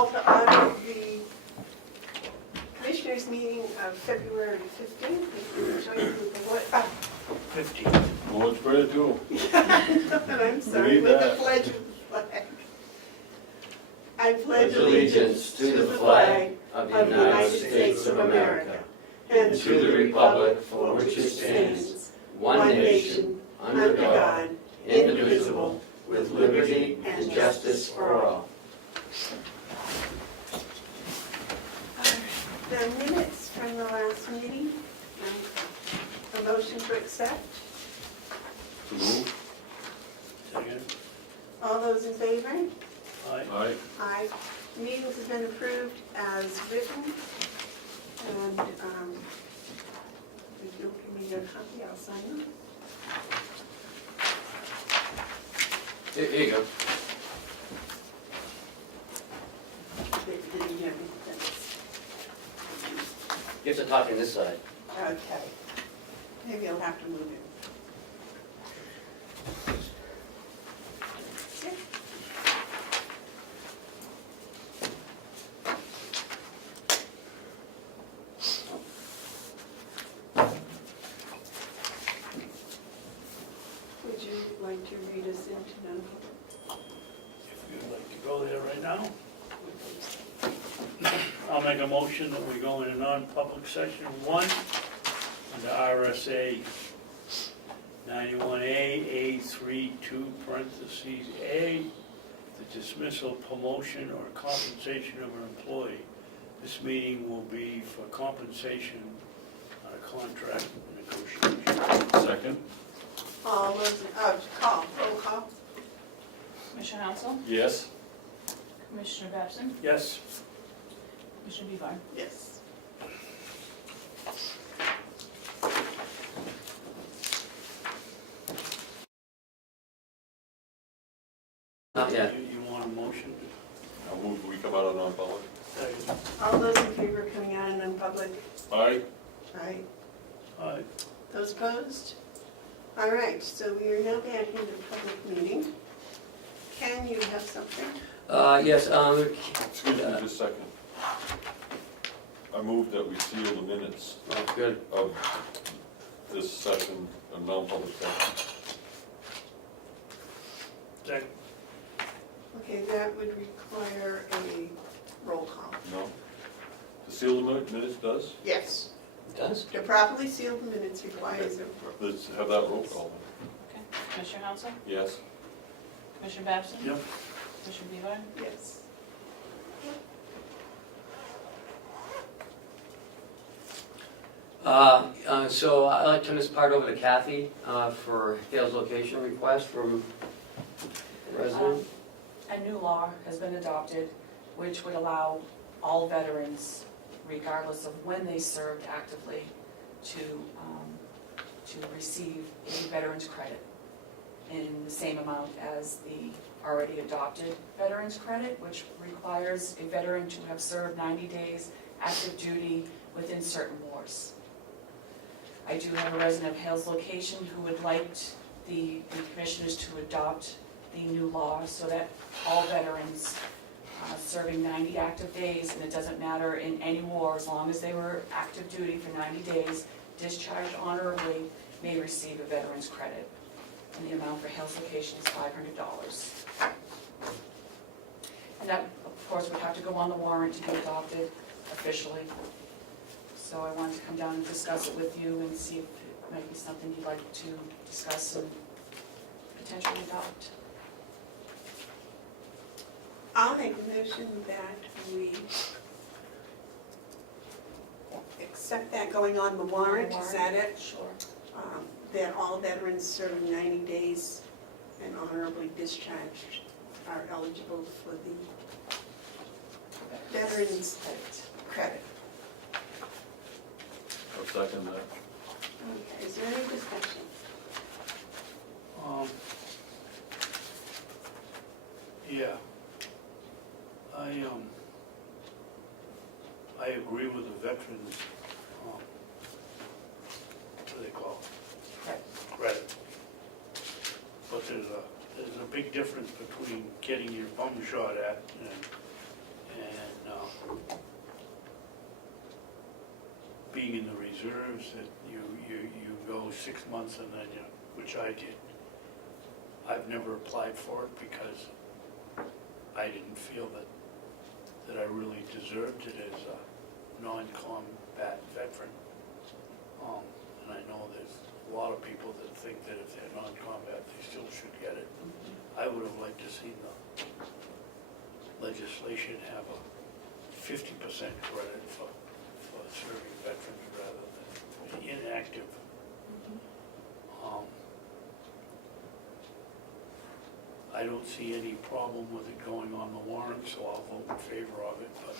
call to order the Commissioners meeting of February 15th. If you're joining with the what? 50. Well, it's better too. I'm sorry, Read with the that. pledge of the flag. I pledge allegiance to the flag of the United States of America and to the republic for which it stands, one nation, under God, indivisible, with liberty and justice for all. The minutes from the last meeting, a motion to accept. To move? Second. All those in favor? Aye. Aye. Aye. Meetings have been approved as written. And if you'll give me your copy, I'll sign them. Here you go. Did you have any? You have to talk on this side. Okay. Maybe I'll have to move it. Would you like to read us into non-public? If you'd like to go there right now. I'll make a motion that we go into non-public session 1 under RSA 91A, A3, 2, parentheses, A, the dismissal, promotion, or compensation of an employee. This meeting will be for compensation on a contract negotiation. Second? All those, roll call. Commissioner Hounsel, Yes. Commissioner Babson, Yes? Commissioner Bevard. Yes. Not yet. You want a motion? I'll move, we come out of non-public. Second. All those in favor of coming out in non-public? Aye. Aye. Aye. Those opposed? All right, so we are now back into the public meeting. Ken, you have something? Yes, Excuse me just a second. I move that we seal the minutes oh, good. of this session, a non-public session. Second. Okay, that would require a roll call. No? To seal the minutes does? Yes. It does? To properly seal the minutes requires a, Let's have that roll call Okay. Commissioner Hounsel, then. Yes. Commissioner Babson, Yep. Commissioner Bevard. yes. So I'd like to turn this part over to Kathy for Dale's location request from a resident. A new law has been adopted which would allow all veterans, regardless of when they served actively, to receive a veteran's credit in the same amount as the already adopted veteran's credit, which requires a veteran to have served 90 days active duty within certain wars. I do have a resident of Hale's location who would like the commissioners to adopt the new law so that all veterans serving 90 active days, and it doesn't matter in any war, as long as they were active duty for 90 days, discharged honorably, may receive a veteran's credit. And the amount for Hale's location is $500. And that, of course, would have to go on the warrant to be adopted officially. So I wanted to come down and discuss it with you and see if it might be something you'd like to discuss and potentially adopt. I'll make a motion that we accept that going on the warrant, is that it? Sure. That all veterans serving 90 days and honorably discharged are eligible for the veterans credit. I'll second that. Okay, is there any discussion? Yeah. I agree with the veterans, what do they call it? Credit. But there's a big difference between getting your bum shot at And being in the reserves, that you go 6 months and then which I did. I've never applied for it because I didn't feel that I really deserved it as a non-combat veteran. And I know there's a lot of people that think that if they're non-combat, they still should get it. I would have liked to see the legislation have a 50% credit for serving veterans rather than inactive. I don't see any problem with it going on the warrant, so I'll vote in favor of it, but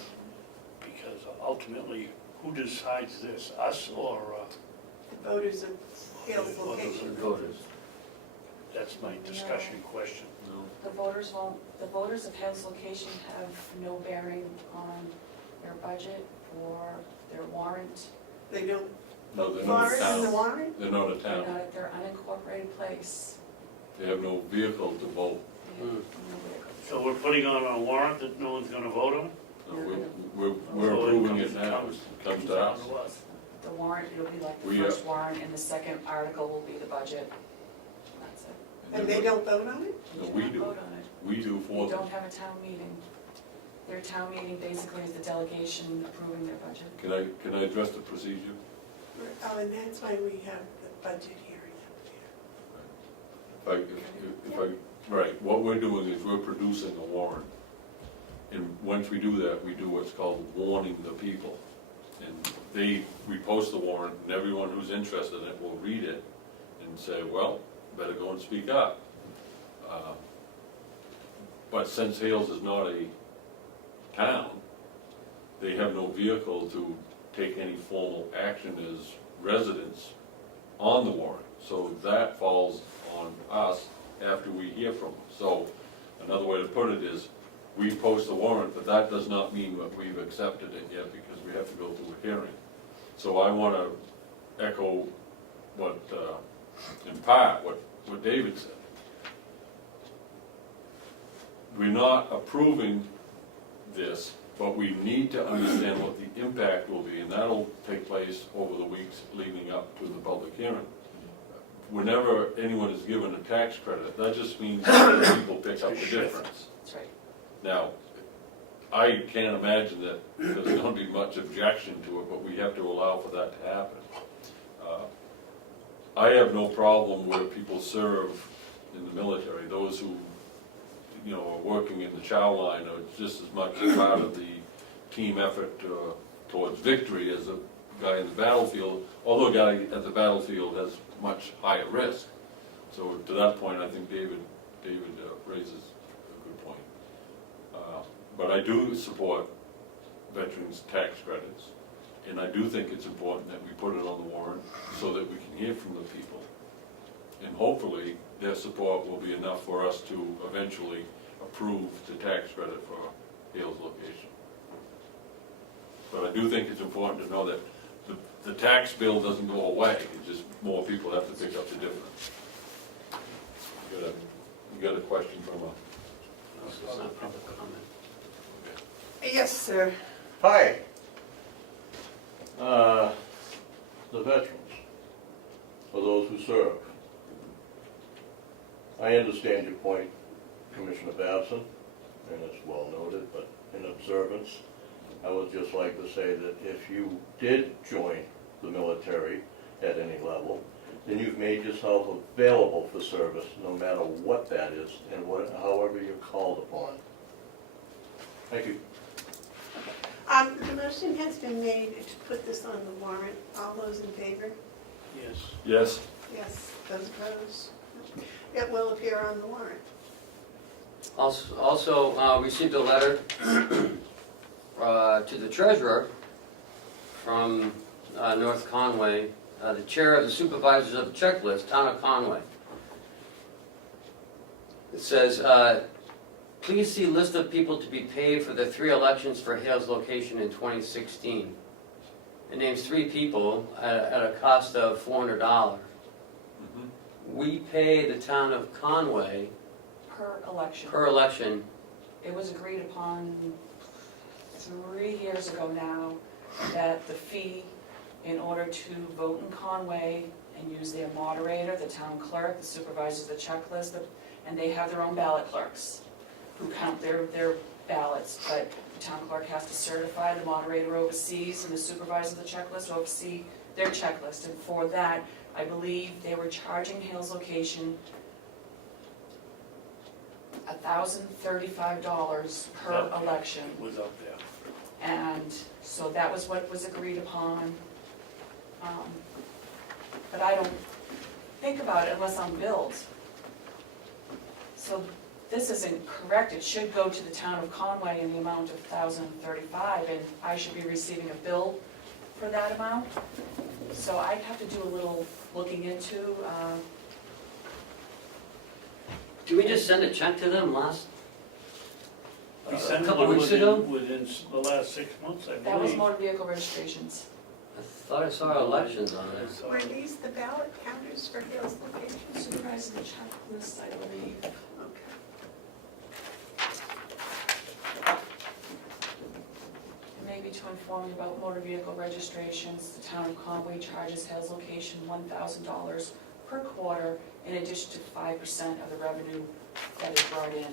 because ultimately, who decides this, us or, The voters of Hales Well, location. Voters. that's my discussion question. No. The voters of Hales location have no bearing on their budget or their warrant. They don't No, vote they're for not a it in the town. warrant? They're not a They're town. not at their unincorporated place. They have no vehicle to vote. They have Hmm. no vehicle. So we're putting on a warrant that no one's gonna vote on? No, we're So it approving it comes- now. comes- It comes to down us. to us. The warrant, it'll be like the We, first warrant, and the second article will be the budget. That's it. And they don't vote on it? No, You we don't do. vote on it. We do They for them. don't have a town meeting. Their town meeting basically is the delegation approving their budget. Can I address the procedure? Oh, and that's why we have the budget hearing up there. Right, what we're doing is we're producing a warrant. And once we do that, we do what's called warning the people. And we post the warrant, and everyone who's interested in it will read it and say, well, better go and speak up. But since Hales is not a town, they have no vehicle to take any formal action as residents on the warrant. So that falls on us after we hear from them. So another way to put it is, we post the warrant, but that does not mean that we've accepted it yet because we have to go through a hearing. So I want to echo what, in part, what David said. We're not approving this, but we need to understand what the impact will be, and that'll take place over the weeks leading up to the public hearing. Whenever anyone is given a tax credit, that just means that people pick up the difference. That's right. Now, I can't imagine that there's going to be much objection to it, but we have to allow for that to happen. I have no problem where people serve in the military. Those who, are working in the chow line are just as much a part of the team effort towards victory as a guy in the battlefield, although a guy at the battlefield has much higher risk. So to that point, I think David raises a good point. But I do support veterans' tax credits, and I do think it's important that we put it on the warrant so that we can hear from the people. And hopefully, their support will be enough for us to eventually approve the tax credit for Hales location. But I do think it's important to know that the tax bill doesn't go away, it's just more people have to pick up the difference. You got a question from a... It's not public comment. Yes, sir. Hi. The veterans, for those who serve. I understand your point, Commissioner Babson, and it's well noted, but in observance, I would just like to say that if you did join the military at any level, then you've made yourself available for service, no matter what that is, and however you're called upon. Thank you. The motion has been made to put this on the warrant. All those in favor? Yes. Yes? Yes. Those opposed? It will appear on the warrant. Also, received a letter to the treasurer from North Conway, the chair of the supervisors of the checklist, Town of Conway. It says, please see list of people to be paid for the 3 elections for Hales location in 2016. It names 3 people at a cost of $400. Mhm. We pay the town of Conway Per election. per election It was agreed upon 3 years ago now that the fee in order to vote in Conway and use their moderator, the town clerk, the supervisors, the checklist, and they have their own ballot clerks who count their ballots, but the town clerk has to certify, the moderator oversees, and the supervisor of the checklist oversee their checklist. And for that, I believe they were charging Hales Location $1,035 per election. It was up there. And so that was what was agreed upon. But I don't think about it unless I'm billed. So this isn't correct. It should go to the town of Conway in the amount of $1,035, and I should be receiving a bill for that amount. So I'd have to do a little looking into, Did we just send a check to them last? We A sent couple one weeks ago? within the last 6 months, I believe. that was motor vehicle registrations. I thought I saw elections on it. So- Were these the ballot counters for Hales Location? Supervisor of the checklist, I believe. Okay. Maybe to inform you about motor vehicle registrations, the town of Conway charges Hales Location $1,000 per quarter in addition to 5% of the revenue that is brought in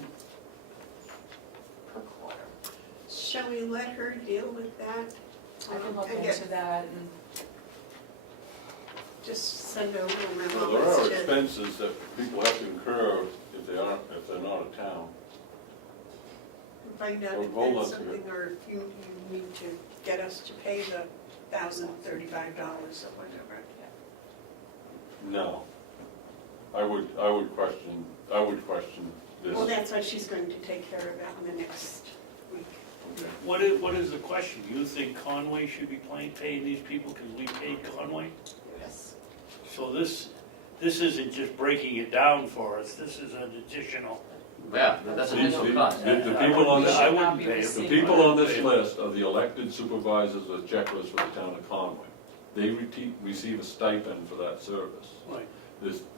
per quarter. Shall we let her deal with that? I can look And get- into that and Just send a little Well, memo there are as to, expenses that people have to incur if they're not a town. find out Oh, if hold that's on to something, or if you need to get us to pay the $1,035 or whatever. No. I would question this. Well, that's what she's going to take care of in the next week. What is the question? You think Conway should be paying these people because we paid Conway? yes. So this isn't just breaking it down for us, this is an additional. Yeah, that's initial cost. The people on this, I wouldn't pay the it. people on this list are the elected supervisors of the checklist for the town of Conway. They receive a stipend for that service. Right.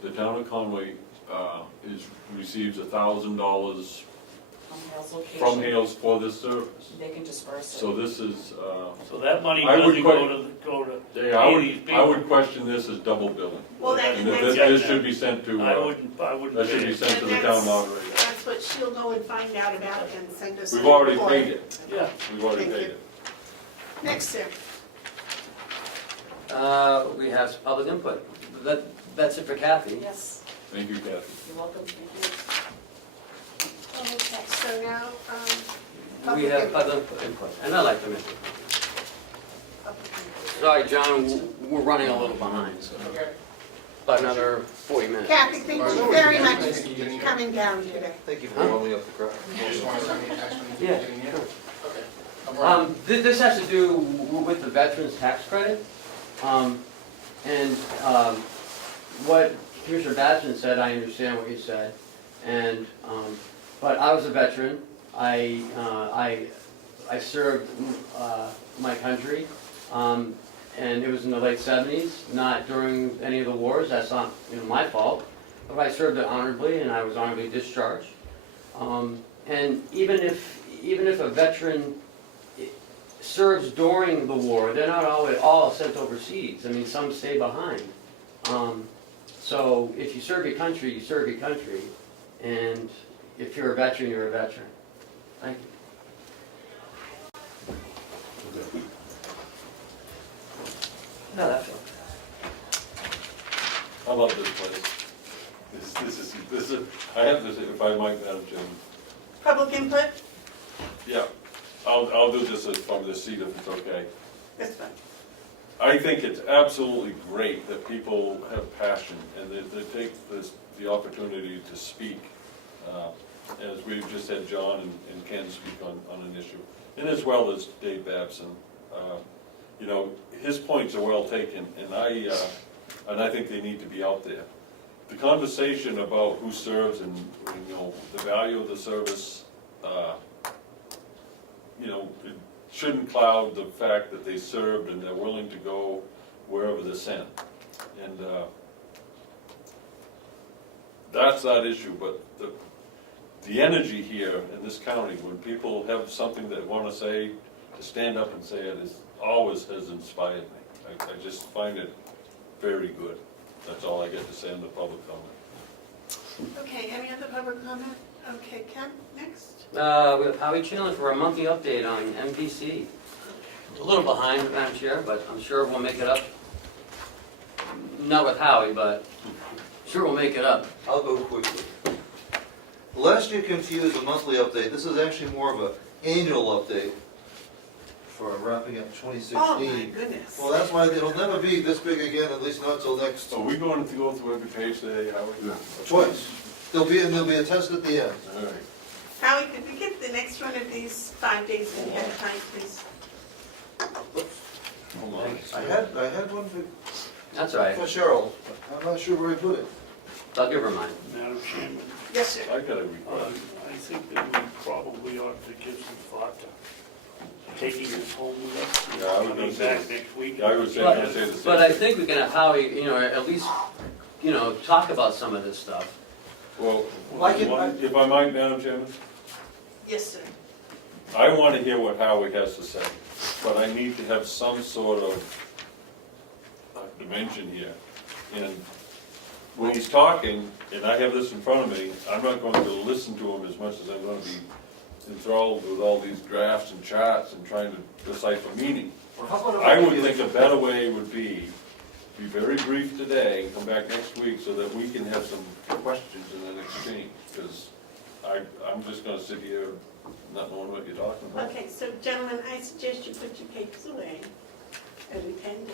The town of Conway receives $1,000 From Hales Location. from Hales for this service. They can disperse it. So this is, So that money I would doesn't go to I pay these would, people. I would question this as double billing. Well, that- And that's- this should be sent to, I wouldn't that should pay be it. sent to the And town that's- moderator. That's what she'll go and find out about and send us a We've already report. paid it. Yeah. We've already Thank paid you. it. Next, sir. We have some public input. That's it for Kathy. Yes, Thank you, Kathy. you're welcome, thank you. Okay, so now, We public have input. public input, and I'd like to mention. Public input. Sorry, John, we're running a little behind, so about another 40 minutes. Kathy, thank you very much for coming down today. Thank you for warming up the crowd. Just want to send me a text when Yeah, you're getting in? sure. Okay. I'm working. This has to do with the veterans tax credit. And what Commissioner Babson said, I understand what you said. And, but I was a veteran. I served my country, and it was in the late 70s, not during any of the wars. That's not, my fault. But I served it honorably, and I was honorably discharged. And even if a veteran serves during the war, they're not always all sent overseas. I mean, some stay behind. So if you serve your country, you serve your country. And if you're a veteran, you're a veteran. Thank you. No, that's all. I love this place. This is, I have this, if I might, Madam Chairman. Public input? Yeah, I'll do this from this seat if it's okay. That's fine. I think it's absolutely great that people have passion and they take the opportunity to speak. As we've just had John and Ken speak on an issue, and as well as Dave Babson. His points are well taken, and I think they need to be out there. The conversation about who serves and the value of the service, it shouldn't cloud the fact that they served and they're willing to go wherever they're sent. And that's that issue, but the energy here in this county, when people have something that want to say, to stand up and say it is, always has inspired me. I just find it very good. That's all I get to say on the public comment. Okay, any other public comment? Okay, Ken, next. We have Howie Chandler for a monthly update on MPC. A little behind, Madam Chair, but I'm sure we'll make it up. Not with Howie, but sure we'll make it up. I'll go quickly. Lest you confuse a monthly update, this is actually more of an annual update for wrapping up 2016. Oh, my goodness. Well, that's why it'll never be this big again, at least not until next, So are we going to go through every page today, Howard? twice. There'll be a test at the end. All right. Howie, could we get the next one of these 5 days ahead of time, please? Hold on. I had one That's all right. for Cheryl, but I'm not sure where I put it. I'll give her mine. Madam Chairman, Yes, sir. I got a request. I think that we probably ought to give some thought to taking this home with us. Yeah, I was Coming gonna say back next week. I was gonna say the same. But I think we can have Howie, at least, talk about some of this stuff. Well, I can- if I might, Madam Chairman, Yes, sir. I want to hear what Howard has to say, but I need to have some sort of dimension here. And when he's talking, and I have this in front of me, I'm not going to listen to him as much as I'm going to be enthralled with all these graphs and charts and trying to decipher meaning. How about if I would give you- think a better way would be very brief today, and come back next week so that we can have some questions in an exchange, because I'm just gonna sit here not knowing what you're talking about. Okay, so gentlemen, I suggest you put your papers away and attend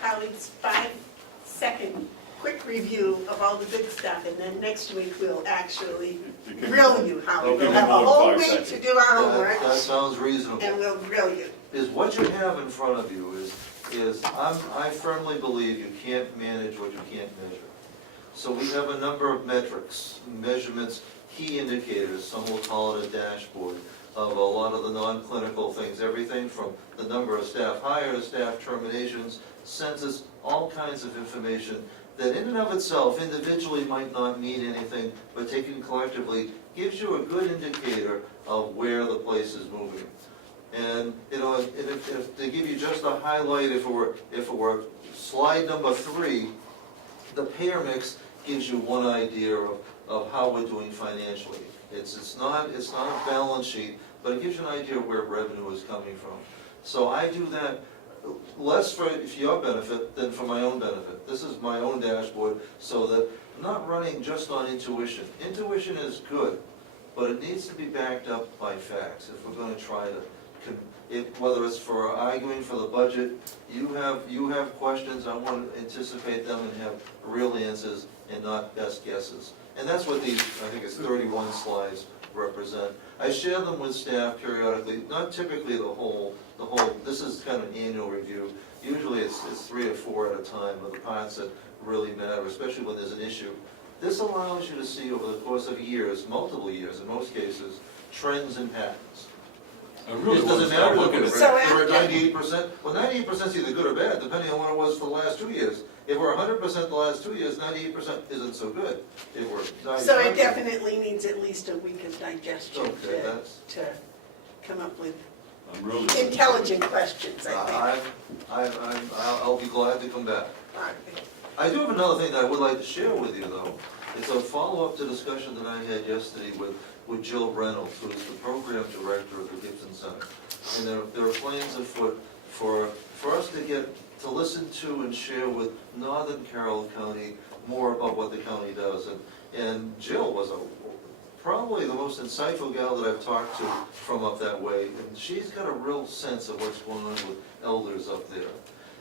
Howie's 5-second quick review of all the good stuff, and then next week we'll actually You can- grill you, Howie. I'll We'll give have you a more than whole 5 week seconds. to do our homework, That sounds reasonable. and we'll grill you. Is what you have in front of you I firmly believe you can't manage what you can't measure. So we have a number of metrics, measurements, key indicators, some will call it a dashboard, of a lot of the non-clinical things, everything from the number of staff hires, staff terminations, census, all kinds of information that in and of itself individually might not mean anything, but taken collectively gives you a good indicator of where the place is moving. And, if to give you just a highlight, if it were slide number 3, the payer mix gives you one idea of how we're doing financially. It's not a balance sheet, but it gives you an idea of where revenue is coming from. So I do that less for your benefit than for my own benefit. This is my own dashboard, so that I'm not running just on intuition. Intuition is good, but it needs to be backed up by facts if we're going to try to. Whether it's for arguing for the budget, you have questions, I want to anticipate them and have real answers and not best guesses. And that's what these, I think it's 31 slides represent. I share them with staff periodically, not typically the whole, this is kind of an annual review. Usually it's 3 or 4 at a time of the parts that really matter, especially when there's an issue. This allows you to see over the course of years, multiple years in most cases, trends and patterns. I really It want to doesn't start matter looking if at we're So at 98%, well, 98% is either good or bad, depending on what it was for the last 2 years. If we're 100% the last 2 years, 98% isn't so good. If we're 95%. So it definitely needs at least a week of digestion Okay, that's, to come up with I'm really. intelligent questions, I think. I'll be glad to come back. All right. I do have another thing that I would like to share with you, though. It's a follow-up to discussion that I had yesterday with Jill Reynolds, who is the program director of the Gibson Center. And there are plans afoot for us to listen to and share with Northern Carroll County more about what the county does. And Jill was probably the most insightful gal that I've talked to from up that way. And she's got a real sense of what's going on with elders up there.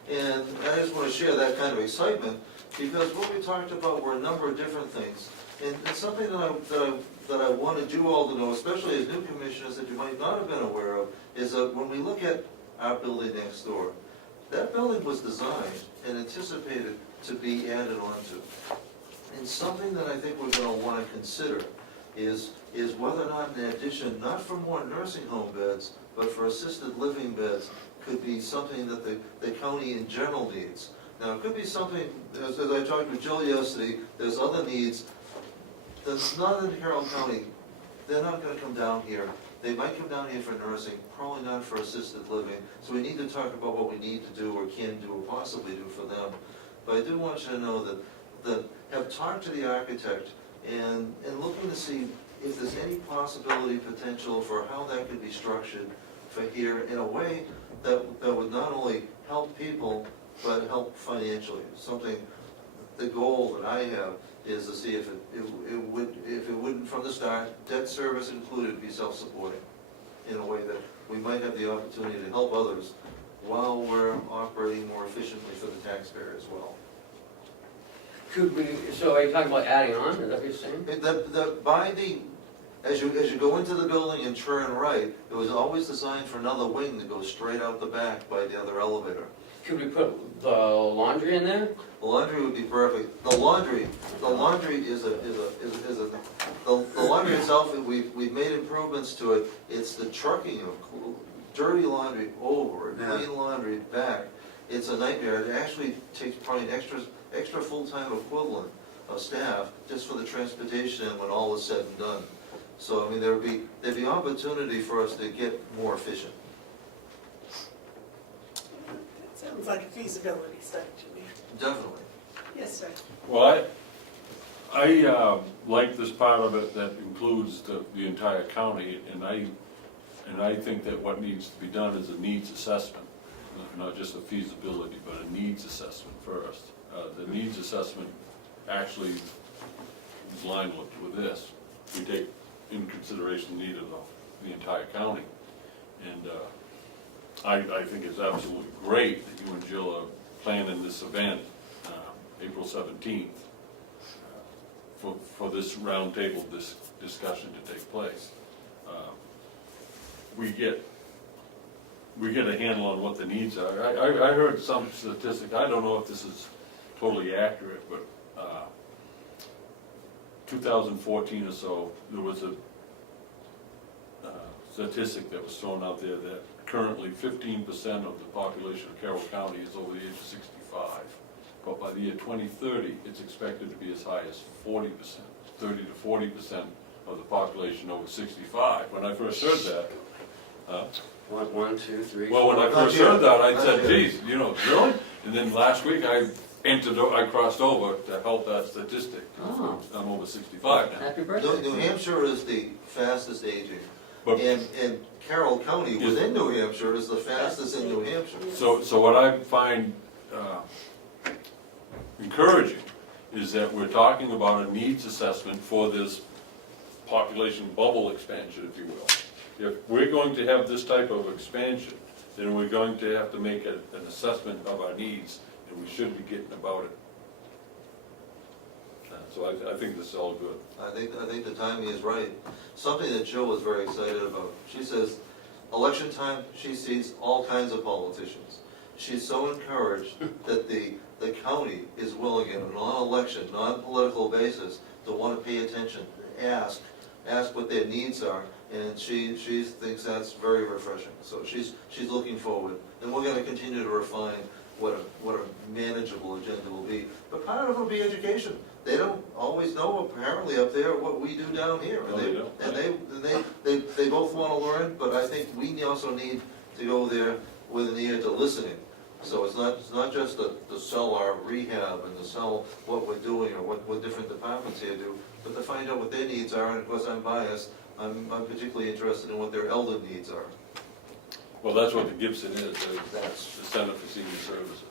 And I just want to share that kind of excitement, because what we talked about were a number of different things. And it's something that I wanted you all to know, especially as new commissioners that you might not have been aware of, is that when we look at our building next door, that building was designed and anticipated to be added onto. And something that I think we're going to want to consider is whether or not an addition, not for more nursing home beds, but for assisted living beds, could be something that the county in general needs. Now, it could be something, as I talked with Jill yesterday, there's other needs. That's not in Carroll County, they're not gonna come down here They might come down here for nursing, probably not for assisted living, so we need to talk about what we need to do or can do or possibly do for them. But I do want you to know that have talked to the architect and looking to see if there's any possibility, potential for how that could be structured for here in a way that would not only help people, but help financially. Something, the goal that I have is to see if it wouldn't from the start, debt service included, be self-supporting in a way that we might have the opportunity to help others while we're operating more efficiently for the taxpayer as well. Could we, so are you talking about adding on, is that what you're saying? As you go into the building and turn right, it was always designed for another wing that goes straight out the back by the other elevator. Could we put the laundry in there? The laundry would be perfect. The laundry is the laundry itself, we've made improvements to it. It's the trucking of dirty laundry over, clean laundry back. It's a nightmare. It actually takes probably an extra full-time equivalent of staff just for the transportation when all is said and done. So, I mean, there'd be opportunity for us to get more efficient. That sounds like a feasibility study to me. Definitely. Yes, sir. Well, I like this part of it that includes the entire county, and I think that what needs to be done is a needs assessment, not just a feasibility, but a needs assessment first. The needs assessment actually is lined with this. We take in consideration the need of the entire county, and I think it's absolutely great that you and Jill are planning this event, April 17th, for this roundtable discussion to take place. We get a handle on what the needs are. I heard some statistic, I don't know if this is totally accurate, but 2014 or so, there was a statistic that was thrown out there that currently 15% of the population of Carroll County is over the age of 65. But by the year 2030, it's expected to be as high as 40%, 30 to 40% of the population over 65. When I first heard that, One, two, three. well, when I Not first yet. heard that, I Not said, yet. geez, really? And then last week, I crossed over to help that statistic. Oh, I'm over 65 now. happy birthday. New Hampshire is the fastest aging. But And Carroll County within New Hampshire is the fastest in New Hampshire. so what I find encouraging is that we're talking about a needs assessment for this population bubble expansion, if you will. If we're going to have this type of expansion, then we're going to have to make an assessment of our needs, and we should be getting about it. So I think this is all good. I think the timing is right. Something that Jill was very excited about. She says, election time, she sees all kinds of politicians. She's so encouraged that the county is willing in a non-election, non-political basis to want to pay attention, ask what their needs are, and she thinks that's very refreshing. So she's looking forward, and we're going to continue to refine what a manageable agenda will be. But part of it will be education. They don't always know, apparently, up there what we do down here. No, they don't. And they both want to learn, but I think we also need to go there with an ear to listening. So it's not just to sell our rehab and to sell what we're doing or what different departments here do, but to find out what their needs are, and of course I'm biased, I'm particularly interested in what their elder needs are. Well, that's what the Gibson is, That's- the Center for Senior Services.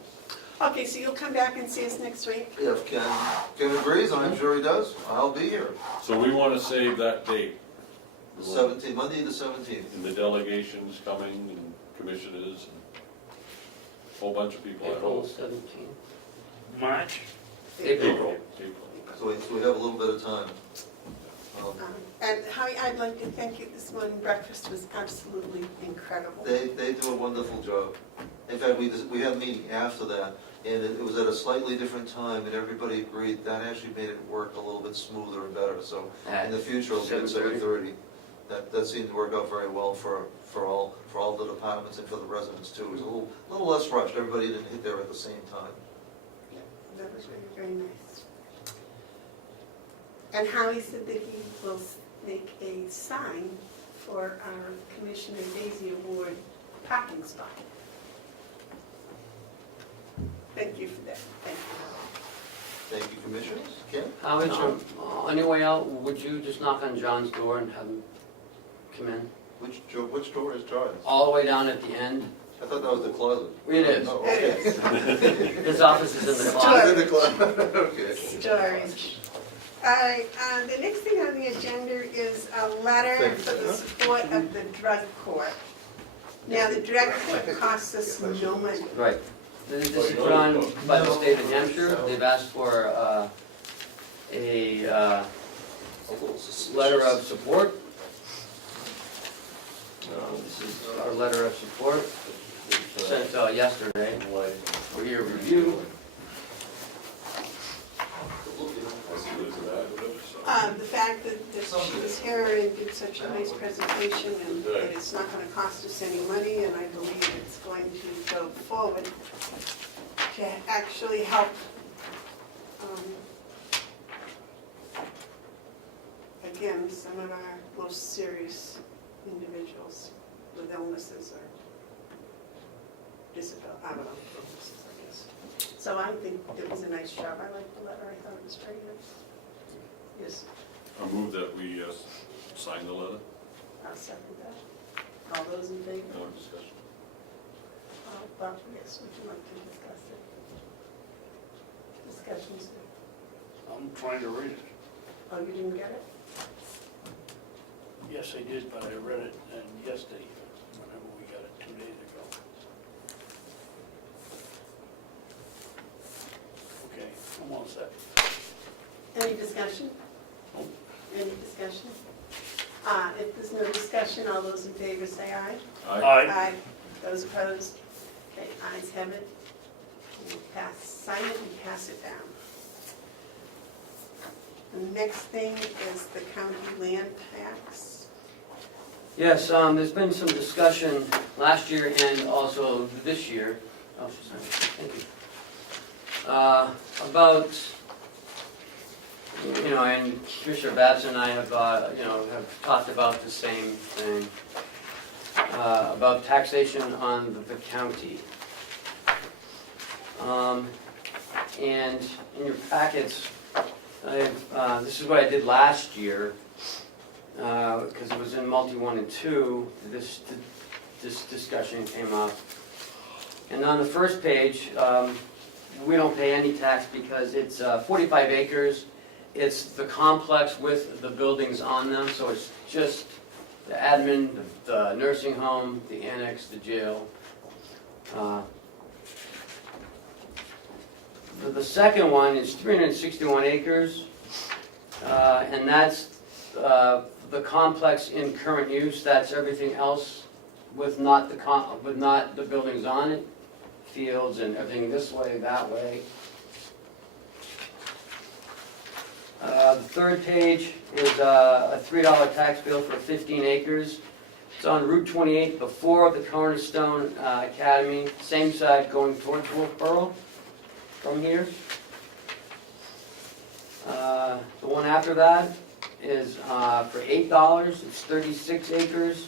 Okay, so you'll come back and see us next week? If Ken agrees, I'm sure he does, I'll be here. So we want to save that date. The 17th, Monday the 17th. And the delegations coming, and commissioners, and a whole bunch of people. I April hope. 17th. March? April. So we have a little bit of time. And Howie, I'd like to thank you. This morning breakfast was absolutely incredible. They do a wonderful job. In fact, we had a meeting after that, and it was at a slightly different time, and everybody agreed that actually made it work a little bit smoother and better. So in the future, it'll be at 7:30. That seemed to work out very well for all the departments and for the residents too. It was a little less rushed. Everybody didn't hit there at the same time. Yeah, that was really very nice. And Howie said that he will make a sign for our Commissioner Daisy Award parking spot. Thank you for that, thank you. Thank you, Commissioners. Ken? Howard, on your way out, would you just knock on John's door and have him come in? Which door is John's? All the way down at the end. I thought that was the closet. It is. Oh, It okay. His office is in the Sure. closet. In the closet, okay. Storage. All right, the next thing on the agenda is a letter for the support of the drug court. Now, the drug court costs us no money. Right. This is put on by the state of New Hampshire. They've asked for a letter of support. This is our letter of support, sent yesterday for your review. The fact that she was here and did such a nice presentation and that it's not gonna cost us any money, and I believe it's going to go forward to actually help, again, some of our most serious individuals with illnesses or disability, I don't know, illnesses, I guess. So I think it was a nice job. I liked the letter. I thought it was very nice. Yes, I move that we sign the letter. I'll second that. All those in favor? No discussion. Bob, yes, would you like to discuss it? Discussions. I'm trying to read it. Oh, you didn't get it? Yes, I did, but I read it yesterday, whenever we got it 2 days ago. Okay, I'm all set. Any discussion? Nope. Any discussion? If there's no discussion, all those in favor say aye. Aye. Those opposed? Okay, ayes have it. We'll pass, sign it and pass it down. The next thing is the county land tax. Yes, there's been some discussion last year and also this year, oh, sorry, thank you, about, and Commissioner Babson and I have, have talked about the same thing, about taxation on the county. And in your packets, this is what I did last year, because it was in multi 1 and 2, this discussion came up. And on the first page, we don't pay any tax because it's 45 acres. It's the complex with the buildings on them, so it's just the admin, the nursing home, the annex, the jail. The second one is 361 acres, and that's the complex in current use. That's everything else with not the buildings on it, fields and everything this way, that way. The third page is a $3 tax bill for 15 acres. It's on Route 28 before the Cornerstone Academy, same side going towards Wolfboro from here. The one after that is for $8. It's 36 acres.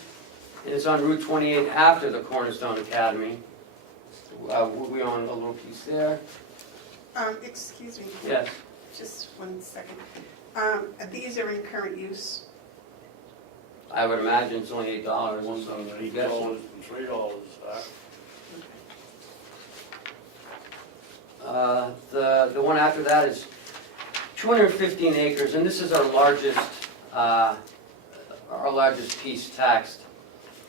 And it's on Route 28 after the Cornerstone Academy. We own a little piece there. Excuse me. Yes. Just 1 second. These are in current use. I would imagine it's only $8. One's so on I'm $8 guessing. and $3. The one after that is 215 acres, and this is our largest piece taxed.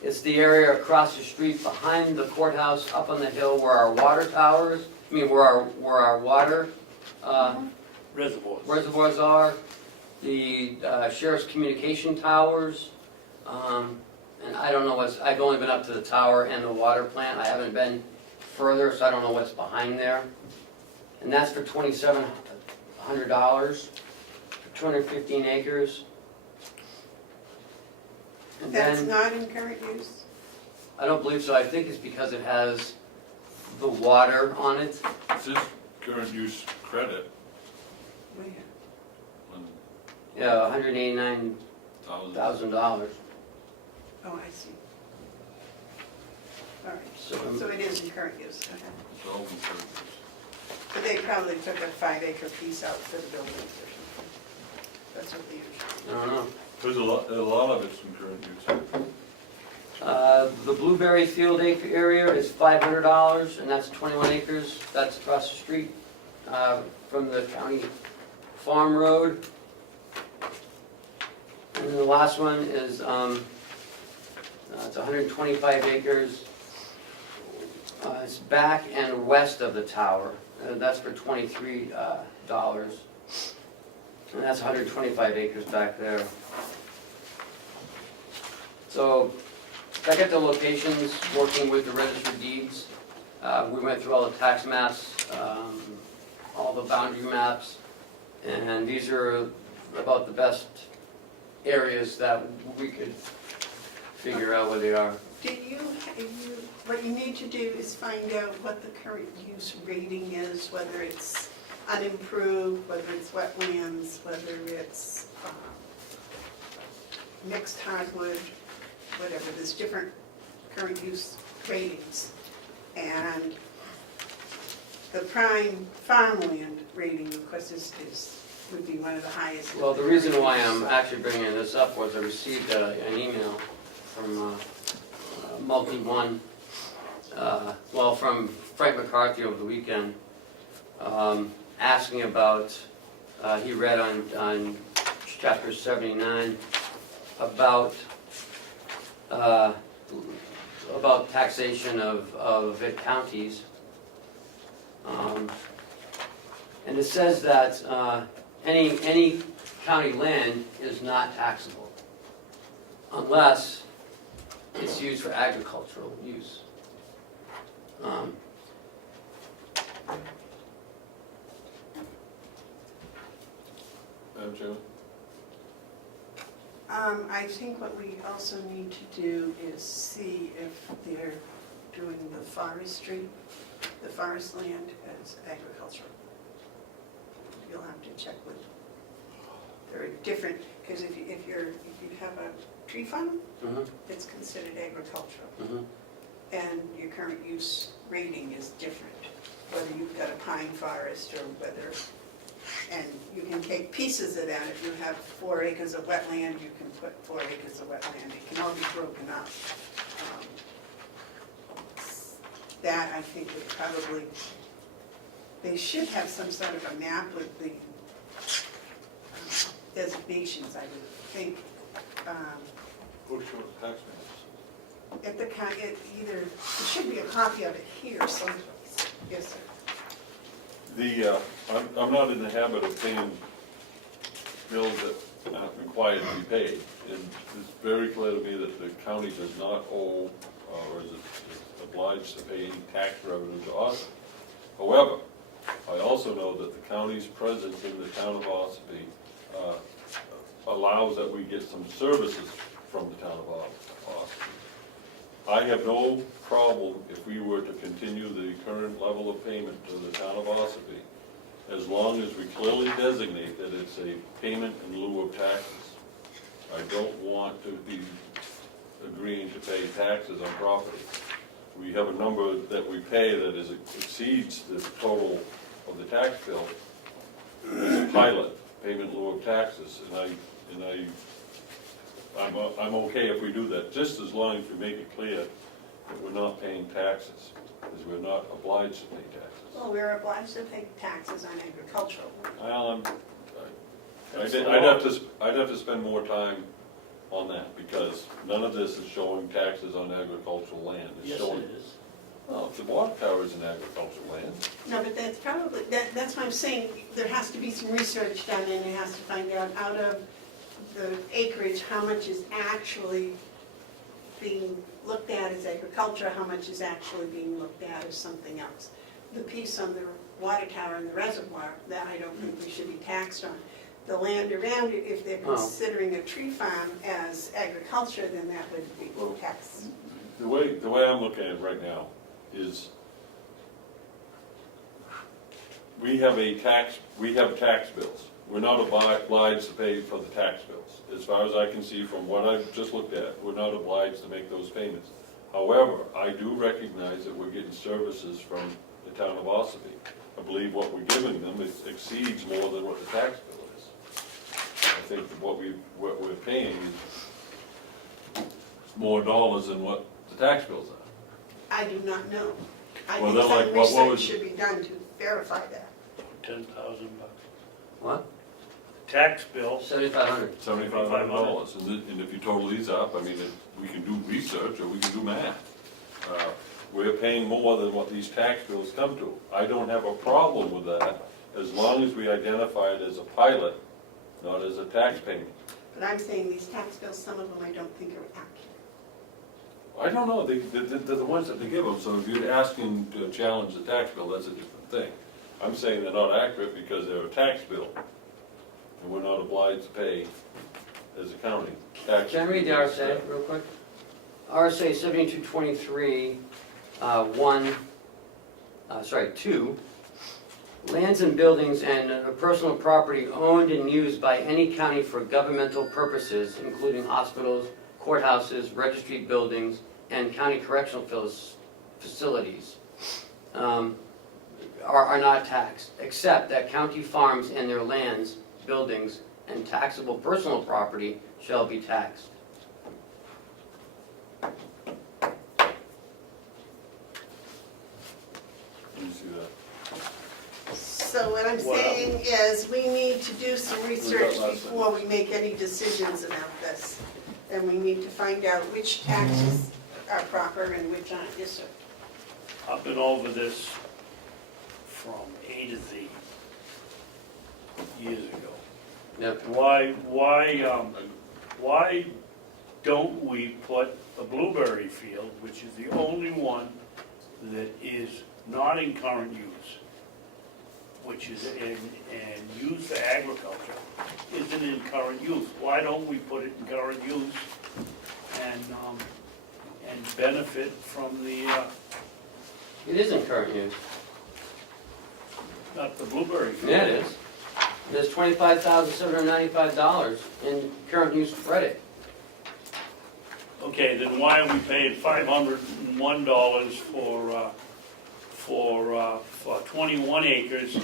It's the area across the street behind the courthouse, up on the hill where our water towers, where our water reservoirs are, the sheriff's communication towers, and I don't know I've only been up to the tower and the water plant. I haven't been further, so I don't know what's behind there. And that's for $2,700 for 215 acres. And That's then, not in current use? I don't believe so. I think it's because it has the water on it. It says current use credit, Where? $1,000. Yeah, $189,000. Oh, I see. All right, So- so it is in current use, okay. It's all in But they probably took a 5-acre piece out for the buildings or something. That's what they usually. I don't know. There's a lot of it's in current use. The Blueberry Field acre area is $500, and that's 21 acres. That's across the street from the county farm road. And then the last one is, it's 125 acres. It's back and west of the tower. That's for $23. And that's 125 acres back there. So I got the locations, working with the registered deeds. We went through all the tax maps, all the boundary maps, and these are about the best areas that we could figure out where they are. What you need to do is find out what the current use rating is, whether it's unimproved, whether it's wetlands, whether it's mixed hardwood, whatever, there's different current use ratings. And the prime farmland rating, of course, would be one of the highest. Well, the reason why I'm actually bringing this up was I received an email from Multi-One, from Frank McCarthy over the weekend, asking about, he read on chapter 79 about taxation of counties. And it says that any county land is not taxable unless it's used for agricultural use. Madam Chairman? I think what we also need to do is see if they're doing the forestry, the forest land as agricultural. You'll have to check with, there are different, because if you have a tree farm, Mhm, it's considered agricultural. mhm. And your current use rating is different, whether you've got a pine forest or whether, and you can take pieces of that. If you have 4 acres of wetland, you can put 4 acres of wetland. It can all be broken up. That, I think, would probably, they should have some sort of a map with the designations, I would think. Who shows tax maps? At the county, there should be a copy of it here someplace. Yes, sir. I'm not in the habit of paying bills that aren't required to be paid. And it's very clear to me that the county does not owe, or is obliged to pay any tax revenue to us. However, I also know that the county's presence in the town of Ossipee allows that we get some services from the town of Ossipee. I have no problem if we were to continue the current level of payment to the town of Ossipee, as long as we clearly designate that it's a payment in lieu of taxes. I don't want to be agreeing to pay taxes on property. We have a number that we pay that exceeds the total of the tax bill. It's a pilot, payment in lieu of taxes, and I'm okay if we do that, just as long as we make it clear that we're not paying taxes, because we're not obliged to pay taxes. Well, we're obliged to pay taxes on agricultural. Well, I'd have to spend more time on that, because none of this is showing taxes on agricultural land. It's showing, it is. well, the water tower is an agricultural land. No, but that's probably, that's why I'm saying there has to be some research done, and it has to find out of the acreage, how much is actually being looked at as agriculture, how much is actually being looked at as something else. The piece on the water tower and the reservoir, that I don't think we should be taxed on. The land around it, if they're considering a tree farm as agriculture, then that would be taxed. The way I'm looking at it right now is we have tax bills. we're not obliged to pay for the tax bills. As far as I can see from what I've just looked at, we're not obliged to make those payments. However, I do recognize that we're getting services from the town of Ossipee. I believe what we're giving them exceeds more than what the tax bill is. I think that what we're paying is more dollars than what the tax bills are. I do not know. I Well, think then, like, some what research was- should be done to verify that. $10,000. What? Tax bill, 7,500. $7,500, and if you total these up, I mean, we can do research or we can do math. We're paying more than what these tax bills come to. I don't have a problem with that, as long as we identify it as a pilot, not as a tax payment. But I'm saying these tax bills, some of them I don't think are accurate. I don't know, they're the ones that they give them, so if you're asking to challenge the tax bill, that's a different thing. I'm saying they're not accurate because they're a tax bill, and we're not obliged to pay as a county tax. Can I read the RSA real quick? RSA 7223, 2, lands and buildings and personal property owned and used by any county for governmental purposes, including hospitals, courthouses, registry buildings, and county correctional facilities, are not taxed, except that county farms and their lands, buildings, and taxable personal property shall be taxed. Let me see that. So what I'm Wow. saying is, we need to do some research lots of before we make any decisions about this. And we need to find out which taxes are proper and which aren't. Yes, sir. I've been over this from A to Z years ago. Yep. Why don't we put the Blueberry Field, which is the only one that is not in current use, which is in use for agriculture, isn't in current use? Why don't we put it in current use and benefit from the, It is in current use. not the Blueberry Field? Yeah, it is. There's $25,795 in current use credit. Okay, then why are we paying $501 for 21 acres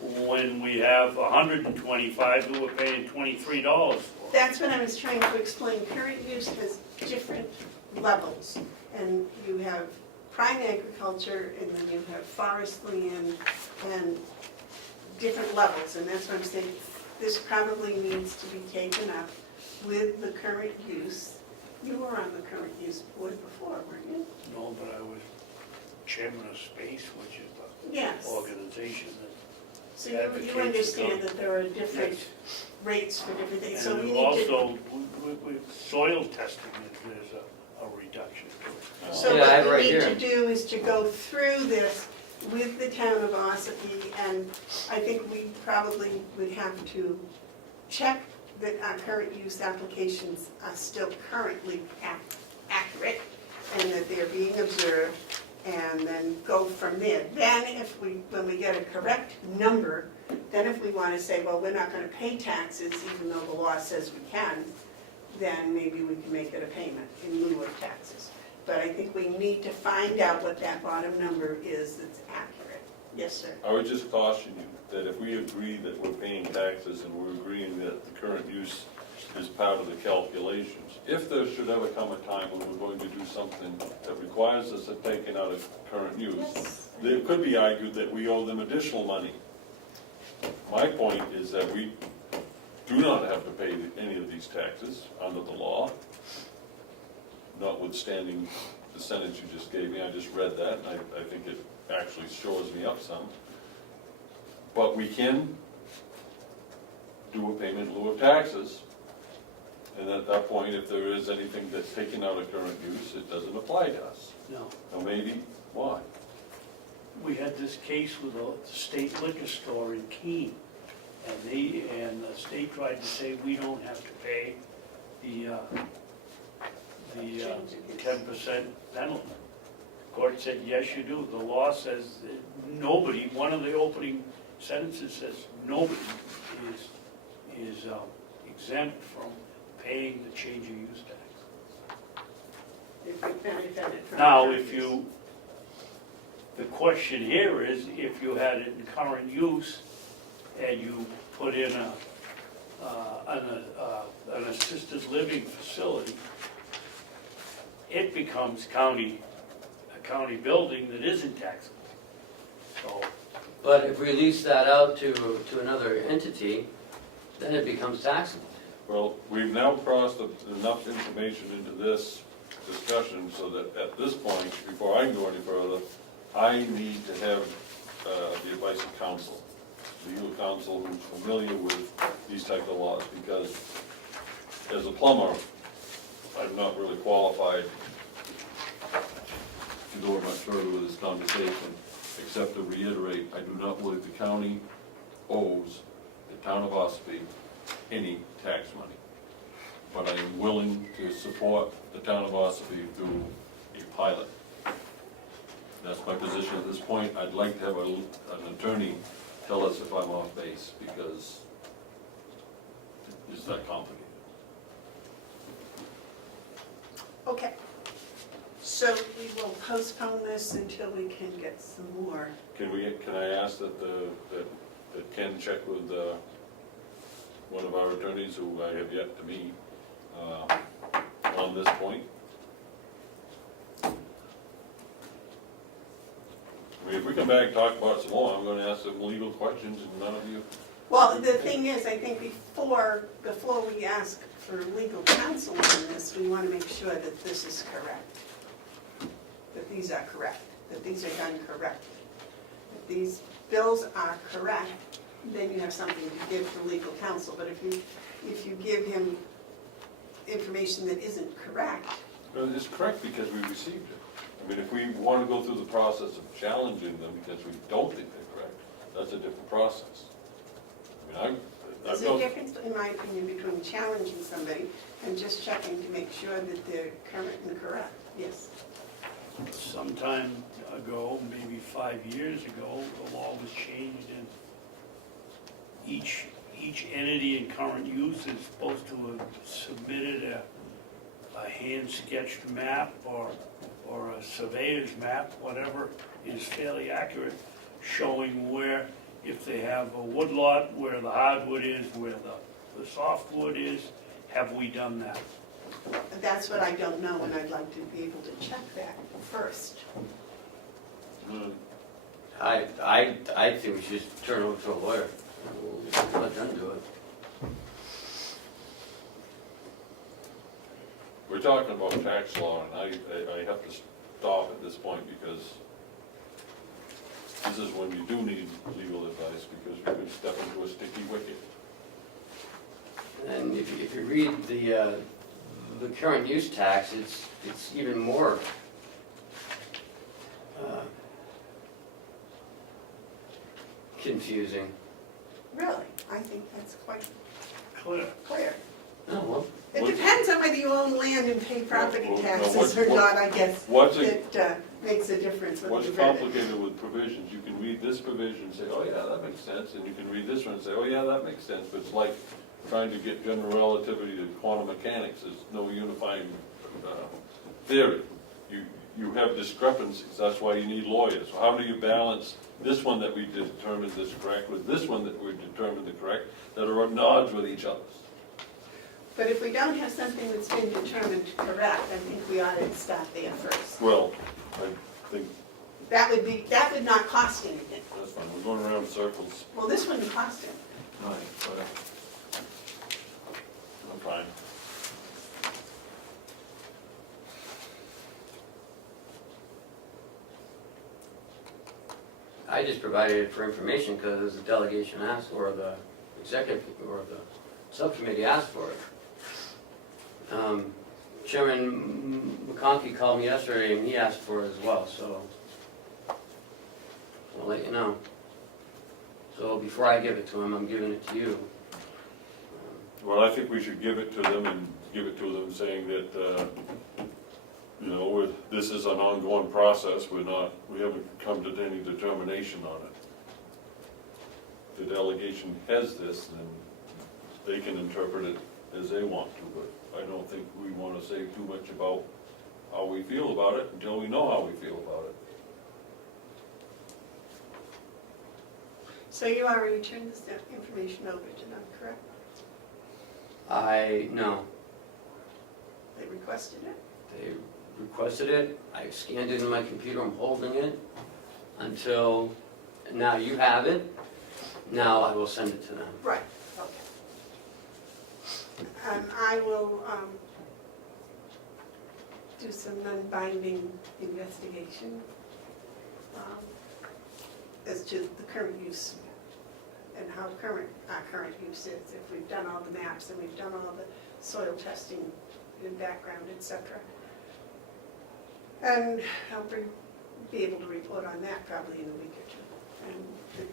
when we have 125 that we're paying $23 for? That's what I was trying to explain. Current use has different levels. And you have prime agriculture, and then you have forest land, and different levels. And that's what I'm saying, this probably needs to be taken up with the current use. You were on the current use board before, weren't you? No, but I was chairman of SPACE, which is Yes. the organization So that you advocates understand the that there are different rates for different things. So And we need to. also, with soil testing, there's a reduction to it. So Yeah, I have what right we need here. to do is to go through this with the town of Ossipee, and I think we probably would have to check that our current use applications are still currently accurate, and that they're being observed, and then go from there. Then when we get a correct number, then if we want to say, well, we're not going to pay taxes, even though the law says we can, then maybe we can make it a payment in lieu of taxes. But I think we need to find out what that bottom number is that's accurate. Yes, sir. I would just caution you that if we agree that we're paying taxes and we're agreeing that the current use is part of the calculations, if there should ever come a time when we're going to do something that requires us to take it out of current use, Yes. it could be argued that we owe them additional money. My point is that we do not have to pay any of these taxes under the law, notwithstanding the sentence you just gave me. I just read that, and I think it actually shores me up some. But we can do a payment in lieu of taxes, and at that point, if there is anything that's taken out of current use, it doesn't apply to us. No. Now maybe, why? We had this case with the state liquor store in Keene, and the state tried to say we don't have to pay the 10% penalty. Court said, yes, you do. The law says that nobody, one of the opening sentences says, nobody is is exempt from paying the change of use tax. If we found it from Now, counties. if you, the question here is, if you had it in current use and you put in an assisted living facility, it becomes a county building that isn't taxable. So, But if we lease that out to another entity, then it becomes taxable. Well, we've now crossed enough information into this discussion so that at this point, before I can go any further, I need to have the advice of counsel, legal counsel who's familiar with these type of laws, because as a plumber, I'm not really qualified to go much further with this conversation, except to reiterate, I do not believe the county owes the town of Ossipee any tax money. But I am willing to support the town of Ossipee through a pilot. That's my position at this point. I'd like to have an attorney tell us if I'm off base, because it's that complicated. Okay, so we will postpone this until we can get some more. Can I ask that Ken check with one of our attorneys who I have yet to meet on this point? I mean, if we come back and talk about it some more, I'm gonna ask some legal questions and none of you. Well, the thing is, I think before we ask for legal counsel on this, we want to make sure that this is correct. That these are correct, that these are done correctly. If these bills are correct, then you have something to give to legal counsel. But if you give him information that isn't correct, Well, it's correct because we received it. I mean, if we want to go through the process of challenging them because we don't think they're correct, that's a different process. I mean, I've there's a known, difference, in my opinion, between challenging somebody and just checking to make sure that they're current and correct. Yes. some time ago, maybe 5 years ago, the law was changed and each entity in current use is supposed to have submitted a hand-sketched map or a surveyor's map, whatever is fairly accurate, showing where, if they have a wood lot, where the hardwood is, where the softwood is. Have we done that? That's what I don't know, and I'd like to be able to check that first. I think we should turn it over to a lawyer. We'll let them do it. we're talking about tax law, and I have to stop at this point because this is when you do need legal advice, because you could step into a sticky wicket. And if you read the current use tax, it's even more confusing. Really? I think that's quite Clear. clear. Oh, well, It depends on whether you own land and pay property Well, no, taxes or not, I guess. What's That makes a difference when What's you read it. complicated with provisions, you can read this provision and say, oh yeah, that makes sense, and you can read this one and say, oh yeah, that makes sense, but it's like trying to get general relativity to quantum mechanics. There's no unifying theory. You have discrepancies, that's why you need lawyers. So how do you balance this one that we determined is correct with this one that we determined is correct, that are at odds with each other? But if we don't have something that's been determined correct, I think we ought to start there first. Well, I think That would not cost anything. that's fine, we're going around in circles. Well, this wouldn't cost him. Right, but I'm fine. I just provided it for information because the delegation asked, or the executive, or the subcommittee asked for it. Chairman McConkey called me yesterday and he asked for it as well, so I'll let you know. So before I give it to him, I'm giving it to you. Well, I think we should give it to them and give it to them saying that, this is an ongoing process, we haven't come to any determination on it. If the delegation has this, then they can interpret it as they want to, but I don't think we wanna say too much about how we feel about it until we know how we feel about it. So you already turned this information over to them, correct? No, They requested it? they requested it, I scanned it in my computer, I'm holding it until, now you have it, now I will send it to them. Right, okay. I will do some non-binding investigation as to the current use and how current our current use is. If we've done all the maps and we've done all the soil testing in background, et cetera. And I'll be able to report on that probably in a week or two. And the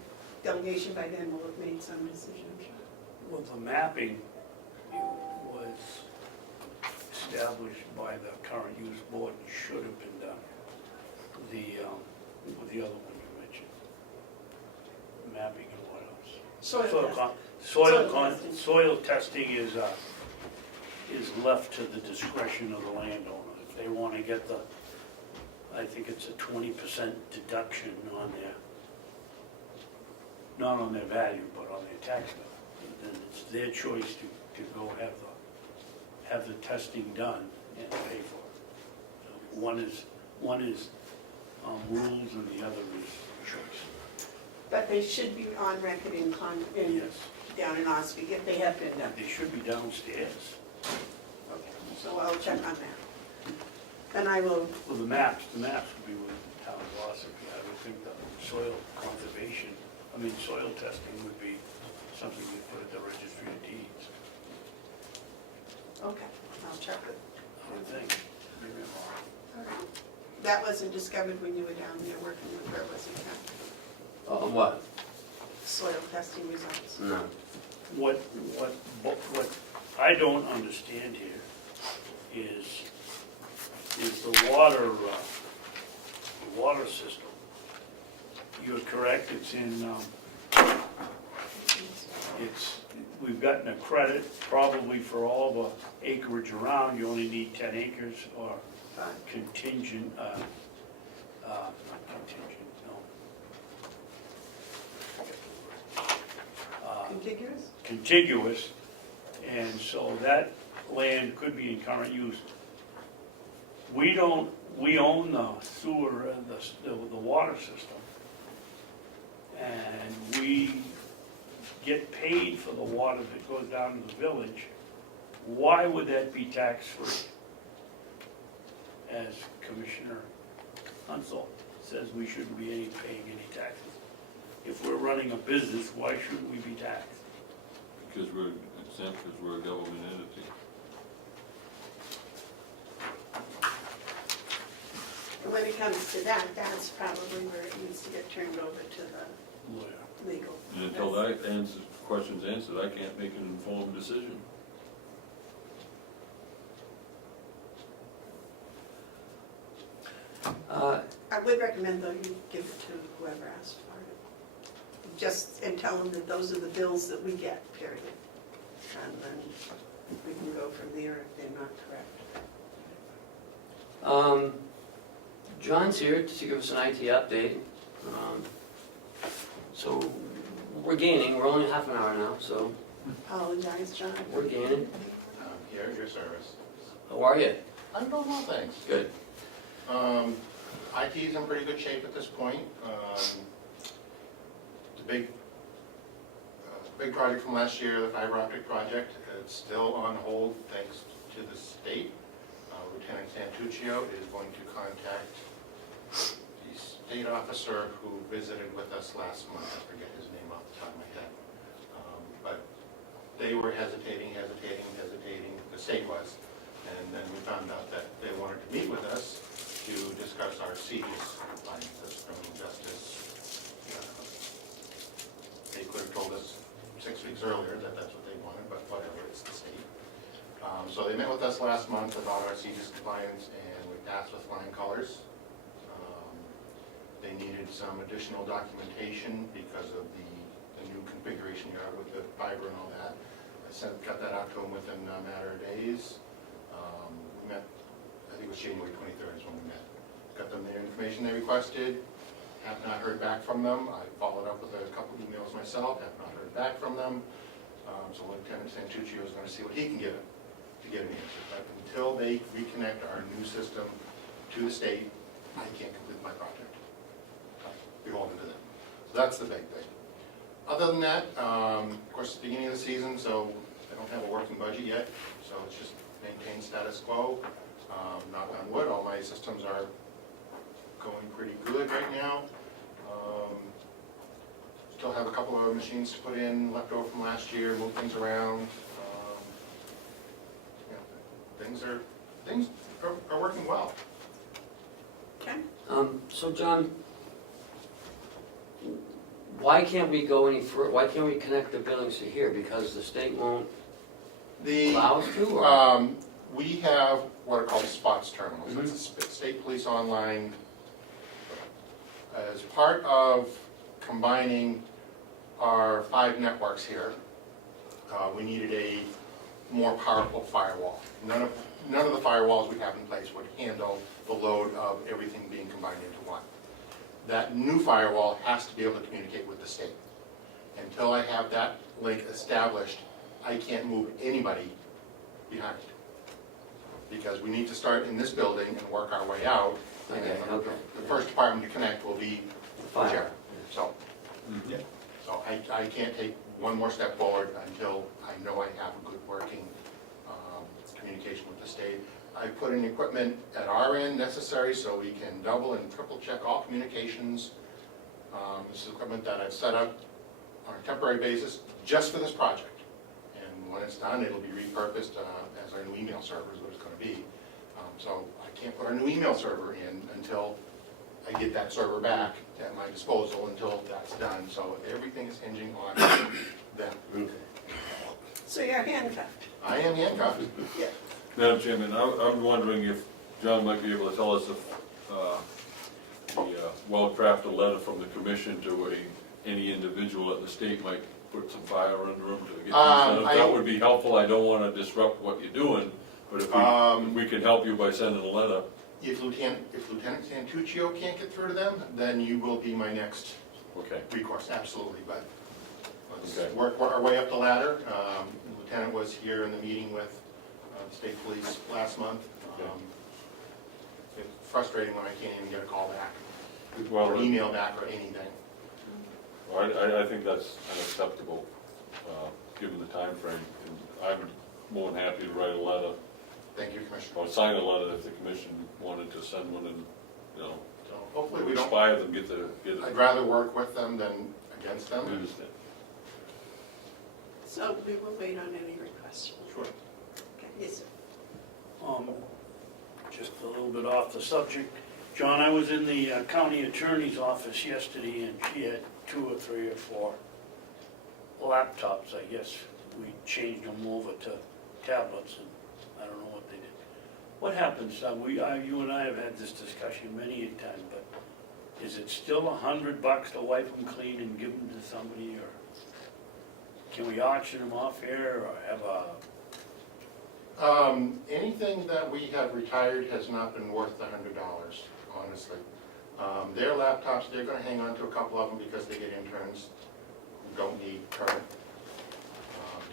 delegation by then will have made some decision, I'm sure. Well, the mapping was established by the current use board and should have been done. With the other one you mentioned. Mapping and what else? Soil testing is left to the discretion of the landowner. If they want to get I think it's a 20% deduction on their, not on their value, but on their tax bill. Then it's their choice to go have the testing done and pay for it. So one is rules and the other is choice. But they should be on record in Yes, down in Ossipee, if they have been done. they should be downstairs. Okay, so I'll check on that. Then I will, Well, the maps would be with the town of Ossipee. I would think the soil testing would be something we put at the registry of deeds. okay, I'll check it. I would think. Maybe I'm wrong. All right. That wasn't discovered when you were down there working with her, was it? What? Soil testing results. No. What I don't understand here is the water system. You're correct, it's in, we've gotten a credit probably for all the acreage around. You only need 10 acres or contingent, not contingent, no. Contiguous? Contiguous, and so that land could be in current use. We own the sewer, the water system, and we get paid for the water that goes down to the village. Why would that be tax-free? As Commissioner Hounsel says, we shouldn't be paying any taxes. If we're running a business, why shouldn't we be taxed? Because we're exempt, because we're a government entity. And when it comes to that, that's probably where it needs to get turned over to the Lawyer. legal. And until that question's answered, I can't make an informed decision. I would recommend though you give it to whoever asked for it. Just, and tell them that those are the bills that we get, period. And then we can go from there if they're not correct. John's here to give us an IT update. So we're gaining, we're only half an hour now, so Apologize, John. we're gaining. Here at your service. How are you? I'm doing well, thanks. Good. IT's in pretty good shape at this point. The big project from last year, the fiber optic project, it's still on hold thanks to the state. Lieutenant Santuccio is going to contact the state officer who visited with us last month. I forget his name off the top of my head. But they were hesitating, the state was. And then we found out that they wanted to meet with us to discuss our CDIS compliance, criminal justice. They could have told us 6 weeks earlier that that's what they wanted, but whatever, it's the state. So they met with us last month about our CDIS compliance, and we passed with flying colors. They needed some additional documentation because of the new configuration yard with the fiber and all that. got that out to them within a matter of days. We met, I think it was January 23rd is when we met. Got them the information they requested, have not heard back from them. I followed up with a couple of emails myself, have not heard back from them. So Lieutenant Santuccio is going to see what he can give it to get an answer. But until they reconnect our new system to the state, I can't complete my project. Beholden to them. So that's the big thing. Other than that, of course, it's the beginning of the season, so I don't have a working budget yet. So it's just maintain status quo. Knock on wood, all my systems are going pretty good right now. Still have a couple of machines to put in, left over from last year, move things around. Things are working well. Okay? So John, why can't we go any further, why can't we connect the buildings to here? Because the state won't allow us to, or? We have what are called spots terminals. It's a state police online. As part of combining our 5 networks here, we needed a more powerful firewall. None of the firewalls we have in place would handle the load of everything being combined into one. That new firewall has to be able to communicate with the state. Until I have that link established, I can't move anybody behind it. Because we need to start in this building and work our way out. And Okay. the first department to connect will be the Fire. sheriff. So, so I can't take one more step forward until I know I have a good working communication with the state. I put in equipment at our end necessary so we can double and triple check all communications. This is equipment that I've set up on a temporary basis just for this project. And when it's done, it'll be repurposed as our new email server is what it's going to be. So I can't put our new email server in until I get that server back at my disposal until that's done. So everything is hinging on them. Okay. So you're handcuffed. I am handcuffed. Yeah. Madam Chairman, I'm wondering if John might be able to tell us if the well-crafted letter from the commission to any individual at the state might put some fire under them to get things done. That would be helpful. I don't want to disrupt what you're doing, but if we can help you by sending a letter. If Lieutenant Santuccio can't get through to them, then you will be my next Okay. recourse, absolutely. But let's Okay. work our way up the ladder. The Lieutenant was here in the meeting with the state police last month. It's frustrating when I can't even get a call back, or an email back, or anything. Well, I think that's unacceptable, given the time frame. And I'm more than happy to write a letter, Thank you, Commissioner. or sign a letter if the commission wanted to send one and, you know, So hopefully we don't, inspire them, get it. I'd rather work with them than against I them. understand. So we will wait on any requests. Sure. Okay, yes, sir. Just a little bit off the subject. John, I was in the county attorney's office yesterday, and she had 2 or 3 or 4 laptops, I guess. We changed them over to tablets, and I don't know what they did. What happens, you and I have had this discussion many a time, but is it still $100 to wipe them clean and give them to somebody, or can we auction them off here, or have a... Anything that we have retired has not been worth the $100, honestly. Their laptops, they're gonna hang on to a couple of them because they get interns who don't need current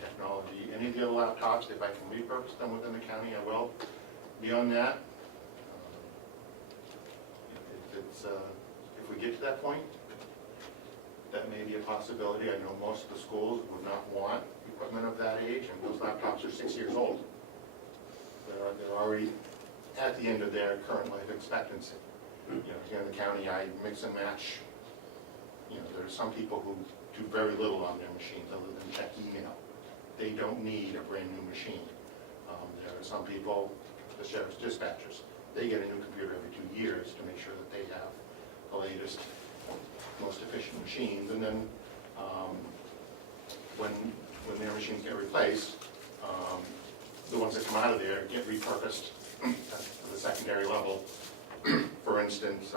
technology. Any of the other laptops, if I can repurpose them within the county, I will. Beyond that, if we get to that point, that may be a possibility. I know most of the schools would not want equipment of that age, and those laptops are 6 years old. They're already at the end of their current life expectancy. You know, here in the county, I mix and match. You know, there are some people who do very little on their machines other than check email. They don't need a brand new machine. There are some people, the sheriff's dispatchers, they get a new computer every 2 years to make sure that they have the latest, most efficient machines. And then when their machines get replaced, the ones that come out of there get repurposed to the secondary level. For instance,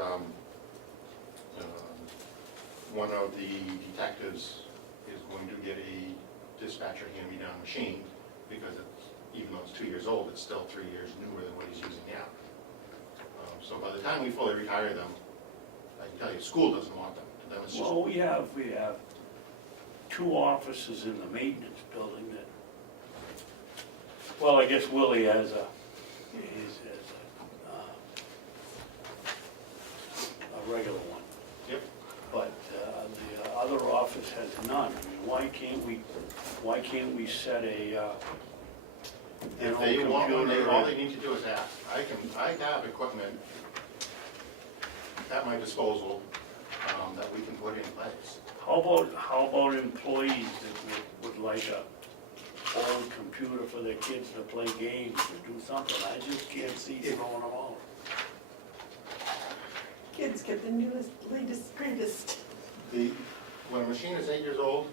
one of the detectives is going to get a dispatcher hand-me-down machine, because it's, even though it's 2 years old, it's still 3 years newer than what he's using now. So by the time we fully retire them, I can tell you, school doesn't want them. To them, it's just, Well, we have 2 offices in the maintenance building that, well, I guess Willie has a regular one. Yep. But the other office has none. I mean, why can't we set a, if they want one, all they need to do is ask. I have equipment at my disposal that we can put in place. How about employees that would like a old computer for their kids to play games or do something? I just can't see throwing them out. Kids get the newest, latest, greatest. When a machine is 8 years old,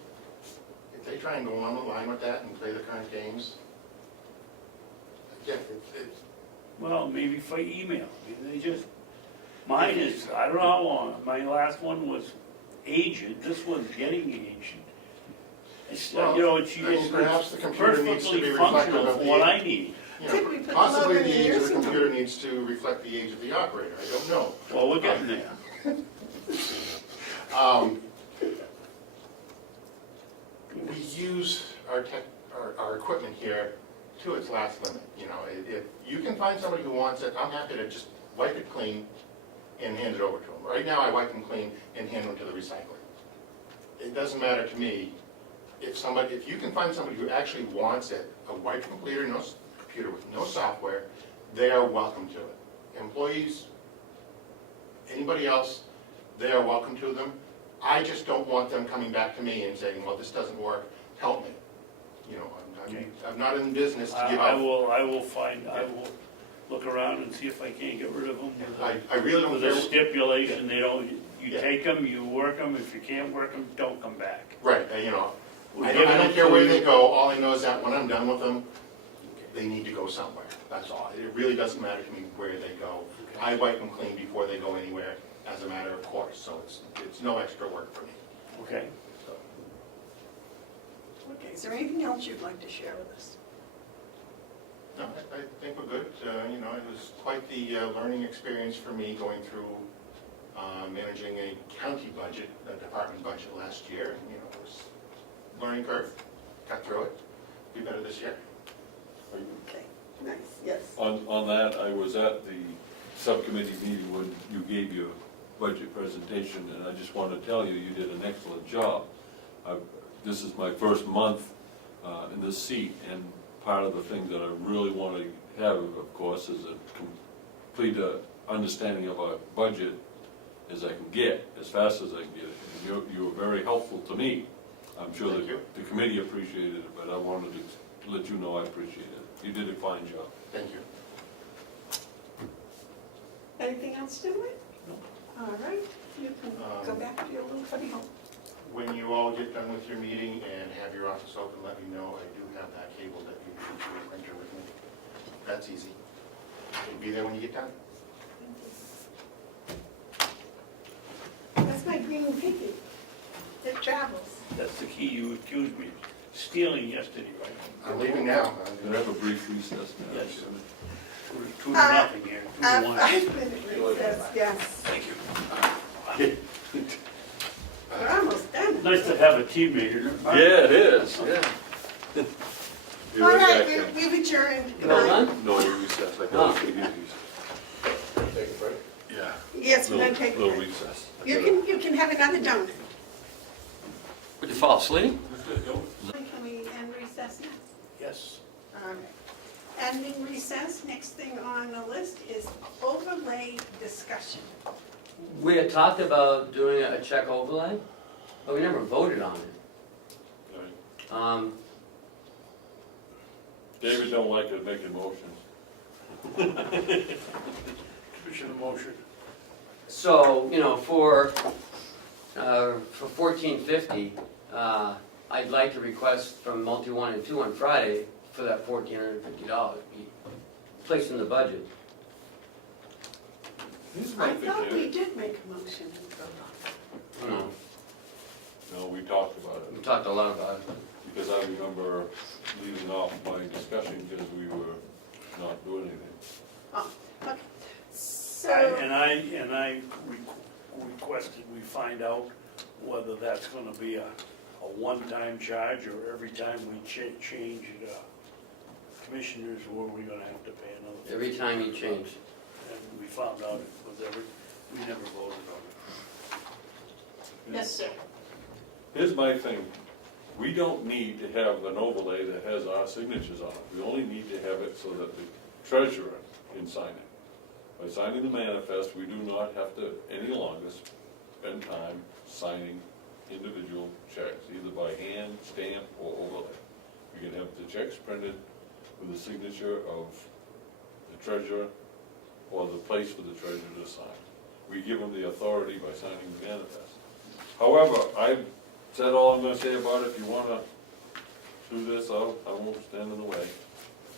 if they try and go on the line with that and play the current games, again, it's Well, maybe for email. I mean, they just, mine is, I don't know how long, my last one was aged, this one's getting aged. It's, Well, you know, it's I mean, perhaps the computer needs to be perfectly reflective functional of for the what age. I need. You Could we know, put possibly them the over age of the nursing home? computer needs to reflect the age of the operator, I don't know. Well, we're getting there. We use our equipment here to its last limit, you know. If you can find somebody who wants it, I'm happy to just wipe it clean and hand it over to them. Right now, I wipe them clean and hand them to the recycler. It doesn't matter to me. If you can find somebody who actually wants it, a wiped computer with no software, they are welcome to it. Employees, anybody else, they are welcome to them. I just don't want them coming back to me and saying, well, this doesn't work, help me. You know, I'm not in business to give I out. will look around and see if I can't get rid of them I really don't with a care. stipulation, they don't, you Yeah. take them, you work them, if you can't work them, don't come back. Right, you know, We're I giving don't it care to where you. they go, all I know is that when I'm done with them, they need to go somewhere, that's all. It really doesn't matter to me where they go. I wipe them clean before they go anywhere, as a matter of course, so it's no extra work for me. Okay. Okay, is there anything else you'd like to share with us? No, I think we're good. You know, it was quite the learning experience for me going through managing a county budget, a department budget last year. And, you know, it was learning curve, got through it, be better this year. Okay, nice, yes. On that, I was at the subcommittee meeting when you gave your budget presentation, and I just want to tell you, you did an excellent job. This is my first month in this seat, and part of the thing that I really want to have, of course, is a complete understanding of our budget as I can get, as fast as I can get it. And you were very helpful to me. I'm sure Thank you. the committee appreciated it, but I wanted to let you know I appreciate it. You did a fine job. Thank you. Anything else to it? No. All right, you can go back to your little funny home. When you all get done with your meeting and have your office open, let me know. I do have that cable that you need to your printer with me. That's easy. It'll be there when you get done. That's my green piggy. It travels. That's the key you accused me of stealing yesterday, right? I'm leaving now. Can I have a brief recess now? Yes. 2-0 here, 2-1. 5-minute recess, yes. Thank you. We're almost done. Nice to have a teammate, isn't it? Yeah, it is, yeah. Be All right right, back then. we've adjourned. Good Well night. done? No recess, I Oh. got it. Take a break. Yeah. Yes, we're gonna take a Little break. recess. You can have another donut. Would you fall asleep? Can we end recess now? Yes. All right. Ending recess, next thing on the list is overlay discussion. We had talked about doing a check overlay, but we never voted on it. David don't like to make motions. Commissioner motion. So, you know, for $14.50, I'd like to request from multi-1 and 2 on Friday for that $1,450 be placed in the budget. I thought we did make a motion. No, No, we talked about we it. talked a lot about it. Because I remember leaving off my discussion because we were not doing anything. Oh, okay. So, And I requested we find out whether that's gonna be a one-time charge, or every time we change commissioners, or we're gonna have to pay another. Every time you change. And we found out it was we never voted on it. yes, sir. Here's my thing, we don't need to have an overlay that has our signatures on it. We only need to have it so that the treasurer can sign it. By signing the manifest, we do not have to any longer spend time signing individual checks, either by hand, stamp, or overlay. We can have the checks printed with the signature of the treasurer or the place for the treasurer to sign. We give them the authority by signing the manifest. However, I've said all I'm gonna say about it. If you wanna do this, I won't stand in the way.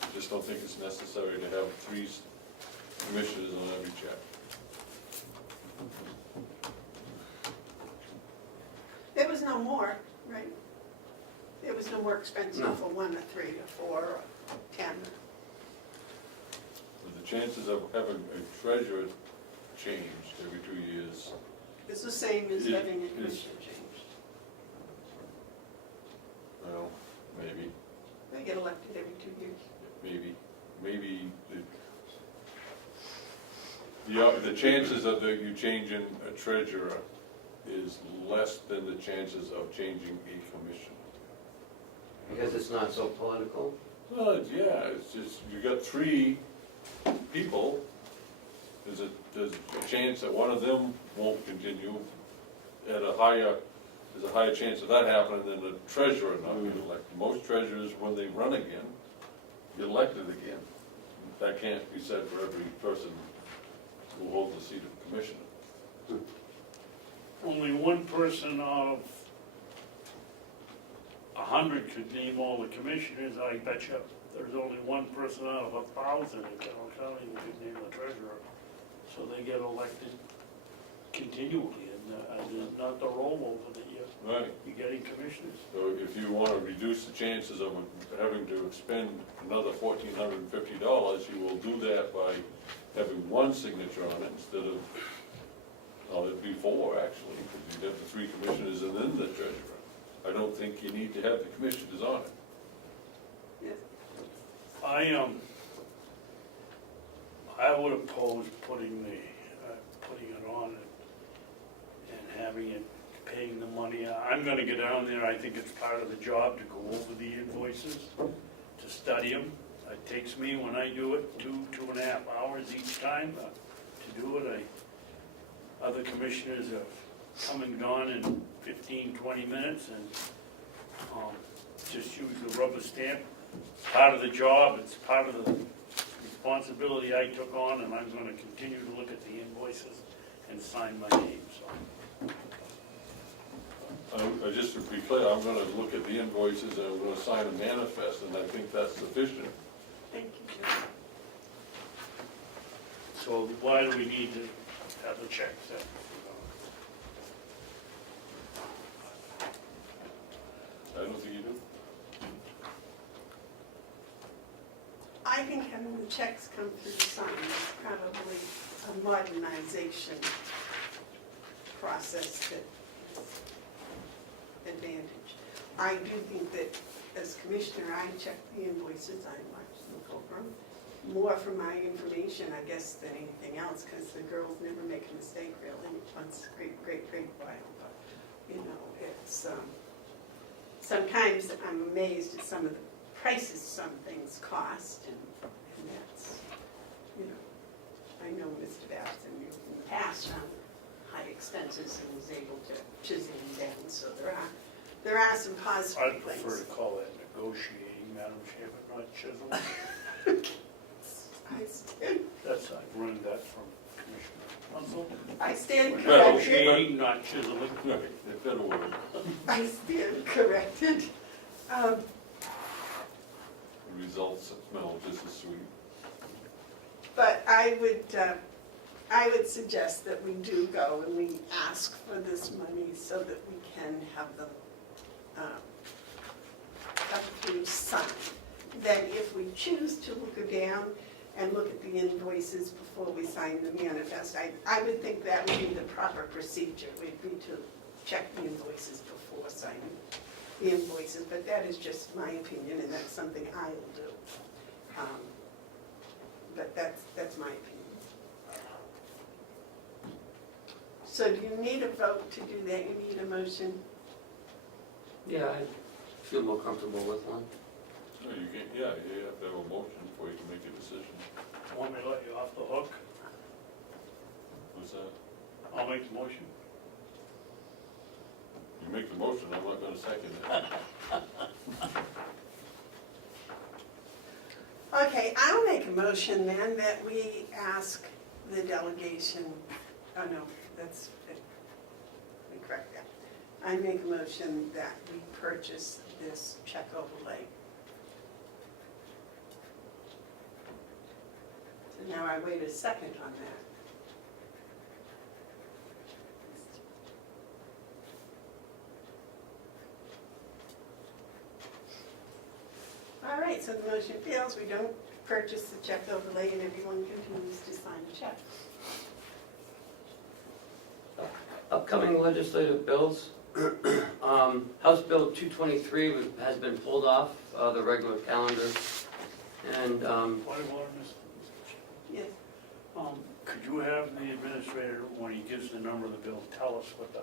I just don't think it's necessary to have 3 commissioners on every check. There was no more, right? It was no more expensive No. for 1 or 3 or 4 or 10. But the chances of having a treasurer changed every 2 years, It's the same as It having a is. commission changed. well, maybe, They get elected every 2 years. maybe the chances of you changing a treasurer is less than the chances of changing a commissioner. Because it's not so political? Well, yeah, it's just, you got 3 people, there's a chance that one of them won't continue there's a higher chance of that happening than the treasurer not being elected. Most treasurers, when they run again, get elected again. That can't be said for every person who holds the seat of commissioner. Only one person out of 100 could name all the commissioners. I bet you there's only one person out of 1,000 in Carroll County who could name the treasurer. So they get elected continually, and there's not the rollover that Right. you're getting commissioners. So if you want to reduce the chances of having to expend another $1,450, you will do that by having 1 signature on it instead of, well, it'd be 4 actually, because you'd have the 3 commissioners and then the treasurer. I don't think you need to have the commissioners on it. Yes. I would oppose putting it on and having it, paying the money. I'm gonna get down there. I think it's part of the job to go over the invoices, to study them. It takes me, when I do it, 2.5 hours each time to do it. Other commissioners have come and gone in 15, 20 minutes, and just use the rubber stamp. It's part of the job, it's part of the responsibility I took on, and I'm gonna continue to look at the invoices and sign my name, so. Just to be clear, I'm gonna look at the invoices and I'm gonna sign a manifest, and I think that's sufficient. Thank you, Jim. So why do we need to have the check set? I don't think you do. I think having the checks come through the sign is probably a modernization process that is advantage. I do think that as commissioner, I check the invoices, I watch them go over them, more for my information, I guess, than anything else, because the girls never make a mistake really, once a great while, but, you know, it's, sometimes I'm amazed at some of the prices some things cost, and that's, you know, I know Mr. Babson in the past found high expenses and was able to chisel them down, so there are some I positive prefer things. to call that negotiating, Madam Chair, but not chiseling. I stand, That's, I've learned that from Commissioner Hounsel. I stand corrected, Negotiating, not chiseling. Right, if that were, I stand corrected. the results smell just as sweet. But I would suggest that we do go and we ask for this money so that we can have them to sign. Then if we choose to look down and look at the invoices before we sign the manifest, I would think that would be the proper procedure, would be to check the invoices before signing the invoices, but that is just my opinion, and that's something I will do. But that's my opinion. So do you need a vote to do that? You need a motion? Yeah, I feel more comfortable with one. No, you can't, yeah, you have to have a motion before you can make a decision. Want me to let you off the hook? Who's that? I'll make the motion. You make the motion, I'm not gonna second it. Okay, I'll make a motion then that we ask the delegation, oh no, that's, let me correct that. I make a motion that we purchase this check overlay. So now I wait a second on that. All right, so the motion fails, we don't purchase the check overlay and everyone continues to sign the check. Upcoming legislative bills. House Bill 223 has been pulled off the regular calendar. And Point of order, Mr. Yes. Could you have the administrator, when he gives the number of the bill, tell us what the,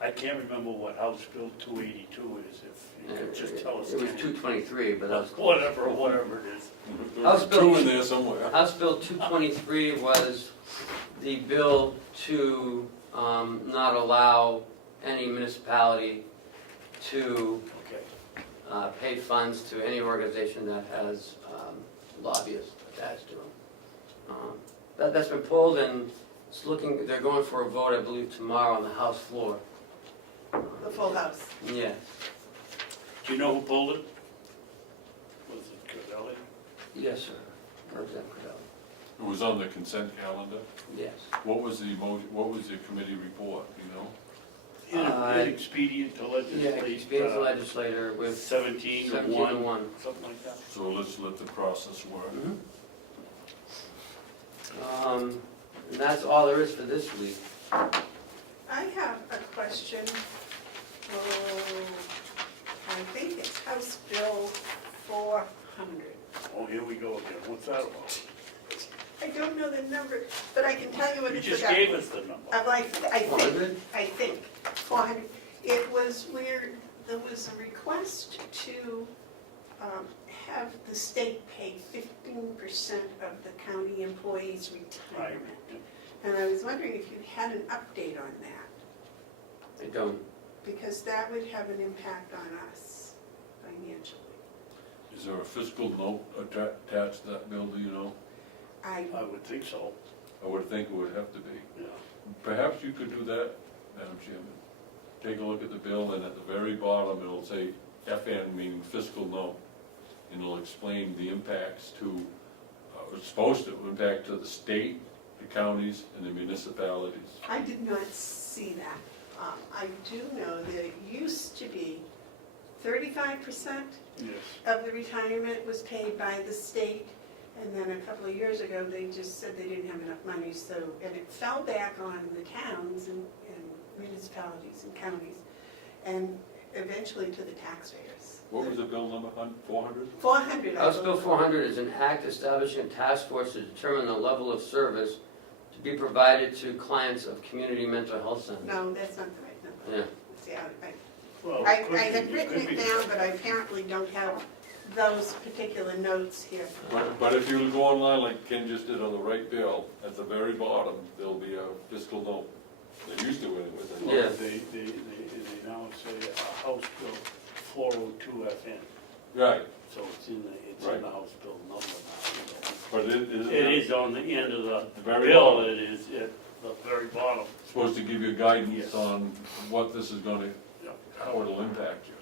I can't remember what House Bill 282 is, if you could just tell us. it was 223, but that was Whatever it is. House There's Bill- two in there somewhere. House Bill 223 was the bill to not allow any municipality to Okay. pay funds to any organization that has lobbyists attached to them. That's been pulled, and it's looking, they're going for a vote, I believe, tomorrow on the House floor. The full house. Yes, Do you know who pulled it? Was it Cavelli? yes, sir. Representative Cordell. It was on the consent calendar. Yes. What was the committee report, do you know? Inexpedient to Yeah, legislate. experience legislator with 17 to 17 to 1, 1. something like that. So let's let the process work. And that's all there is for this week. I have a question. Oh, I think it's House Bill 400. Oh, here we go again. What's that about? I don't know the number, but I can tell you what You it's just about. gave us the number. I think, 400? 400. It was where there was a request to have the state pay 15% of the county employees' retirement. And I was wondering if you had an update on that, I don't. because that would have an impact on us financially. Is there a fiscal note attached to that bill, do you know? I would think so, I would think it would have to be. yeah. Perhaps you could do that, Madam Chairman. Take a look at the bill, and at the very bottom, it'll say FN, meaning fiscal note. And it'll explain the impacts to, it's supposed to impact to the state, the counties, and the municipalities. I did not see that. I do know that it used to be 35% Yes. of the retirement was paid by the state, and then a couple of years ago, they just said they didn't have enough money, so, and it fell back on the towns and municipalities and counties, and eventually to the taxpayers. What was the bill number, 400? 400, I House Bill believe. 400 is an act establishing a task force to determine the level of service to be provided to clients of community mental health centers. No, that's not the right number. Yeah. See, Well, I it could had be- written could it be- down, but I apparently don't have those particular notes here. But if you go online, like Ken just did on the right bill, at the very bottom, there'll be a fiscal note. They used to anyway. Well, Yeah. They now say House Bill 402 FN, Right, so it's in Right. the House Bill number now. but it It is on the end of the very bill, bottom. it is at the very bottom. Supposed to give you guidance Yes. on what this is gonna, Yeah. how it'll impact you.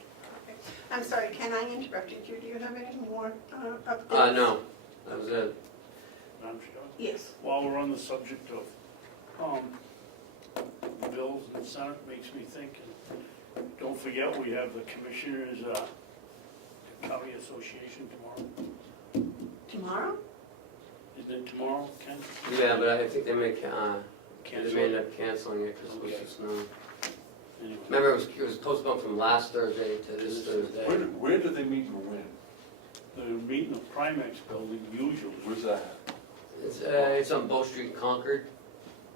I'm sorry, Ken, I interrupted you. Do you have any more updates? No, that was it. I'm sure. Yes. While we're on the subject of bills in the Senate, makes me think, don't forget, we have the commissioners' County Association tomorrow? Tomorrow? Isn't it tomorrow, Ken? Yeah, but I think they may, they Cancel may end it? up canceling it because Okay. of the snow. Anyway. Remember, it was postponed from last Thursday to this Thursday. Where do they meet and when? They're meeting the Primex building usually. Where's that? It's on Bow Street, Concord.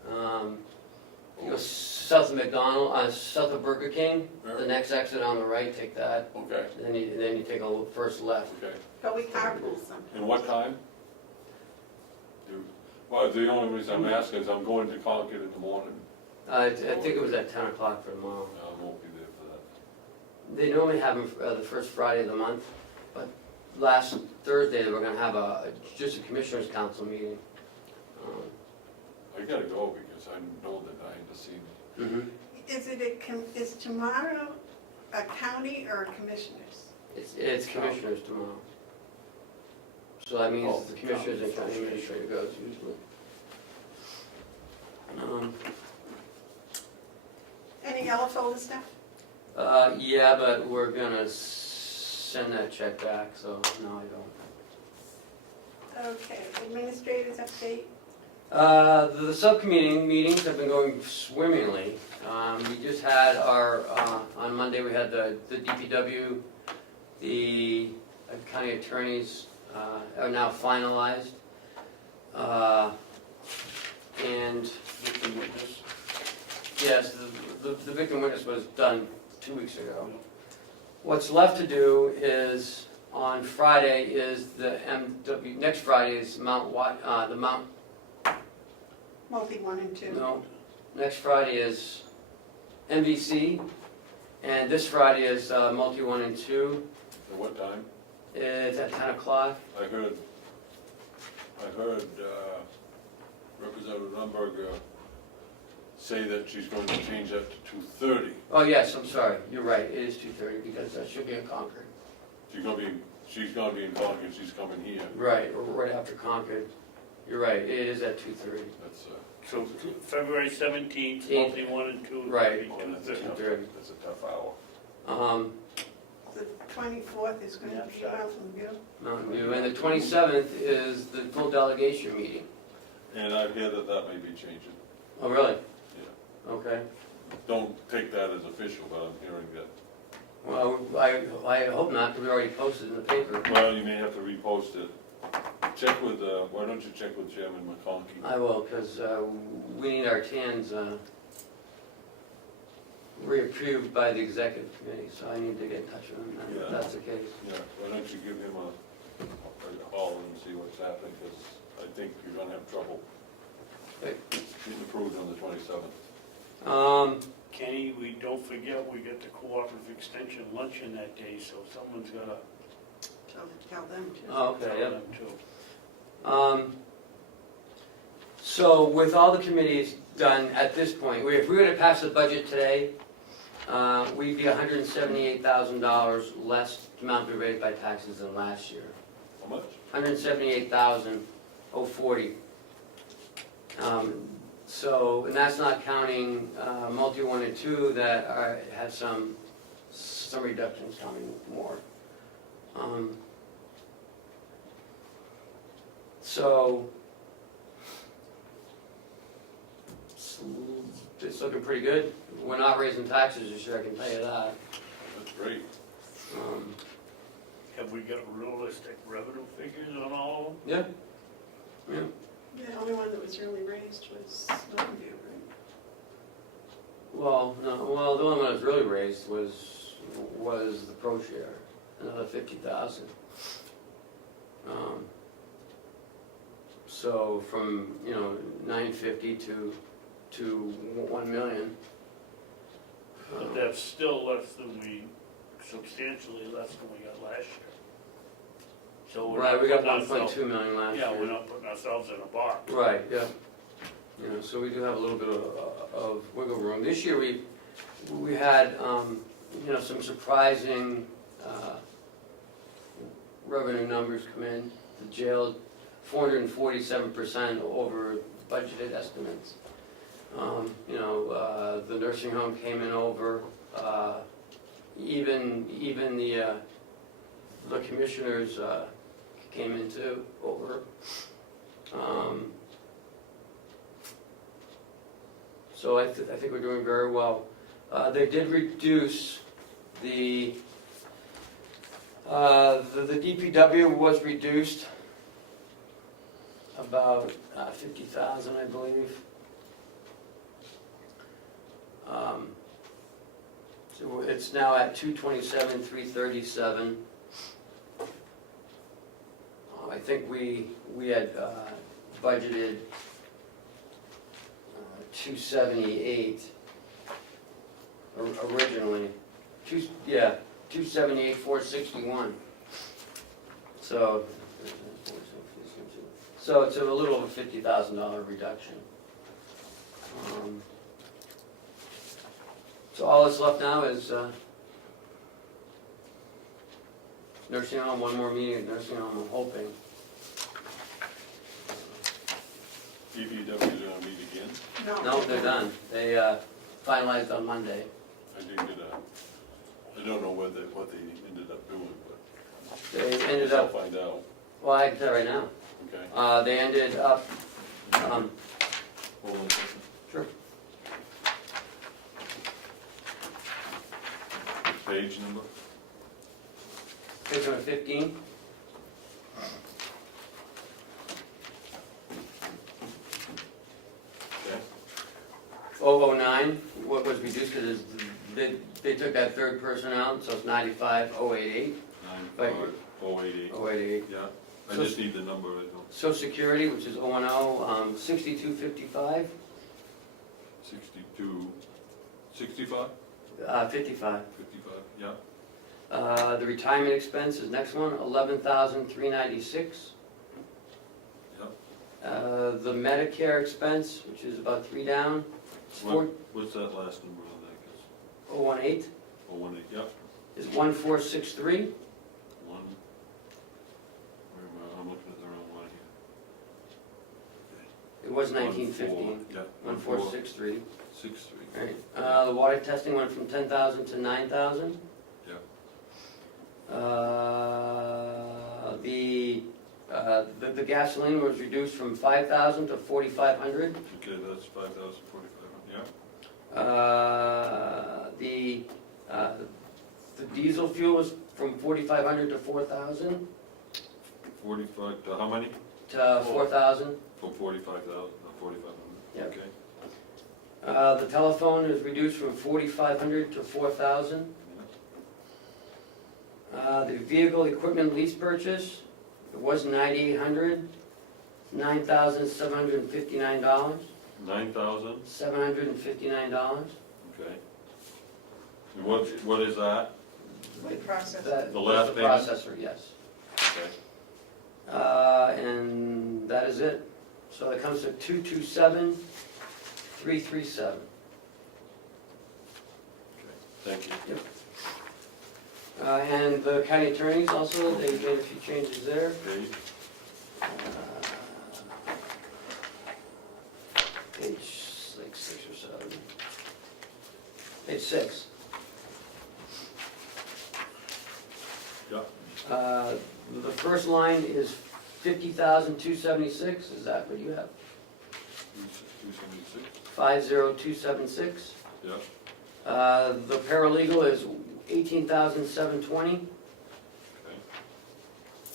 You go south of McDonald, south of Burger King, the next exit on the right, take that. Okay, Then you take a first left. okay. But we carpool some. And what time? Well, the only reason I'm asking is I'm going to Concord in the morning. I think it was at 10 o'clock for tomorrow. I won't be there for that. They normally have them the first Friday of the month, but last Thursday, they were gonna have just a Commissioners' Council meeting. I gotta go because I know that I need to see them. Is tomorrow a county or a commissioners? It's Commissioners tomorrow. So that means Oh, the Commissioners and County County Administrator goes usually. Any yellow folder stuff? Yeah, but we're gonna send that check back, so no, I don't. Okay, administrators update? The subcommittee meetings have been going swimmingly. We just had on Monday, we had the DPW, the county attorneys are now finalized. And Victim witness. yes, the victim witness was done 2 weeks ago. What's left to do is, on Friday is next Friday is the Mount, Multi 1 and 2. no, next Friday is MVC, and this Friday is multi 1 and 2. At what time? It's at 10 o'clock. I heard Representative Lumberger say that she's going to change that to 2:30. Oh, yes, I'm sorry, you're right, it is 2:30 because that should be in Concord. She's gonna be in Concord, she's coming here. Right, right after Concord. You're right, it is at 2:30. That's, So February 17th, multi 1 and 2. Right. that's a 2:30. tough hour. The 24th is going to be Mountain View. Mountain View, and the 27th is the full delegation meeting. And I hear that may be changing. Oh, really? Yeah. Okay. Don't take that as official, but I'm hearing that. Well, I hope not, because we already posted in the paper. Well, you may have to repost it. Check with, why don't you check with Chairman McConkey? I will, because we need our TANs reapproved by the executive committee, so I need to get in touch with him Yeah. if that's the case. Yeah, why don't you give him a call and see what's happening, because I think you're gonna have trouble Okay. getting approved on the 27th. Kenny, we don't forget, we got the cooperative extension luncheon that day, so someone's gotta Tell them to. Oh, okay, tell yeah. them too. So with all the committees done at this point, if we were to pass the budget today, we'd be $178,000 less amount to be raised by taxes than last year. How much? 178,040. So, and that's not counting multi 1 and 2 that have some reductions coming more. So, it's looking pretty good. We're not raising taxes this year, I can tell you that. That's great. Have we got realistic revenue figures on all of them? Yeah, yeah. The only one that was really raised was Mountain View, right? Well, no, well, the only one that was really raised was the pro share, another 50,000. So from, 950 to 1 million. But that's still less than substantially less than we got last year. So we're Right, not we got putting ourselves- 1.2 million last year. Yeah, we're not putting ourselves in a box. Right, yeah. So we do have a little bit of wiggle room. This year we had, some surprising revenue numbers come in. The jail, 447% over budgeted estimates. The nursing home came in over, even the commissioners came into over. So I think we're doing very well. They did reduce the DPW was reduced about 50,000, I believe. So it's now at 227,337. I think we had budgeted 278 originally. 278,461. So it's a little over $50,000 reduction. So all that's left now is nursing home, one more meeting at nursing home, I'm hoping. DPW gonna meet again? No, they're done. They finalized on Monday. I didn't get I don't know what they ended up doing, but They ended I'll up, find out, well, I can tell right now. okay? They ended up, Hold on a second. sure, Page number? page number 15. Okay. 009, what was reduced because they took that third person out, so it's 95,088. 95088. 088. Yeah, I So- just need the number, I don't, Social Security, which is 010, 6255, 62, 65, 55. 55, yeah. The retirement expense is next one, 11,396. Yep. The Medicare expense, which is about 3 down, it's What's that last number on that, 418, 018, yep, is 1463. one, where am I, I'm looking at the wrong one It was here. 1915, 14, yeah. 1463. 63, Right. The water testing went from 10,000 to 9,000. yeah. The gasoline was reduced from 5,000 to 4,500. Okay, that's 5,045, yeah. The diesel fuel was from 4,500 to 4,000 45, to how many? to 4,000. For 45,000, 4,500, Yep. okay. The telephone is reduced from 4,500 to 4,000. Yeah. The vehicle equipment lease purchase, it was 9,800, $9,759. 9,000, $759. okay. And what is that? We process it. That- The last the payment? processor, yes. Okay. And that is it. So it comes to 227,337. Thank you. And the county attorneys also, they made a few changes there. Page, Page like 6 or 7. Page 6. yeah, The first line is 50,276, is that what you have? 276, 50276. yeah. The paralegal is 18,720. Okay.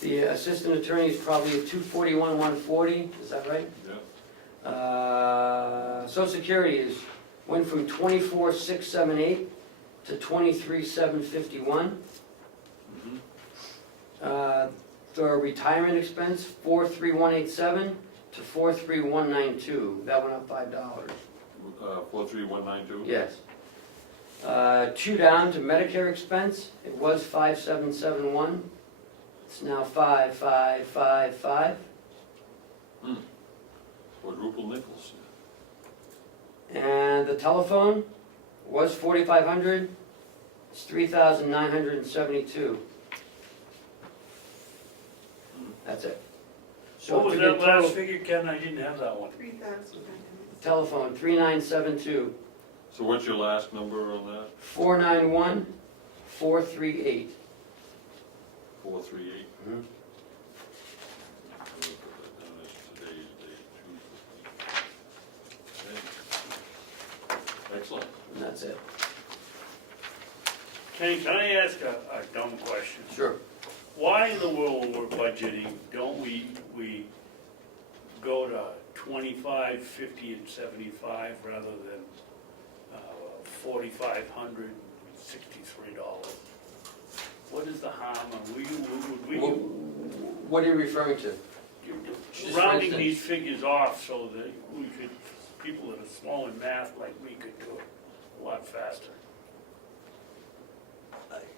The assistant attorney is probably at 241,140, is that right? Yeah, Social Security went from 24,678 to 23,751. mhm, The retirement expense, 43187 to 43192, that went up $5. 43192? Yes. 2 down to Medicare expense, it was 5771, it's now 5555. Quadruple nickels, And the telephone was 4,500, it's 3,972. That's it. So What was to get that last total- figure, Ken? I didn't have that one. 3,000. Telephone, 3972, So what's your last number on that? 491, 438. 438. Mhm. I'll put that down as today's date, 2/15. Okay. Excellent. And that's it. Kenny, can I ask a dumb question? Sure. Why in the world when we're budgeting, don't we go to 25, 50, and 75 rather than $4,563? What is the harm? Would we What are you referring to? Just for rounding instance. these figures off so that we could, people that are slow in math like me could do it a lot faster?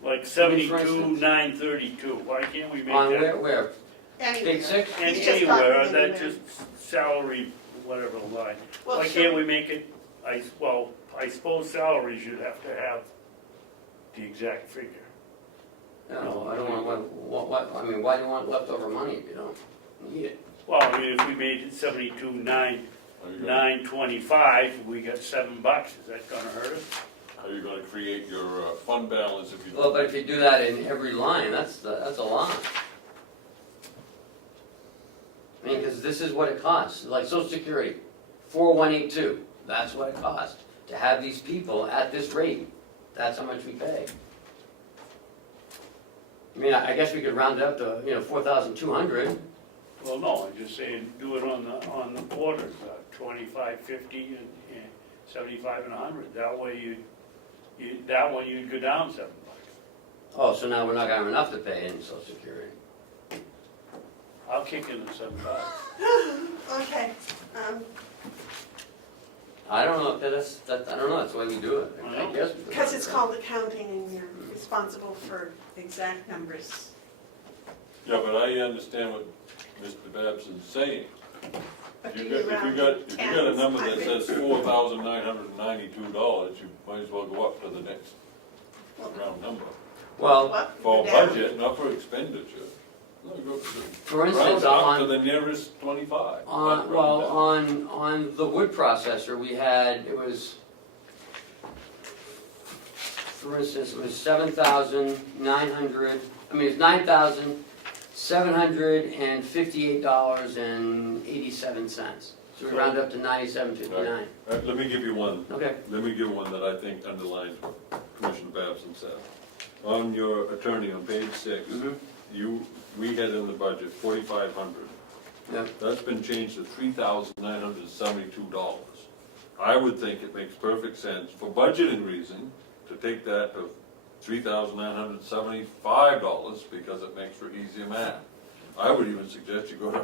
Like For 72, instance. 932, why can't we make On that? where? Anyway, Page 6? And He's just anywhere, talking that anywhere. just salary, whatever line. Well, Why sure. can't we make it, I suppose salaries you'd have to have the exact figure. No, I don't want, I mean, why do you want leftover money if you don't need it? Well, I mean, if we made it 72, 925, we got $7, is that gonna hurt us? How are you gonna create your fund balance if you? Well, but if you do that in every line, that's a lot. I mean, because this is what it costs, like Social Security, 4182, that's what it costs to have these people at this rate. That's how much we pay. I mean, I guess we could round it up to, 4,200. Well, no, I'm just saying, do it on the quarters, 25, 50, and 75 and 100. That way that one you'd go down $7. Oh, so now we're not gonna have enough to pay in Social Security. I'll kick in the $7. Okay, I don't know, I don't know, that's the way we do it. I I know. guess. because it's called accounting and you're responsible for exact numbers. Yeah, but I understand what Mr. Babson's saying. But If do you got a tens, number that hundreds? says $4,992, you might as well go up to the next round number. Well, What? For Down? budget, not for expenditure. No, go for round instance, up to on, the nearest 25. on, Not well, round down. on the wood processor, we had, it was, for instance, it was 7,900, I mean, it's $9,758.87. So we rounded up to 97.59. Let me give you one. Okay. Let me give one that I think underlines what Commissioner Babson said. On your attorney, on page 6, we had in the budget $4,500. Yep. That's been changed to $3,972. I would think it makes perfect sense for budgeting reason to take that to $3,975 because it makes for easier math. I would even suggest you go to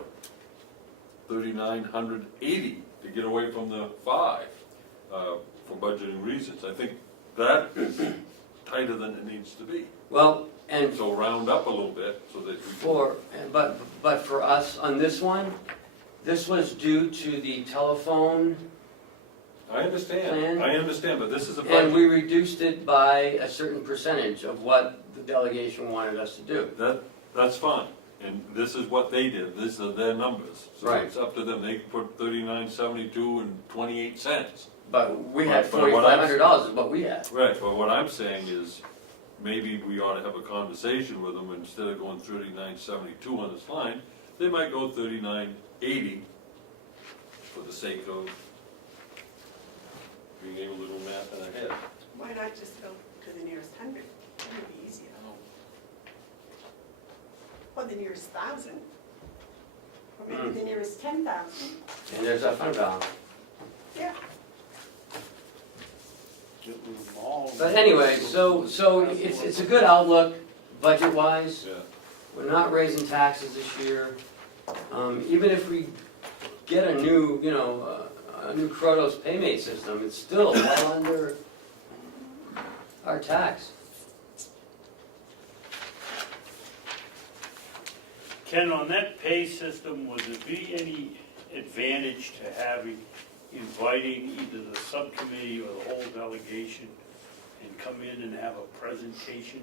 $3,980 to get away from the 5 for budgeting reasons. I think that is tighter than it needs to be. Well, and So round up a little bit so that we but for us on this one, this was due to the telephone, I understand, but this is a and budget. we reduced it by a certain percentage of what the delegation wanted us to do. That's fine, and this is what they did, these are their numbers. So Right. it's up to them, they can put $39.72 and 28 cents. But we had But what I'm- $4,500 is what we had. Right, but what I'm saying is, maybe we ought to have a conversation with them, instead of going 39.72 on this line, they might go 39.80 for the sake of being able to do math in their head. Why not just go to the nearest 100? That would be easier. Or the nearest 1,000. Or maybe the nearest 10,000. And there's our fund balance. Yeah. Get rid of them all. But anyway, so it's a good outlook, budget-wise. Yeah. We're not raising taxes this year. Even if we get a new, a new Kronos paymate system, it's still well under our tax. Ken, on that pay system, would there be any advantage to inviting either the subcommittee or the whole delegation and come in and have a presentation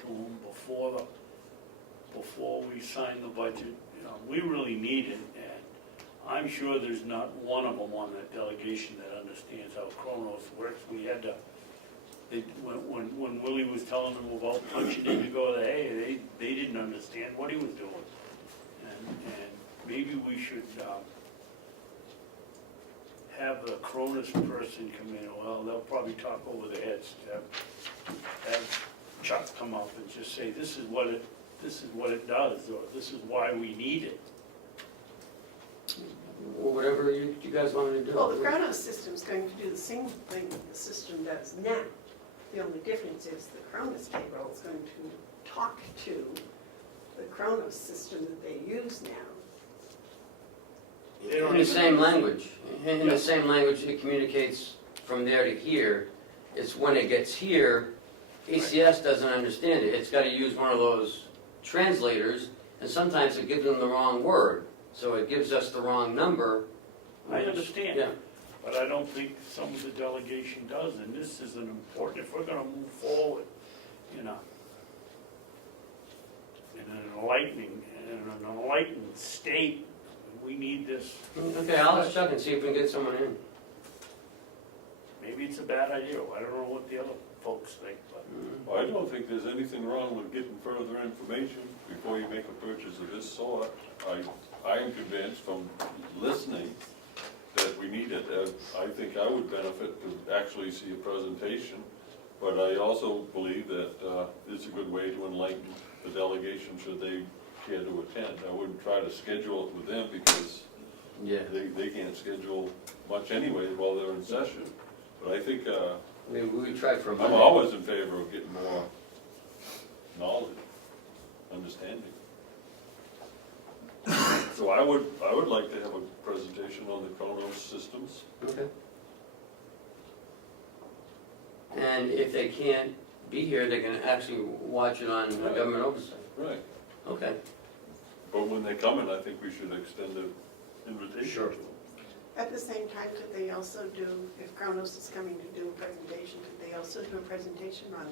to them before we sign the budget? We really need it, and I'm sure there's not one of them on that delegation that understands how Kronos works. when Willie was telling them about punching in to go to A, they didn't understand what he was doing. And maybe we should have the Cronus person come in, well, they'll probably talk over their heads, have Chuck come up and just say, this is what it does, or this is why we need it. Or whatever you guys want me to do. Well, the Kronos system's going to do the same thing the system does now. The only difference is the Kronos payroll is going to talk to the Kronos system that they use now. They don't In the even same understand. language. In the same language, it communicates from there to here. It's when it gets here, ACS doesn't understand it. It's got to use one of those translators, and sometimes it gives them the wrong word. So it gives us the wrong number. I understand. Yeah. But I don't think some of the delegation does, and this is an important, if we're gonna move forward, in an enlightened state, we need this. Okay, I'll ask Chuck and see if we can get someone in. Maybe it's a bad idea, I don't know what the other folks think, but. Well, I don't think there's anything wrong with getting further information before you make a purchase of this sort. I am convinced from listening that we need it. I think I would benefit to actually see a presentation, but I also believe that it's a good way to enlighten the delegation should they care to attend. I wouldn't try to schedule it with them because Yeah. they can't schedule much anyway while they're in session. But I think Maybe we would try for a I'm Monday. always in favor of getting more knowledge, understanding. So I would like to have a presentation on the Comeau systems. Okay. And if they can't be here, they can actually watch it on Right. government oversight. Right. Okay. But when they come in, I think we should extend an invitation. Sure. to them. At the same time, could they also do, if Kronos is coming to do a presentation, could they also do a presentation on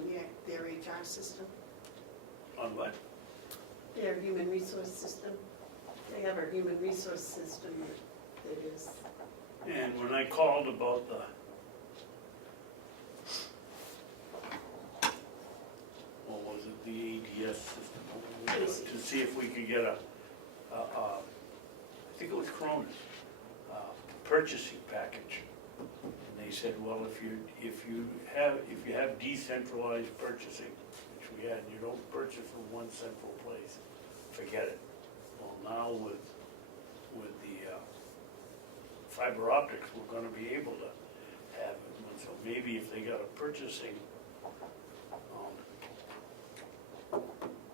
their HR system, On what? their human resource system? They have a human resource system that is, And when I called about what was it, the ADS system, to see if we could get I think it was Cronus, purchasing package. And they said, well, if you have decentralized purchasing, which we had, and you don't purchase from one central place, forget it. Well, now with the fiber optics, we're gonna be able to have it. And so maybe if they got a purchasing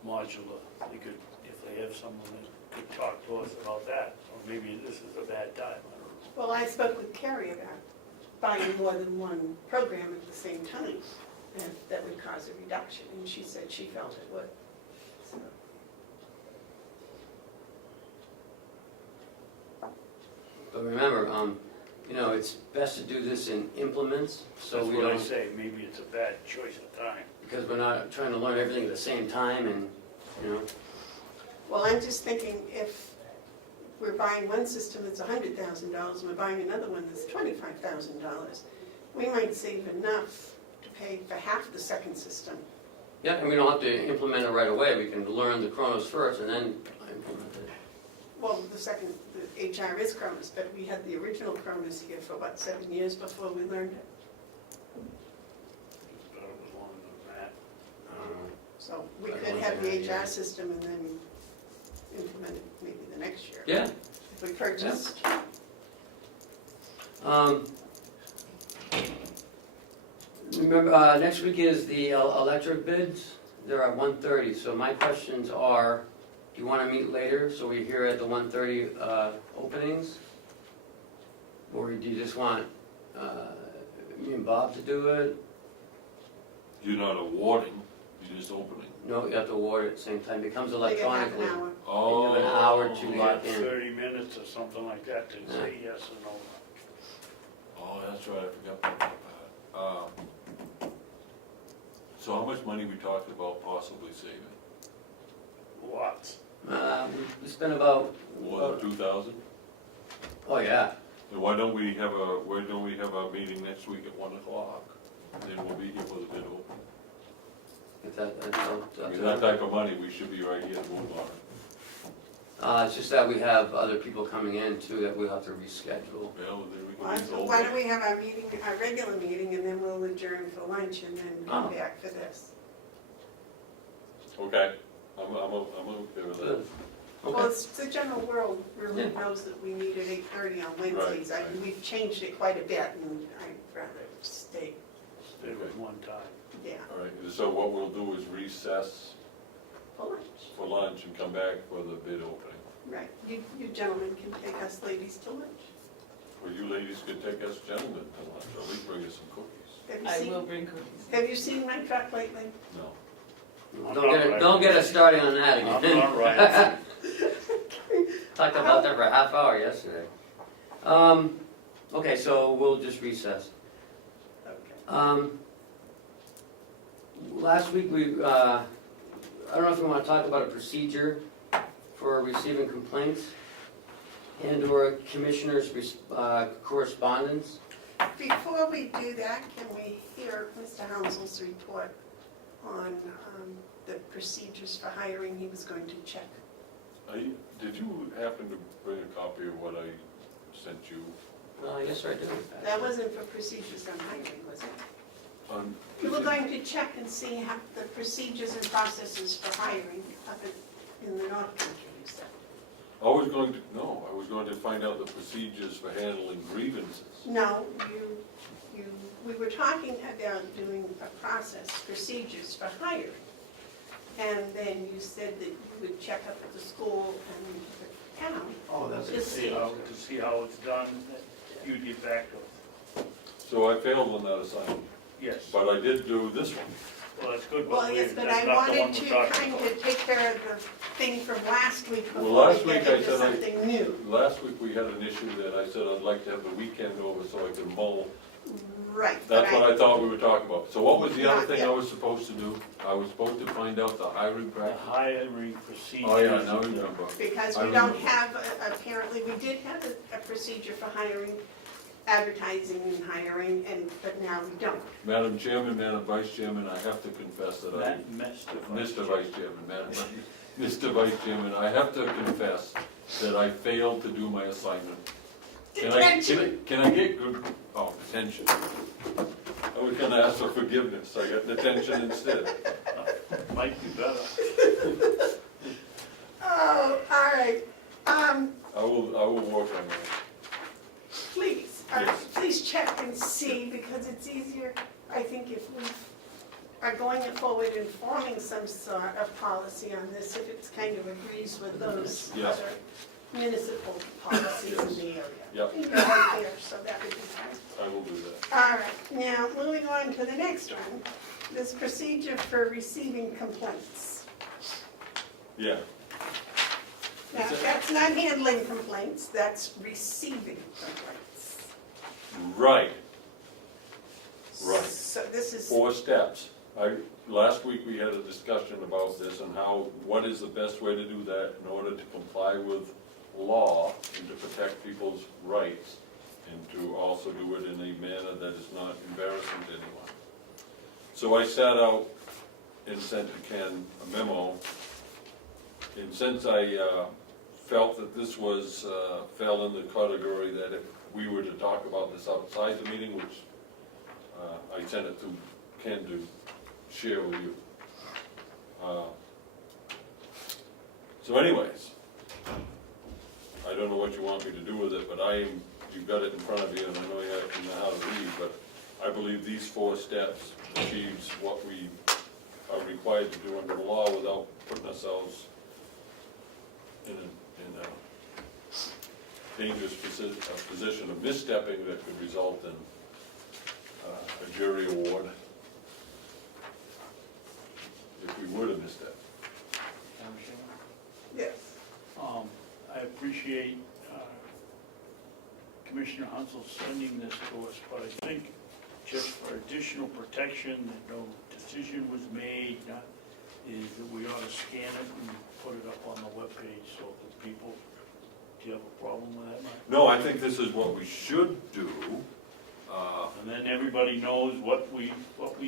modular, they could, if they have someone that could talk to us about that, or maybe this is a bad time, I don't know. well, I spoke with Carrie about buying more than one program at the same time, and that would cause a reduction, and she said she felt it would. So, But remember, it's best to do this in implements, so That's we what I don't, say, maybe it's a bad choice of time. because we're not trying to learn everything at the same time and, well, I'm just thinking if we're buying one system that's $100,000, and we're buying another one that's $25,000, we might save enough to pay for half the second system. yeah, and we don't have to implement it right away. We can learn the Kronos first and then implement it. Well, the HR is Kronos, but we had the original Kronos here for, 7 years before we learned it? But it was longer than that. So we I could don't have the think- HR system and then implement it maybe the next year. Yeah. If we purchased. Remember, next week is the electric bids. They're at 1:30, so my questions are, do you want to meet later, so we're here at the 1:30 openings? Or do you just want me and Bob to do it? You're not awarding, you're just opening. No, you have to award it at the same time. It comes They get half electronically. an hour. Oh. You have an hour to We lock had in. 30 minutes or something like that to say yes or no. Oh, that's right, I forgot about that part. So how much money we talked about possibly saving? Lots. We spent about, More than 2,000? oh yeah, Then why don't we have a meeting next week at 1 o'clock? then we'll be here for the bid opening. If that, I mean, that type of money, we should be right here to move on it. it's just that we have other people coming in too that we'll have to reschedule. Well, then we Why can use all why that. don't we have our meeting, our regular meeting, and then we'll adjourn for lunch and then come Oh. back for this? Okay, I'm okay with that. Good. Well, Okay. it's, the general world really Yeah. knows that we meet at 8:30 on Wednesdays. Right. We've changed it quite a bit, and I'd rather stay, Stay with one time. yeah, All right, so what we'll do is recess for lunch. for lunch and come back for the bid opening. Right, you gentlemen can take us ladies to lunch. Or you ladies could take us gentlemen to lunch, or at least bring us some cookies. Have you I seen- will bring cookies. Have you seen my truck lately? No. Don't get us started on that I'm again. not right. Talked about that for a half hour yesterday. Okay, so we'll just recess. Okay. Last week I don't know if we want to talk about a procedure for receiving complaints and/or commissioners' correspondence. Before we do that, can we hear Mr. Hounsel's report on the procedures for hiring he was going to check? Did you happen to bring a copy of what I sent you? Yes, I do. That wasn't for procedures on hiring, was it? You were Did going to check and see how the procedures and processes for hiring up in the North Country, you said. I was going to find out the procedures for handling grievances. No, we were talking about doing a process, procedures for hiring. And then you said that you would check up with the school and the town. Oh, that's to see to see how it's done, you'd get back to us. So I failed on that assignment, Yes, but I did do this one. well, that's good, Well, but yes, but that's I not the one wanted we're to talking kind about. of take care of the thing from last week Well, before last we week get I into said something new. Last week we had an issue that I said I'd like to have the weekend over so I could mull. Right. but That's what I thought we were talking about. So what was the other Not thing yet. I was supposed to do? I was supposed to find out the hiring The practice. hiring procedures. Oh, yeah, now I remember. Because I we don't remember. have, apparently, we did have a procedure for hiring, advertising and hiring, but now we don't. Madam Chairman, Madam Vice Chairman, I have to confess that I, Mr. Vice Chairman, Mr. Vice Chairman, I have to confess that I failed to do my assignment. Detention. Can I get good, detention. I was gonna ask for forgiveness, I got detention instead. Might be better. Oh, all right. I will work on that. Please, Yes. please check and see, because it's easier, I think, if we are going forward and forming some sort of policy on this, if it kind of agrees with those Yeah. other municipal policies in the area. Yep. You're right there, so that would be fine. I will do that. All right, now, moving on to the next one, this procedure for receiving complaints. Yeah, Now, that's not handling complaints, that's receiving complaints. right. Right. So this is, 4 steps. Last week we had a discussion about this and what is the best way to do that in order to comply with law and to protect people's rights and to also do it in a manner that is not embarrassing to anyone. So I sat out and sent to Ken a memo, and since I felt that this fell in the category that if we were to talk about this outside the meeting, which I sent it to Ken to share with you. So anyways, I don't know what you want me to do with it, but you've got it in front of you, and I know you have to know how to read, but I believe these 4 steps achieves what we are required to do under the law without putting ourselves in a dangerous position of misstepping that could result in a jury award if we were to misstep. yes. I appreciate Commissioner Hounsel sending this to us, but I think just for additional protection, that no decision was made, is that we ought to scan it and put it up on the webpage so that people, do you have a problem with that, Mike? No, I think this is what we should do. And then everybody knows what we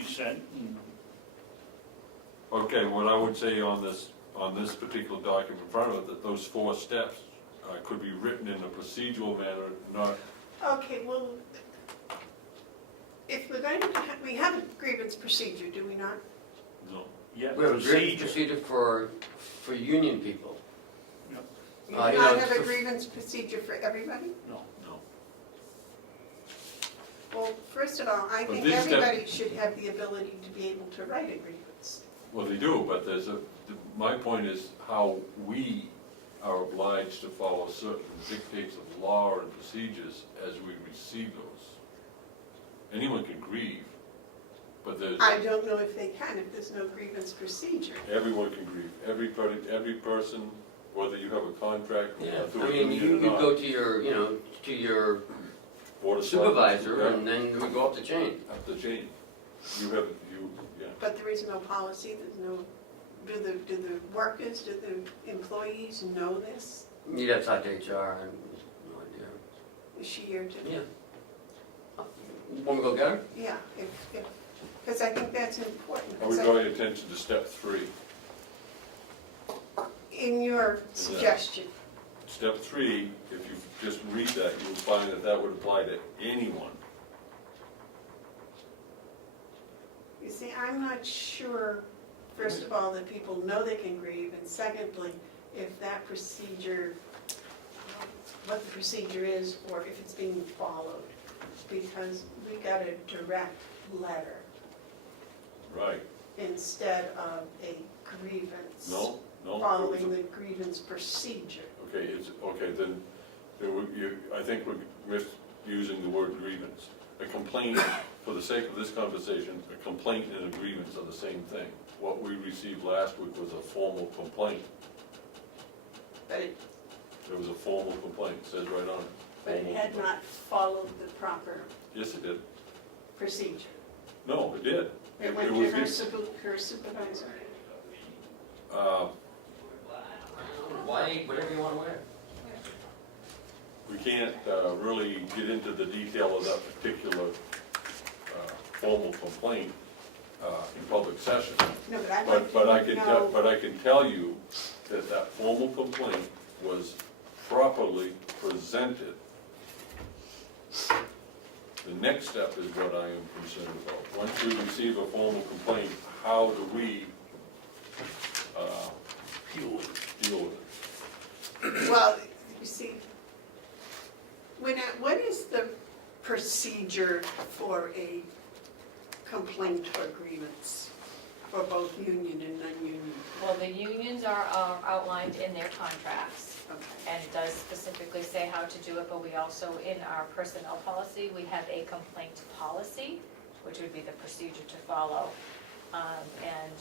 sent, and Okay, what I would say on this particular document in front of it, that those 4 steps could be written in a procedural manner, not, Okay, well, if we're going to, we have a grievance procedure, do we not? no. yeah, We have a grievance procedure. procedure for union people. You do You not know, have a for- grievance procedure for everybody? No. No. Well, first of all, I But think these everybody should have the ability to be able to write a grievance. Well, they do, but my point is how we are obliged to follow certain dictates of law and procedures as we receive those. Anyone can grieve, but I don't know if they can, if there's no grievance procedure. everyone can grieve. Every person, whether you have a contract Yeah, through I a mean, union or you not. go to your, to your Board of Selectmen, supervisor, yeah, and then we go up the chain. up the chain. Yeah. But there is no policy, there's no, do the workers, do the employees know this? You'd have to talk to HR, I have no idea. Is she here too? Yeah. Want me to go get her? Yeah, because I think that's important. I would draw your attention to step 3. In your suggestion, Step 3, if you just read that, you will find that that would apply to anyone. you see, I'm not sure, first of all, that people know they can grieve, and secondly, if that procedure, what the procedure is, or if it's being followed, because we got a direct letter Right. instead of a grievance. No. Following the grievance procedure. Okay, then I think we're misusing the word grievance. A complaint, for the sake of this conversation, a complaint and a grievance are the same thing. What we received last week was a formal complaint. But it, There was a formal complaint, it says right on it. but it Formal had complaint. not followed the proper Yes, it did. procedure. No, it did. It went was to her good. her supervisor. Why, whatever you want to wear. We can't really get into the detail of that particular formal complaint in public session. No, but I'd like But I to can know. but I can tell you that that formal complaint was properly presented. The next step is what I am concerned about. Once we receive a formal complaint, how do we deal with it? Well, you see, what is the procedure for a complaint or grievance for both union and non-union? Well, the unions are outlined in their contracts, Okay. and it does specifically say how to do it, but we also, in our personnel policy, we have a complaint policy, which would be the procedure to follow. And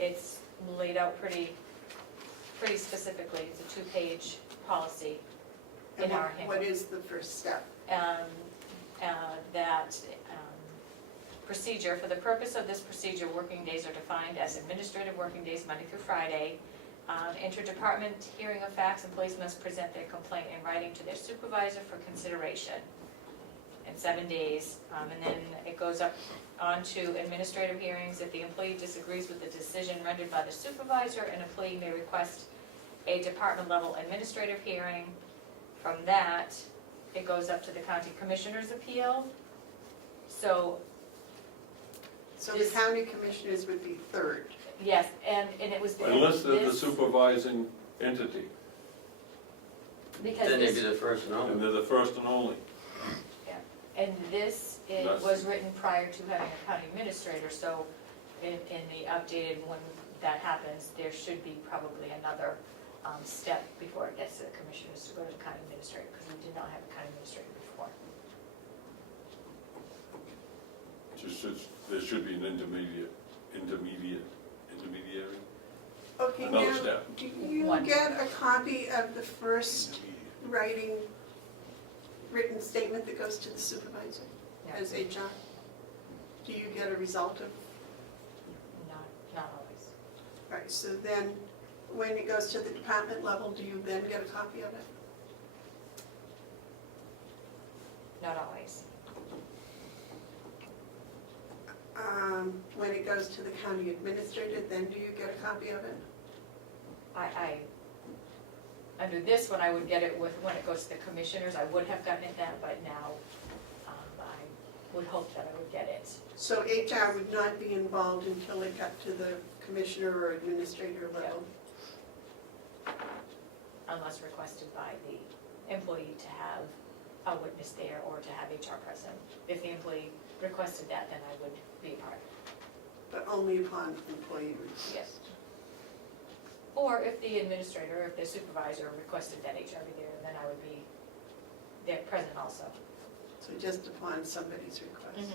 it's laid out pretty specifically. It's a 2-page policy in And our what handbook. is the first step? That procedure, for the purpose of this procedure, working days are defined as administrative working days, Monday through Friday. Interdepartment hearing of facts, employees must present their complaint in writing to their supervisor for consideration in 7 days. And then it goes up onto administrative hearings. If the employee disagrees with the decision rendered by the supervisor, an employee may request a department level administrative hearing. From that, it goes up to the County Commissioners' appeal. So, So the This- county commissioners would be third. yes, and it was. Unless they're the this- supervising entity, Because Then they'd this, be the first and and only. they're the first and only. and this That's- was written prior to having a county administrator, so in the updated, when that happens, there should be probably another step before it gets to the commissioners to go to the county administrator, because we did not have a county administrator before. There should be an intermediary. Okay, Another now, step. do you One. get a copy of the first written statement that goes to the supervisor Yeah. as HR? Do you get a result of, Not always. all right, so then, when it goes to the department level, do you then get a copy of it? Not always. when it goes to the county administrator, then do you get a copy of it? Under this one, I would get it with, when it goes to the commissioners, I would have gotten it then, but now, I would hope that I would get it. So HR would not be involved until it got to the commissioner or administrator level? Unless requested by the employee to have a witness there or to have HR present. If the employee requested that, then I would be a part. But only upon employee request? Yes. Or if the administrator, if the supervisor requested that HR be there, then I would be there present also. So just upon somebody's request?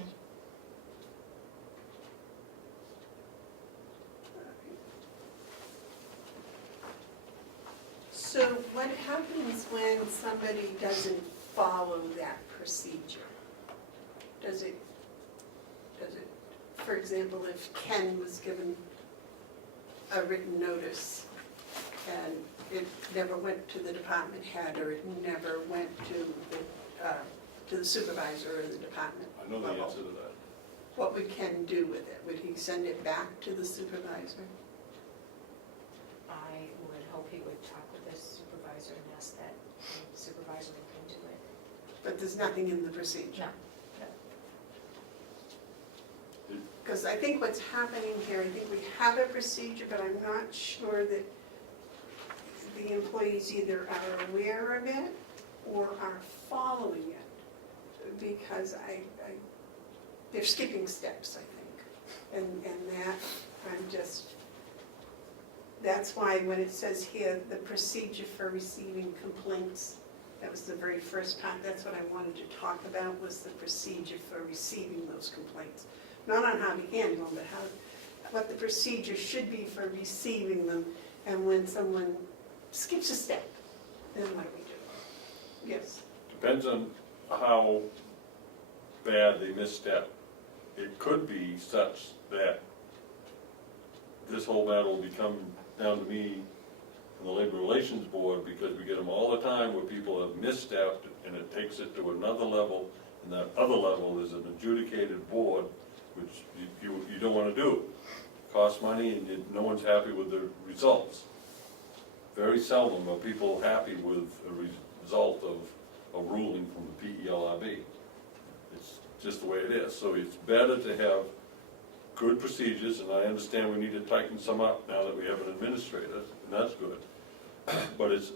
So what happens when somebody doesn't follow that procedure? Does it, for example, if Ken was given a written notice and it never went to the department head, or it never went to the supervisor or the department I know the level, answer to that. what would Ken do with it? Would he send it back to the supervisor? I would hope he would talk with the supervisor and ask that the supervisor look into it. But there's nothing in the procedure? No. Because I think what's happening here, I think we have a procedure, but I'm not sure that the employees either are aware of it or are following it. Because they're skipping steps, I think. And that, that's why when it says here, the procedure for receiving complaints, that was the very first part, that's what I wanted to talk about, was the procedure for receiving those complaints. Not on how to handle them, but what the procedure should be for receiving them, and when someone skips a step, then what do we do? Yes. Depends on how bad they misstep. It could be such that this whole matter will become down to me and the Labor Relations Board, because we get them all the time where people have misstepped and it takes it to another level, and that other level is an adjudicated board, which you don't want to do. Costs money and no one's happy with the results. Very seldom are people happy with a result of a ruling from the PELRB. It's just the way it is. So it's better to have good procedures, and I understand we need to tighten some up now that we have an administrator, and that's good. But it's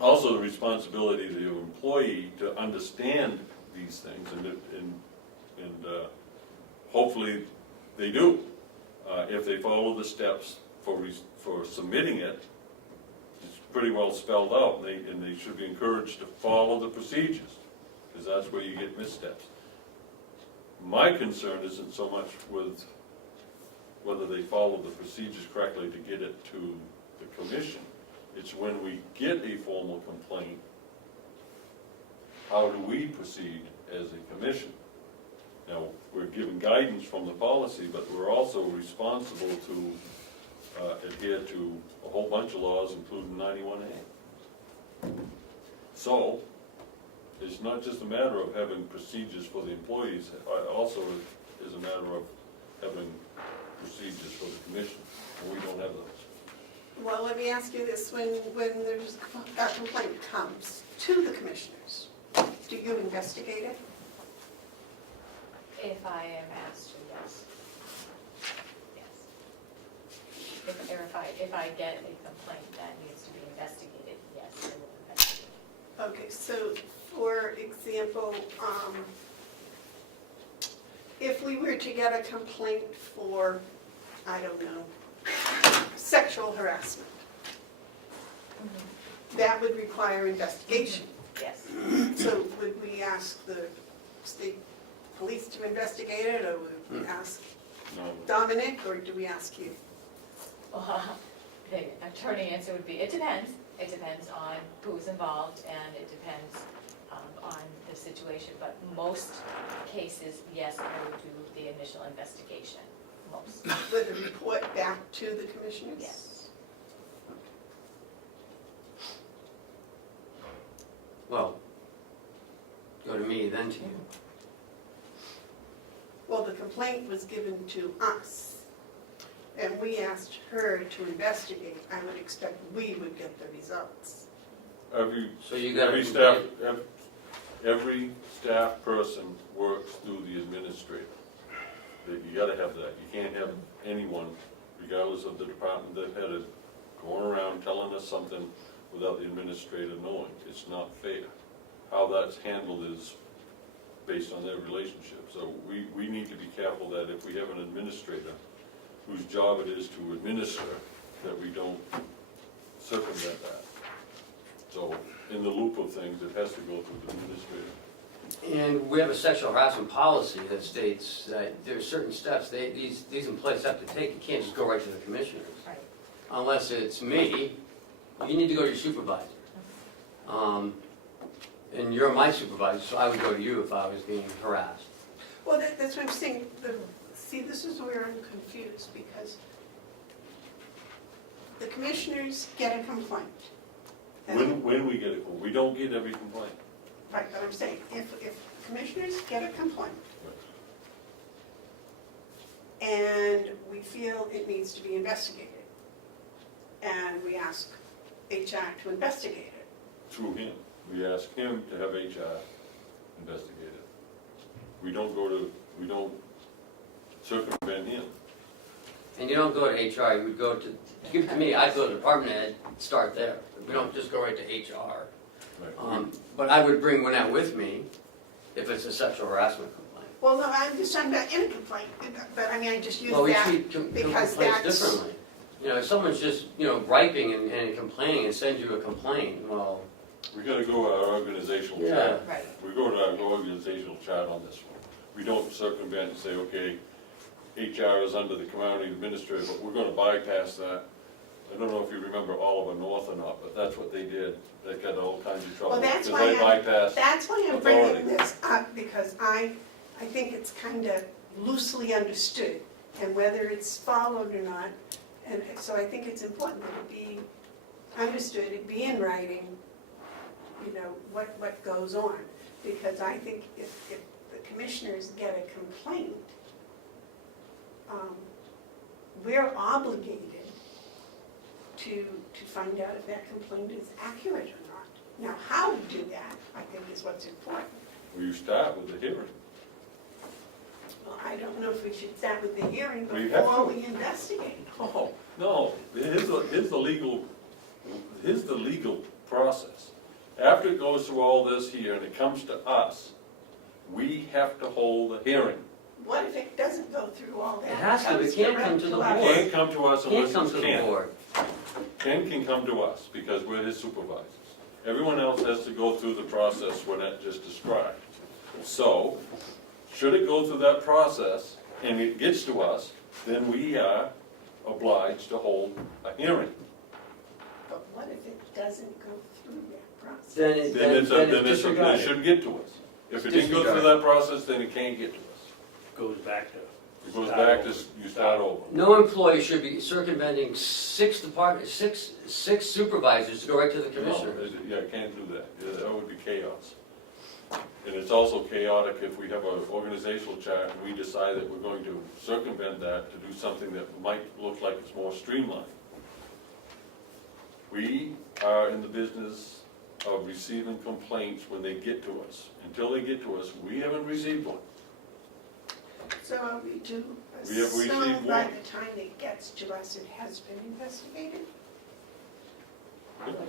also the responsibility of the employee to understand these things, and hopefully they do. If they follow the steps for submitting it, it's pretty well spelled out, and they should be encouraged to follow the procedures, because that's where you get missteps. My concern isn't so much with whether they follow the procedures correctly to get it to the commission. It's when we get a formal complaint, how do we proceed as a commission? Now, we're given guidance from the policy, but we're also responsible to adhere to a whole bunch of laws, including 91A. So, it's not just a matter of having procedures for the employees, it also is a matter of having procedures for the commission, and we don't have those. Well, let me ask you this, when there's a complaint comes to the commissioners, do you investigate it? If I am asked to, yes. Yes. If I get a complaint that needs to be investigated, yes, I will investigate. Okay, so for example, if we were to get a complaint for, I don't know, sexual harassment, that would require investigation. Yes. So would we ask the state police to investigate it, or would we ask No. Dominic, or do we ask you? The attorney answer would be, it depends. It depends on who's involved, and it depends on the situation. But most cases, yes, I would do the initial investigation, most. With a report back to the commissioners? Yes. Well, go to me, then to you. Well, the complaint was given to us, and we asked her to investigate, I would expect we would get the results. So you got Every staff person works through the administrator. You gotta have that. You can't have anyone, regardless of the department they're headed, going around telling us something without the administrator knowing. It's not fair. How that's handled is based on their relationship. So we need to be careful that if we have an administrator whose job it is to administer, that we don't circumvent that. So in the loop of things, it has to go through the administrator. And we have a sexual harassment policy that states that there are certain steps these employees have to take. You can't just go right to the commissioners. Right. Unless it's me, you need to go to your supervisor. And you're my supervisor, so I would go to you if I was being harassed. Well, that's what I'm saying, see, this is where I'm confused, because the commissioners get a complaint. When we get a complaint, we don't get every complaint. Right, but I'm saying, if commissioners get a complaint, and we feel it needs to be investigated, and we ask HR to investigate it. Through him. We ask him to have HR investigate it. We don't circumvent him. And you don't go to HR, you would go to, give it to me, I'd go to department head, start there. We don't just go right to HR. Right. But I would bring one out with me if it's a sexual harassment complaint. Well, no, I'm just talking about in a complaint, but I mean, I just use Well, we that treat because complaints that's. differently. You know, if someone's just, griping and complaining and sends you a complaint, well, We gotta go our organizational yeah. chart. Right. We go to our organizational chart on this one. We don't circumvent and say, okay, HR is under the county administrator, but we're gonna bypass that. I don't know if you remember Oliver North or not, but that's what they did. They got all kinds of trouble. Well, that's because they bypassed. That's why I'm bringing authority. this up, because I think it's kind of loosely understood, and whether it's followed or not, and so I think it's important that it be understood, it be in writing, what goes on. Because I think if the commissioners get a complaint, we're obligated to find out if that complaint is accurate or not. Now, how we do that, I think, is what's important. Well, you start with the hearing. Well, I don't know if we should start with the hearing We have before to. we investigate. Oh, no, here's the legal process. After it goes through all this here and it comes to us, we have to hold a hearing. What if it doesn't go through all that? It has to, it can't come to the us? It board. can't come to us Can't unless come it's to the Ken. board. Ken can come to us because we're his supervisors. Everyone else has to go through the process Lynette just described. So, should it go through that process and it gets to us, then we are obliged to hold a hearing. But what if it doesn't go through that process? Then it's It disregarded. shouldn't get to us. If it didn't go through Disregarded. that process, then it can't get to us. Goes back to. It goes back to, you start over. No employee should be circumventing six supervisors to go right to the commissioners. No, yeah, can't do that. Yeah, that would be chaos. And it's also chaotic if we have an organizational chart and we decide that we're going to circumvent that to do something that might look like it's more streamlined. We are in the business of receiving complaints when they get to us. Until they get to us, we haven't received one. So are we to We have received assume by one. the time it gets to us, it has been investigated? That would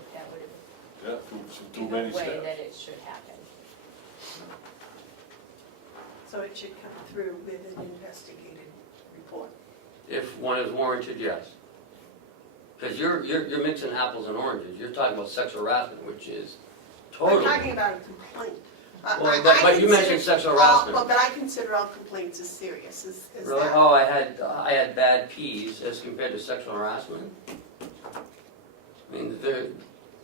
Yeah, be through the many way steps. that it should happen. So it should come through with an investigated report. If one is warranted, yes. Because you're mixing apples and oranges. You're talking about sexual harassment, which is I'm totally. talking about a complaint. Well, but you mentioned sexual harassment. But I consider all complaints as serious, is Really? that? Oh, I had bad peas as compared to sexual harassment. I mean,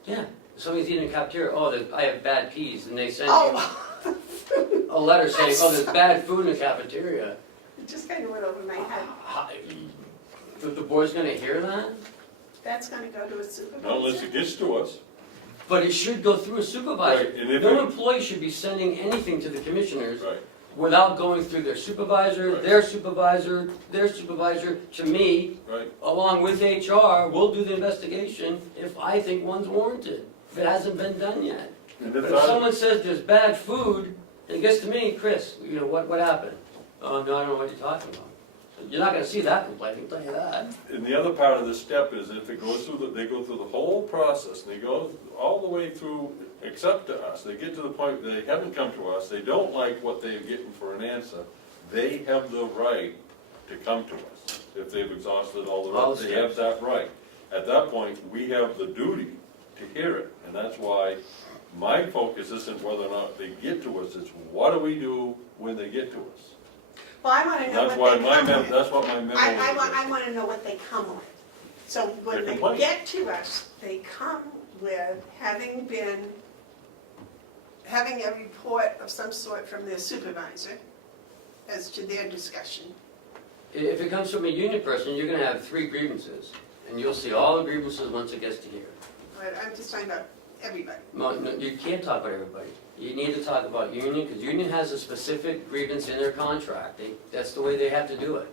yeah, somebody's eating in the cafeteria, I have bad peas, and they send you Oh, a letter saying, there's bad food in the cafeteria. it just kind of went over my head. The board's gonna hear that? That's gonna go to a supervisor? Not unless it gets to us. But it should go through a supervisor. Right, and if No it- employee should be sending anything to the commissioners Right. without going through their supervisor, their supervisor, their supervisor, to me, Right, along with HR, we'll do the investigation if I think one's warranted, if it hasn't been done yet. and But if if I, someone says there's bad food, it gets to me, Chris, what happened? Oh, no, I don't know what you're talking about. You're not gonna see that complaint, I can tell you that. and the other part of the step is if it goes through, they go through the whole process, and they go all the way through, except to us, they get to the point where they haven't come to us, they don't like what they're getting for an answer, they have the right to come to us. If they've exhausted all the rest, they have that right. At that point, we have the duty to hear it, and that's why my focus isn't whether or not they get to us, it's what do we do when they get to us? Well, I wanna And know that's what why they come with. that's what my memo is. I wanna know what they come with. So when Their they complaint. get to us, they come with having a report of some sort from their supervisor as to their discussion. If it comes from a union person, you're gonna have 3 grievances, and you'll see all the grievances once it gets to here. But I'm just talking about everybody. No, you can't talk about everybody. You need to talk about union, because union has a specific grievance in their contract. That's the way they have to do it.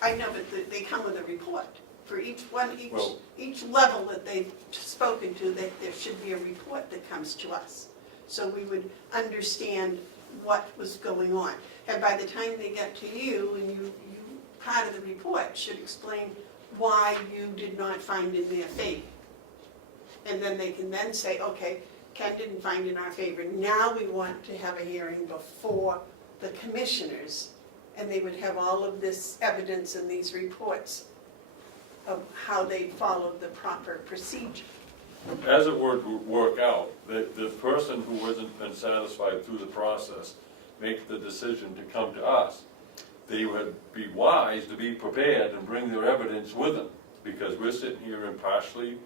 I know, but they come with a report for each one, Well- each level that they've spoken to, that there should be a report that comes to us. So we would understand what was going on. And by the time they get to you, and you part of the report should explain why you did not find in their favor. And then they can then say, okay, Ken didn't find in our favor, now we want to have a hearing before the commissioners, and they would have all of this evidence and these reports of how they followed the proper procedure. As it were to work out, the person who hasn't been satisfied through the process makes the decision to come to us. They would be wise to be prepared and bring their evidence with them, because we're sitting here impartially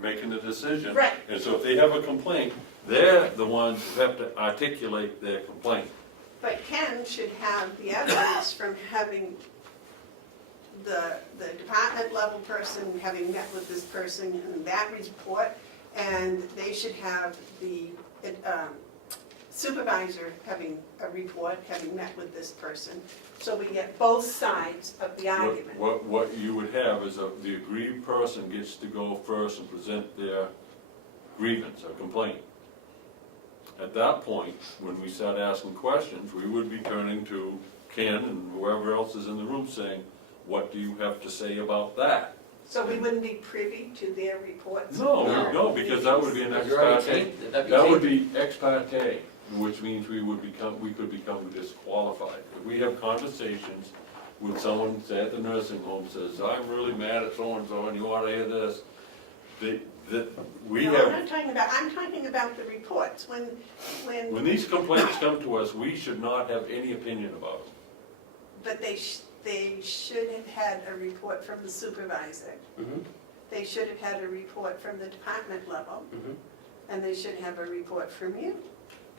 making the decision. Right. And so if they have a complaint, they're the ones who have to articulate their complaint. But Ken should have the evidence from having the department level person having met with this person and that report, and they should have the supervisor having a report, having met with this person, so we get both sides of the argument. What you would have is the aggrieved person gets to go first and present their grievance or complaint. At that point, when we start asking questions, we would be turning to Ken and whoever else is in the room saying, what do you have to say about that? So we wouldn't be privy to their reports? No, because that would be an ex You're already parte. taken- that'd That would taken. be ex parte, which means we could become disqualified. If we have conversations with someone, say at the nursing home, says, I'm really mad at so-and-so and you ought to hear this, we No, have. I'm talking about the reports, When these complaints come to us, we should not have any opinion about them. but they should have had a report from the supervisor. Mhm, They should have had a report from the department level, mhm. and they should have a report from you.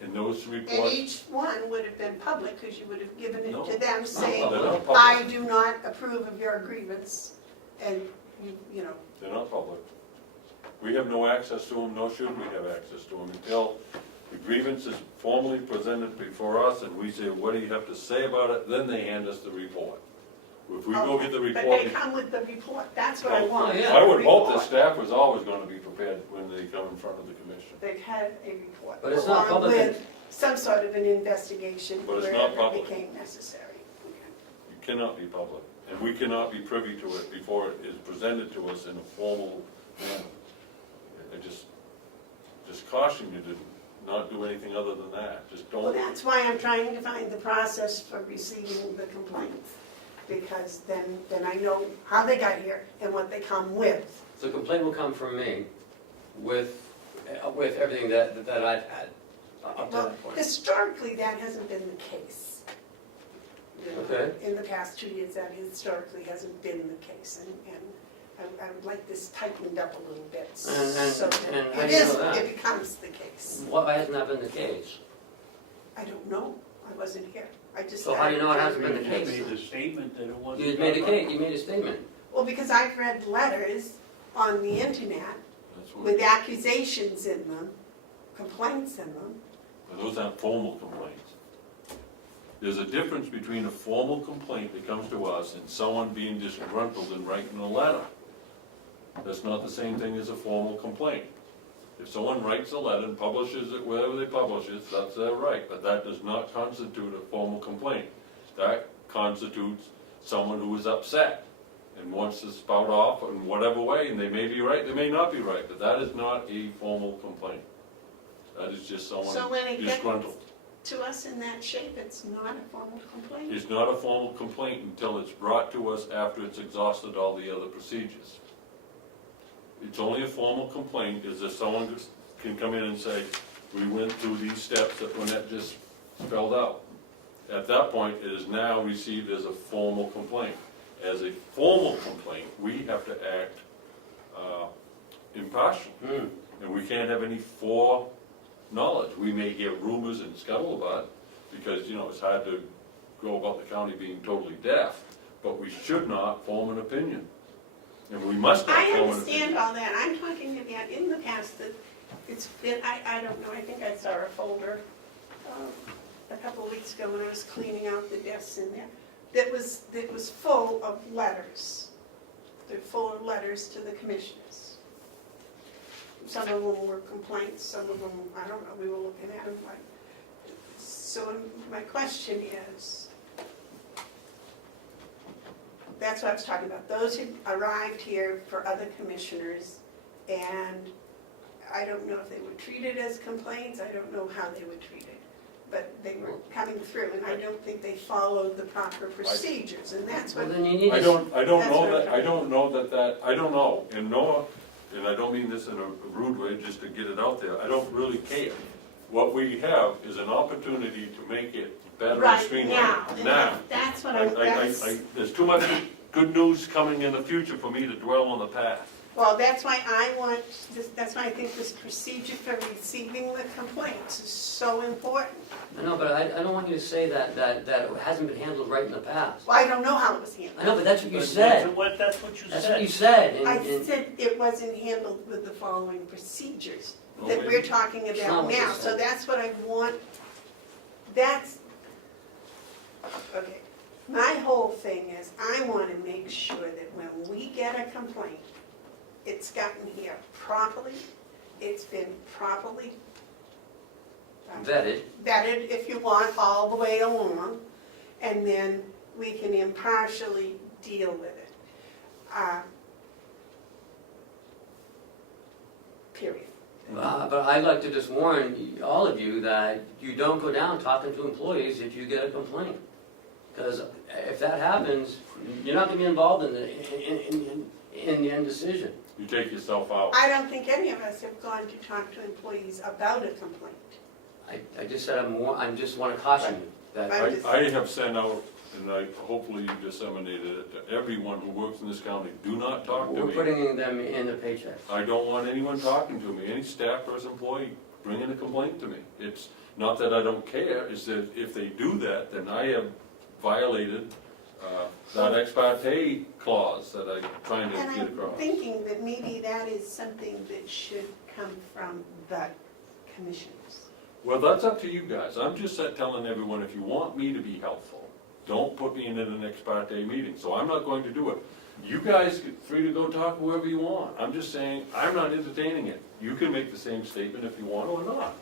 And those And reports, each one would have been public, because you would have given it No, to them they're saying, not public. I do not approve of your grievance, and you know. They're not public. We have no access to them, nor should we have access to them until the grievance is formally presented before us and we say, what do you have to say about it? Then they hand us the report. If we go get the But report. they come with the report, that's what I Well, want. yeah. I would hope the Report. staff was always gonna be prepared when they come in front of the commission. They've had a report. But it's not along public. with some sort of an investigation But it's not wherever it public. became necessary. It cannot be public, and we cannot be privy to it before it is presented to us in a formal manner. I just caution you to not do anything other than that, just Well, don't. that's why I'm trying to find the process for receiving the complaints, because then I know how they got here and what they come with. So complaint will come from me with everything that I've had up to Well, that point. historically, that hasn't been the case. You know, Okay. In the past 2 years, that historically hasn't been the case, and I would like this tightened up a little bit, so And that how it do you know is, that? it becomes the case. Why hasn't that been the case? I don't know, I wasn't here, I just. So how do you know it hasn't been the You case? made the statement that it wasn't. You made a case, you made a statement. Well, because I've read letters on the internet That's what- with accusations in them, complaints in them. Those aren't formal complaints. There's a difference between a formal complaint that comes to us and someone being disgruntled and writing a letter. That's not the same thing as a formal complaint. If someone writes a letter and publishes it wherever they publish it, that's their right, but that does not constitute a formal complaint. That constitutes someone who is upset and wants to spout off in whatever way, and they may be right, they may not be right, but that is not a formal complaint. That is just So someone when it gets disgruntled. to us in that shape, it's not a formal complaint? It's not a formal complaint until it's brought to us after it's exhausted all the other procedures. It's only a formal complaint is if someone can come in and say, we went through these steps that Lynette just spelled out. At that point, it is now received as a formal complaint. As a formal complaint, we have to act impartial. And we can't have any foreknowledge. We may hear rumors and scuttlebutt, because, you know, it's hard to go about the county being totally deaf, but we should not form an opinion. And we must not I form an opinion. understand all that. I'm talking about in the past that it's been, I don't know, I think I saw a folder a couple of weeks ago when I was cleaning out the desks in there that was full of letters. They're full of letters to the commissioners. Some of them were complaints, some of them, I don't know, we were looking at them like. So my question is, that's what I was talking about, those who arrived here for other commissioners, and I don't know if they were treated as complaints, I don't know how they were treated, but they were coming through, and I don't think they followed the proper procedures, and that's Well, what, then you need to. I don't That's know what that, I'm I don't know that, I don't know, and Noah, and I don't mean this in a rude way, just to get it out there, I don't really care. What we have is an opportunity to make it better and right streamlined. now, and that's what There's too much good news coming in the future for me to dwell on the past. well, that's why I want, that's why I think this procedure for receiving the complaints is so important. I know, but I don't want you to say that it hasn't been handled right in the past. Well, I don't know how it was handled. I know, but that's what you said. That's what you That's what you said. said. I and- said it wasn't handled with the following procedures Oh, that maybe. we're talking not about what you now, so said. that's what I want, that's, okay. My whole thing is, I wanna make sure that when we get a complaint, it's gotten here properly, it's been properly Vetted. vetted, if you want, all the way along, and then we can impartially deal with it. Period. But I'd like to just warn all of you that you don't go down talking to employees if you get a complaint. Because if that happens, you're not gonna be involved in the end decision. You take yourself out. I don't think any of us have gone to talk to employees about a complaint. I just said I just wanna caution you that. I have sent out, and hopefully you disseminated it to everyone who works in this county, do not talk to We're me. putting them in the paycheck. I don't want anyone talking to me, any staff or employee bringing a complaint to me. It's not that I don't care, it's that if they do that, then I have violated that ex parte clause that I'm trying to And get I'm across. thinking that maybe that is something that should come from the commissioners. Well, that's up to you guys. I'm just telling everyone, if you want me to be helpful, don't put me in an ex parte meeting. So I'm not going to do it. You guys get free to go talk whoever you want. I'm just saying, I'm not entertaining it. You can make the same statement if you want or not.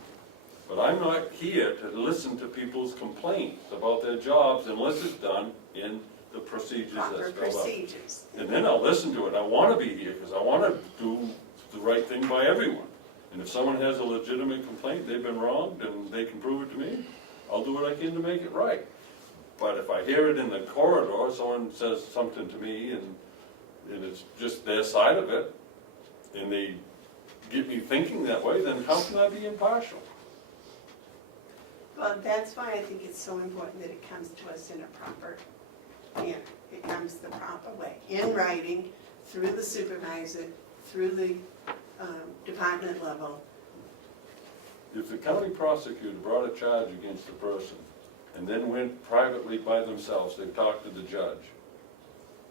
But I'm not here to listen to people's complaints about their jobs unless it's done in the procedures Proper that's spelled out. procedures. And then I'll listen to it. I want to be here because I want to do the right thing by everyone. And if someone has a legitimate complaint, they've been wronged, and they can prove it to me, I'll do what I can to make it right. But if I hear it in the corridor, someone says something to me, and it's just their side of it, and they get me thinking that way, then how can I be impartial? Well, that's why I think it's so important that it comes to us in a proper manner. It comes the proper way, in writing, through the supervisor, through the department level. If the county prosecutor brought a charge against the person and then went privately by themselves, they talked to the judge,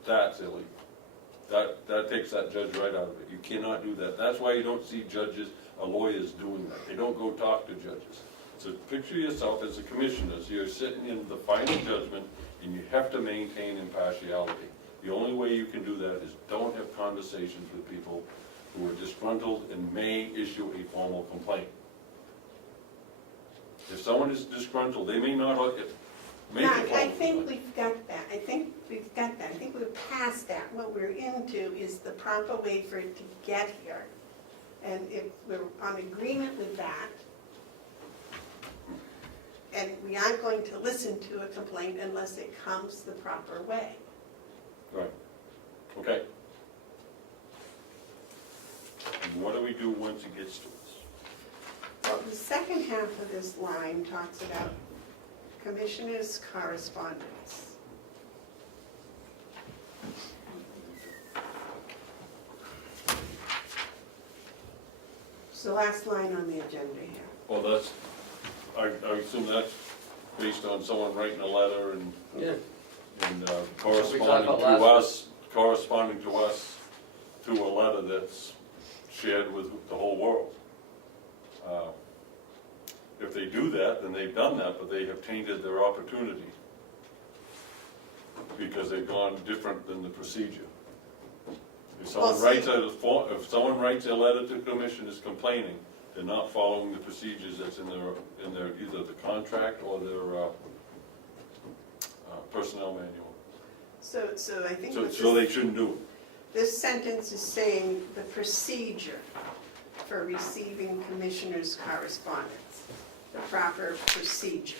that's illegal. That takes that judge right out of it. You cannot do that. That's why you don't see judges or lawyers doing that. They don't go talk to judges. So picture yourself as a commissioner, so you're sitting in the final judgment, and you have to maintain impartiality. The only way you can do that is don't have conversations with people who are disgruntled and may issue a formal complaint. If someone is disgruntled, they may not make a Now, formal I think complaint. we've got that, I think we're past that. What we're into is the proper way for it to get here. And if we're on agreement with that, and we aren't going to listen to a complaint unless it comes the proper way. Right, okay. And what do we do once it gets to us? Well, the second half of this line talks about commissioners' correspondence. It's the last line on the agenda here. Well, that's, I assume that's based on someone writing a letter and Yeah. corresponding to us, through a letter that's shared with the whole world. If they do that, then they've done that, but they have tainted their opportunity because they've gone different than the procedure. If someone writes a letter to commissioners complaining, they're not following the procedures that's in their either the contract or their personnel manual. So I think So they shouldn't do it. this sentence is saying the procedure for receiving commissioners' correspondence, the proper procedure.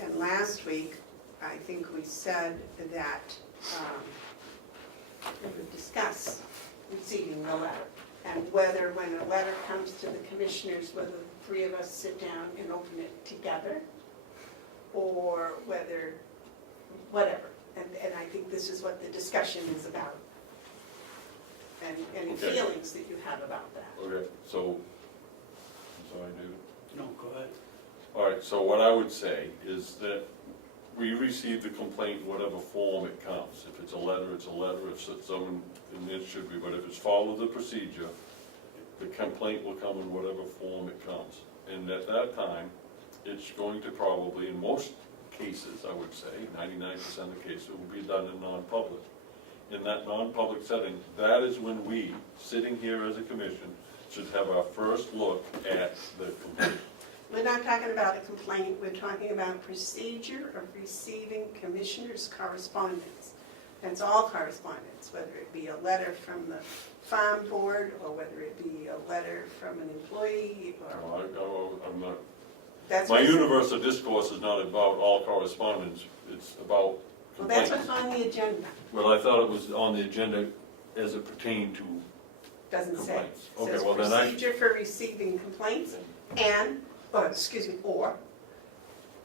And last week, I think we said that we would discuss receiving the letter. And whether, when a letter comes to the commissioners, whether the three of us sit down and open it together, or whether, whatever. And I think this is what the discussion is about. And any Okay. feelings that you have about that. Okay, so, I'm sorry, David. No, go ahead. All right, so what I would say is that we receive the complaint in whatever form it comes. If it's a letter, it's a letter. If it's someone, and it should be, but if it's follow the procedure, the complaint will come in whatever form it comes. And at that time, it's going to probably, in most cases, I would say, 99% of the cases, it will be done in non-public. In that non-public setting, that is when we, sitting here as a commission, should have our first look at the complaint. We're not talking about a complaint, we're talking about procedure of receiving commissioners' correspondence. That's all correspondence, whether it be a letter from the farm board, or whether it be a letter from an employee, or, I'm not, that's my what's, universe of discourse is not about all correspondence, it's about well, that's complaints. what's on the agenda, Well, I thought it was on the agenda as it pertained to doesn't say. complaints. It Okay, says well then I, procedure for receiving complaints, and, or,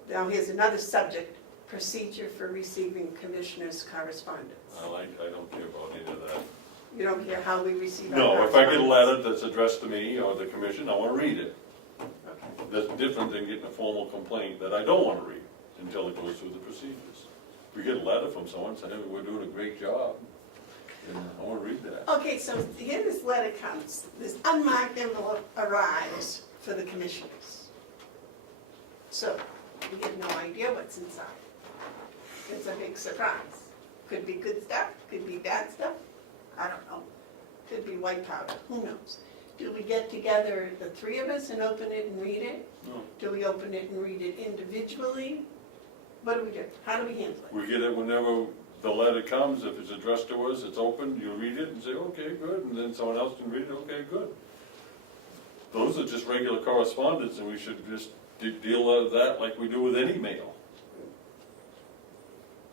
now here's another subject, procedure for receiving commissioners' correspondence. I don't care about any of that. You don't care how we receive our No, if I get a correspondence? letter that's addressed to me or the commission, I wanna read it. Okay. That's different than getting a formal complaint that I don't wanna read until it goes through the procedures. If we get a letter from someone saying, we're doing a great job, then I wanna read that. Okay, so here this letter comes, this unmarked envelope arrives for the commissioners. So, we have no idea what's inside. It's a big surprise. Could be good stuff, could be bad stuff, I don't know. Could be white powder, who knows? Do we get together, the three of us, and open it and read it? No. Do we open it and read it individually? What do we do? How do we handle it? We get it whenever the letter comes, if it's addressed to us, it's open, you read it and say, okay, good, and then someone else can read it, okay, good. Those are just regular correspondence, and we should just deal with that like we do with any mail.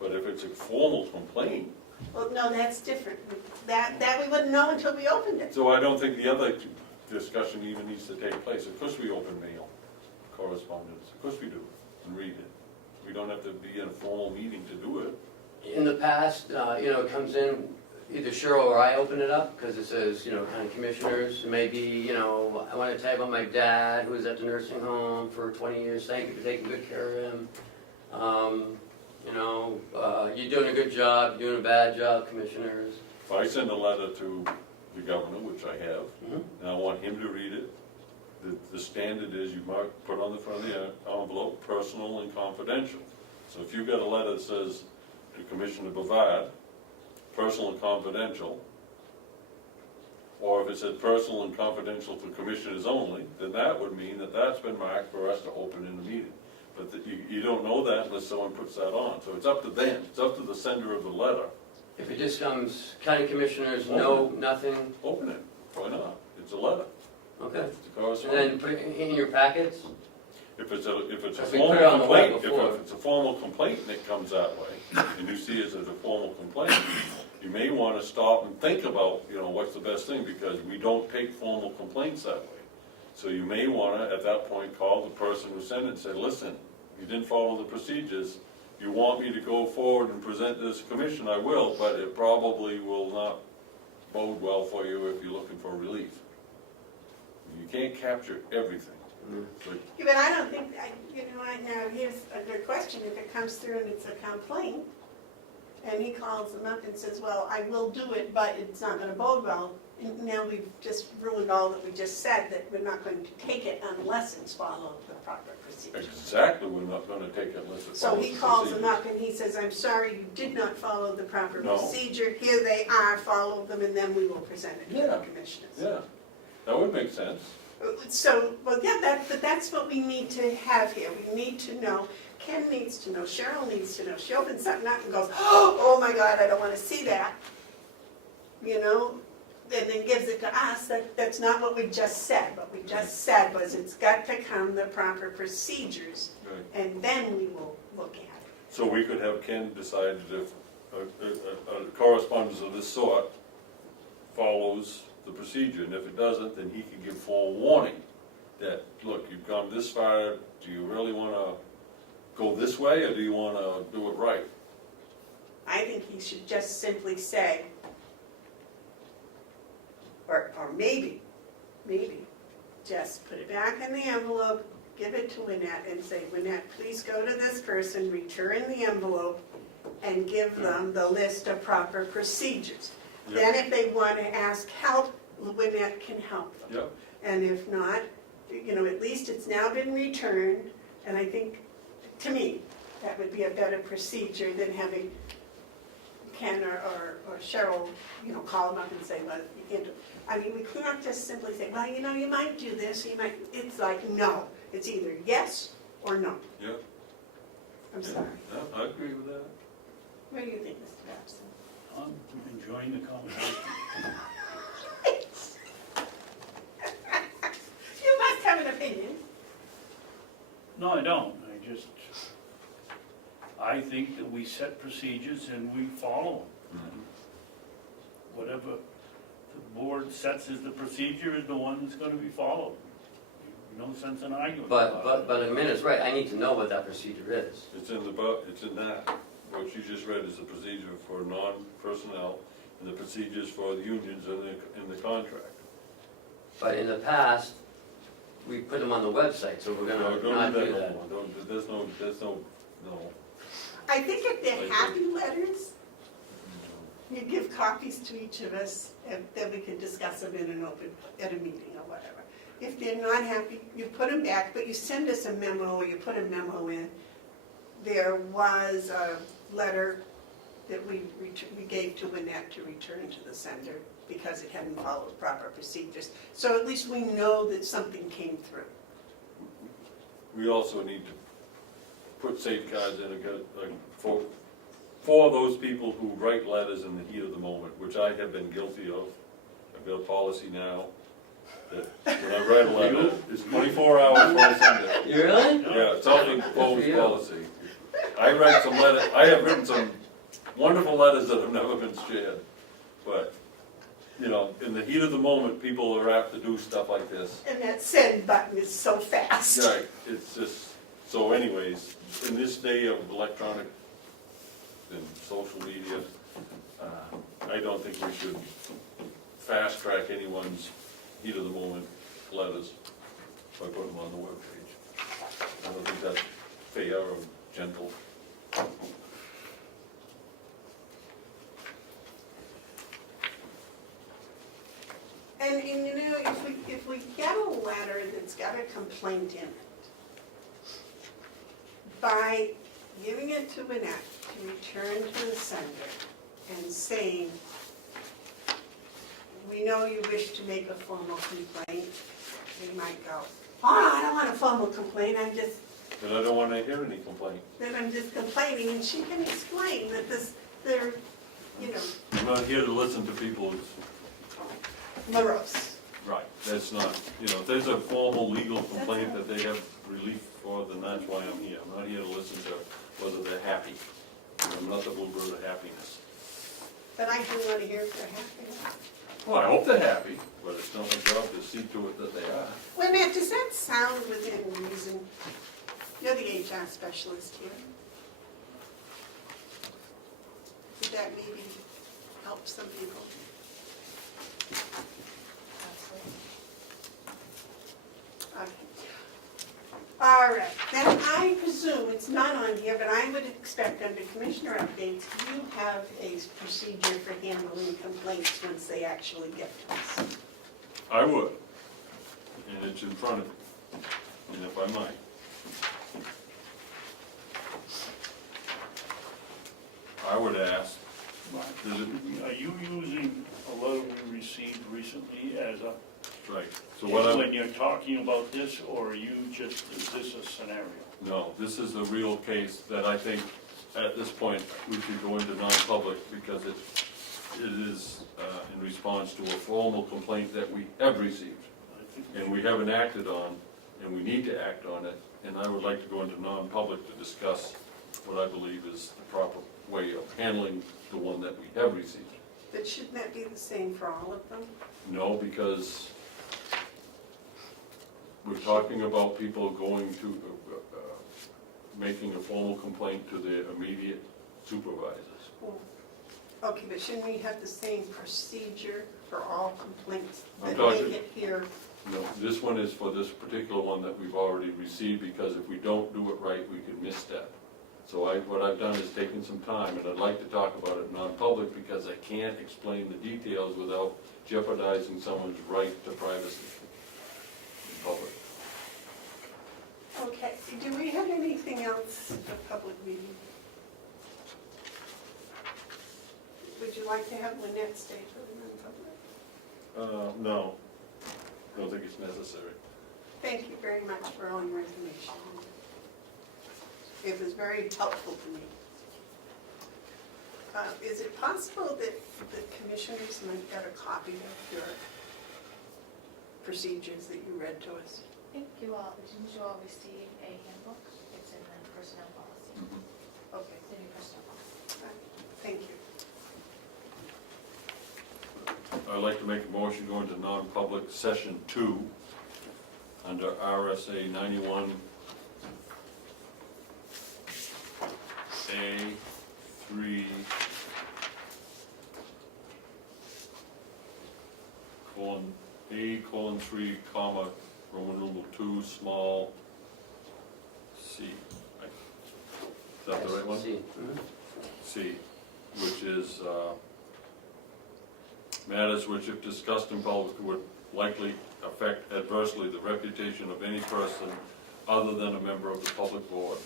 But if it's a formal complaint, Well, no, that's different. That we wouldn't know until we opened it. so I don't think the other discussion even needs to take place. Of course we open mail, correspondence, of course we do, and read it. We don't have to be in a formal meeting to do it. In the past, it comes in, either Cheryl or I open it up, because it says, county commissioners, maybe, I want to tell you about my dad, who was at the nursing home for 20 years, thank you for taking good care of him. You're doing a good job, you're doing a bad job, commissioners. If I send a letter to the governor, which I have, Mhm. and I want him to read it, the standard is you mark, put on the front of the envelope, personal and confidential. So if you got a letter that says to Commissioner Bevard, personal and confidential, or if it said personal and confidential for commissioners only, then that would mean that that's been marked for us to open in the meeting. But you don't know that unless someone puts that on. So it's up to them, it's up to the sender of the letter. If it just comes, county commissioners, no, nothing, Open it, why not? It's a letter, okay. it's a And correspondence. then put it in your packets? If it's a If we formal put it on the web complaint, before. if it's a formal complaint and it comes that way, and you see it as a formal complaint, you may want to stop and think about, what's the best thing, because we don't take formal complaints that way. So you may want to, at that point, call the person who sent it and say, listen, you didn't follow the procedures, you want me to go forward and present this commission, I will, but it probably will not bode well for you if you're looking for relief. You can't capture everything. But Yeah, but I don't think, now here's a good question, if it comes through and it's a complaint, and he calls them up and says, well, I will do it, but it's not gonna bode well, and now we've just ruined all that we just said, that we're not going to take it unless it's followed the proper procedure. exactly, we're not going to take it unless it So follows he the calls them procedures. up and he says, I'm sorry, you did not follow the proper No. procedure, here they are, follow them, and then we will present it to the Yeah. commissioners. Yeah, that would make sense. So, well, yeah, but that's what we need to have here, we need to know, Ken needs to know, Cheryl needs to know, she opens something up and goes, oh my God, I don't wanna see that, and then gives it to us, that's not what we just said. What we just said was it's got to come the proper procedures, Right. and then we will look at it. So we could have Ken decide that if a correspondence of this sort follows the procedure, and if it doesn't, then he can give forewarning that, look, you've gone this far, do you really wanna go this way, or do you wanna do it right? I think he should just simply say, or maybe, just put it back in the envelope, give it to Lynette and say, Lynette, please go to this person, return the envelope, and give them the list of proper procedures. Then if they want to ask help, Lynette can help them. Yep. And if not, at least it's now been returned, and I think, to me, that would be a better procedure than having Ken or Cheryl, call them up and say, well, you can't do. I mean, we can't just simply say, well, you might do this, it's like, no. It's either yes or no. Yep. I'm sorry. Yeah, I agree with that. What do you think, Mr. Babson? I'm enjoying the conversation. You must have an opinion. No, I don't, I think that we set procedures and we follow them. Whatever the board sets as the procedure is the one that's gonna be followed. No sense in arguing about it. But in minutes, right, I need to know what that procedure is. It's in it's in that. What you just read is the procedure for non-personnel and the procedures for the unions in the contract. But in the past, we put them on the website, so we're No, gonna not do no that. more. There's no. I think if they're happy letters, you give copies to each of us, and then we can discuss them at a meeting or whatever. If they're not happy, you put them back, but you send us a memo, or you put a memo in. There was a letter that we gave to Lynette to return to the sender because it hadn't followed proper procedures. So at least we know that something came through. We also need to put safeguards in for those people who write letters in the heat of the moment, which I have been guilty of. I've got a policy now that when I write a letter, it's 24 hours before I send it. You really? Yeah, self-imposed Good for you. policy. I have written some wonderful letters that have never been shared, but, in the heat of the moment, people are apt to do stuff like this. And that send button is so fast. Right, it's just, so anyways, in this day of electronic and social media, I don't think we should fast track anyone's heat of the moment letters by putting them on the webpage. I don't think that's fair or gentle. And And if if we get a letter that's got a complaint in it, by giving it to Annette to return to the sender and saying, we know you wish to make a formal complaint, they might go, oh, no, I don't want a formal complaint, I'm just, But I don't want to hear any complaint. then I'm just complaining, and she can explain that this, they're, you know, I'm not here to listen to people's, morose. right, that's not, you know, if there's a formal legal complaint that they have relief for, then that's why I'm here. I'm not here to listen to whether they're happy. I'm not the bluebird of happiness. But I do want to hear if they're happy. Well, I hope they're happy, but it's not my job to see to it that they are. Well, Matt, does that sound within reason? You're the HR specialist here. Would that maybe help some people? Okay. All right, then I presume, it's not on here, but I would expect under Commissioner updates, you have a procedure for handling complaints once they actually get to us. I would, and it's in front of me, and if I might. I would ask, does it, Are you using a letter we received recently as a, right, so what I'm, when you're talking about this, or are you just, is this a scenario? no, this is the real case that I think at this point we should go into non-public because it is in response to a formal complaint that we have received I think and we haven't acted on, and we need to act on it, and I would like to go into non-public to discuss what I believe is the proper way of handling the one that we have received. But shouldn't that be the same for all of them? No, because we're talking about people going to, making a formal complaint to their immediate supervisors. Okay, but shouldn't we have the same procedure for all complaints I'm that talking- make it here? No, this one is for this particular one that we've already received, because if we don't do it right, we could misstep. So what I've done is taken some time, and I'd like to talk about it non-public, because I can't explain the details without jeopardizing someone's right to privacy in public. Okay, do we have anything else for public meeting? Would you like to have Lynette stay for the non-public? No, don't think it's necessary. Thank you very much for all your information. It was very helpful to me. Is it possible that the commissioners might get a copy of your procedures that you read to us? Didn't you all receive a handbook? It's in the personnel policy. Okay, It's in your personnel policy. thank you. I'd like to make a motion going to non-public session 2 under RSA 91 A3 A:3, comma, Roman numeral 2, small c. Is that the right one? See, C, which is matters which, if discussed in public, would likely affect adversely the reputation of any person other than a member of the public board.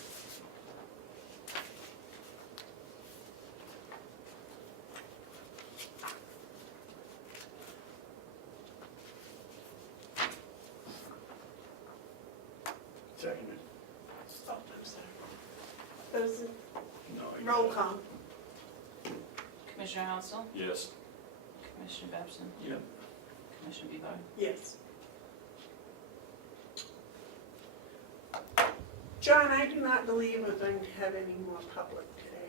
Seconded. Oh, I'm sorry. Those, No, I roll got it. call. Commissioner Hounsel, Yes. Commissioner Babson, Yeah. Commissioner Bevard. Yes. John, I do not believe we're going to have any more public today.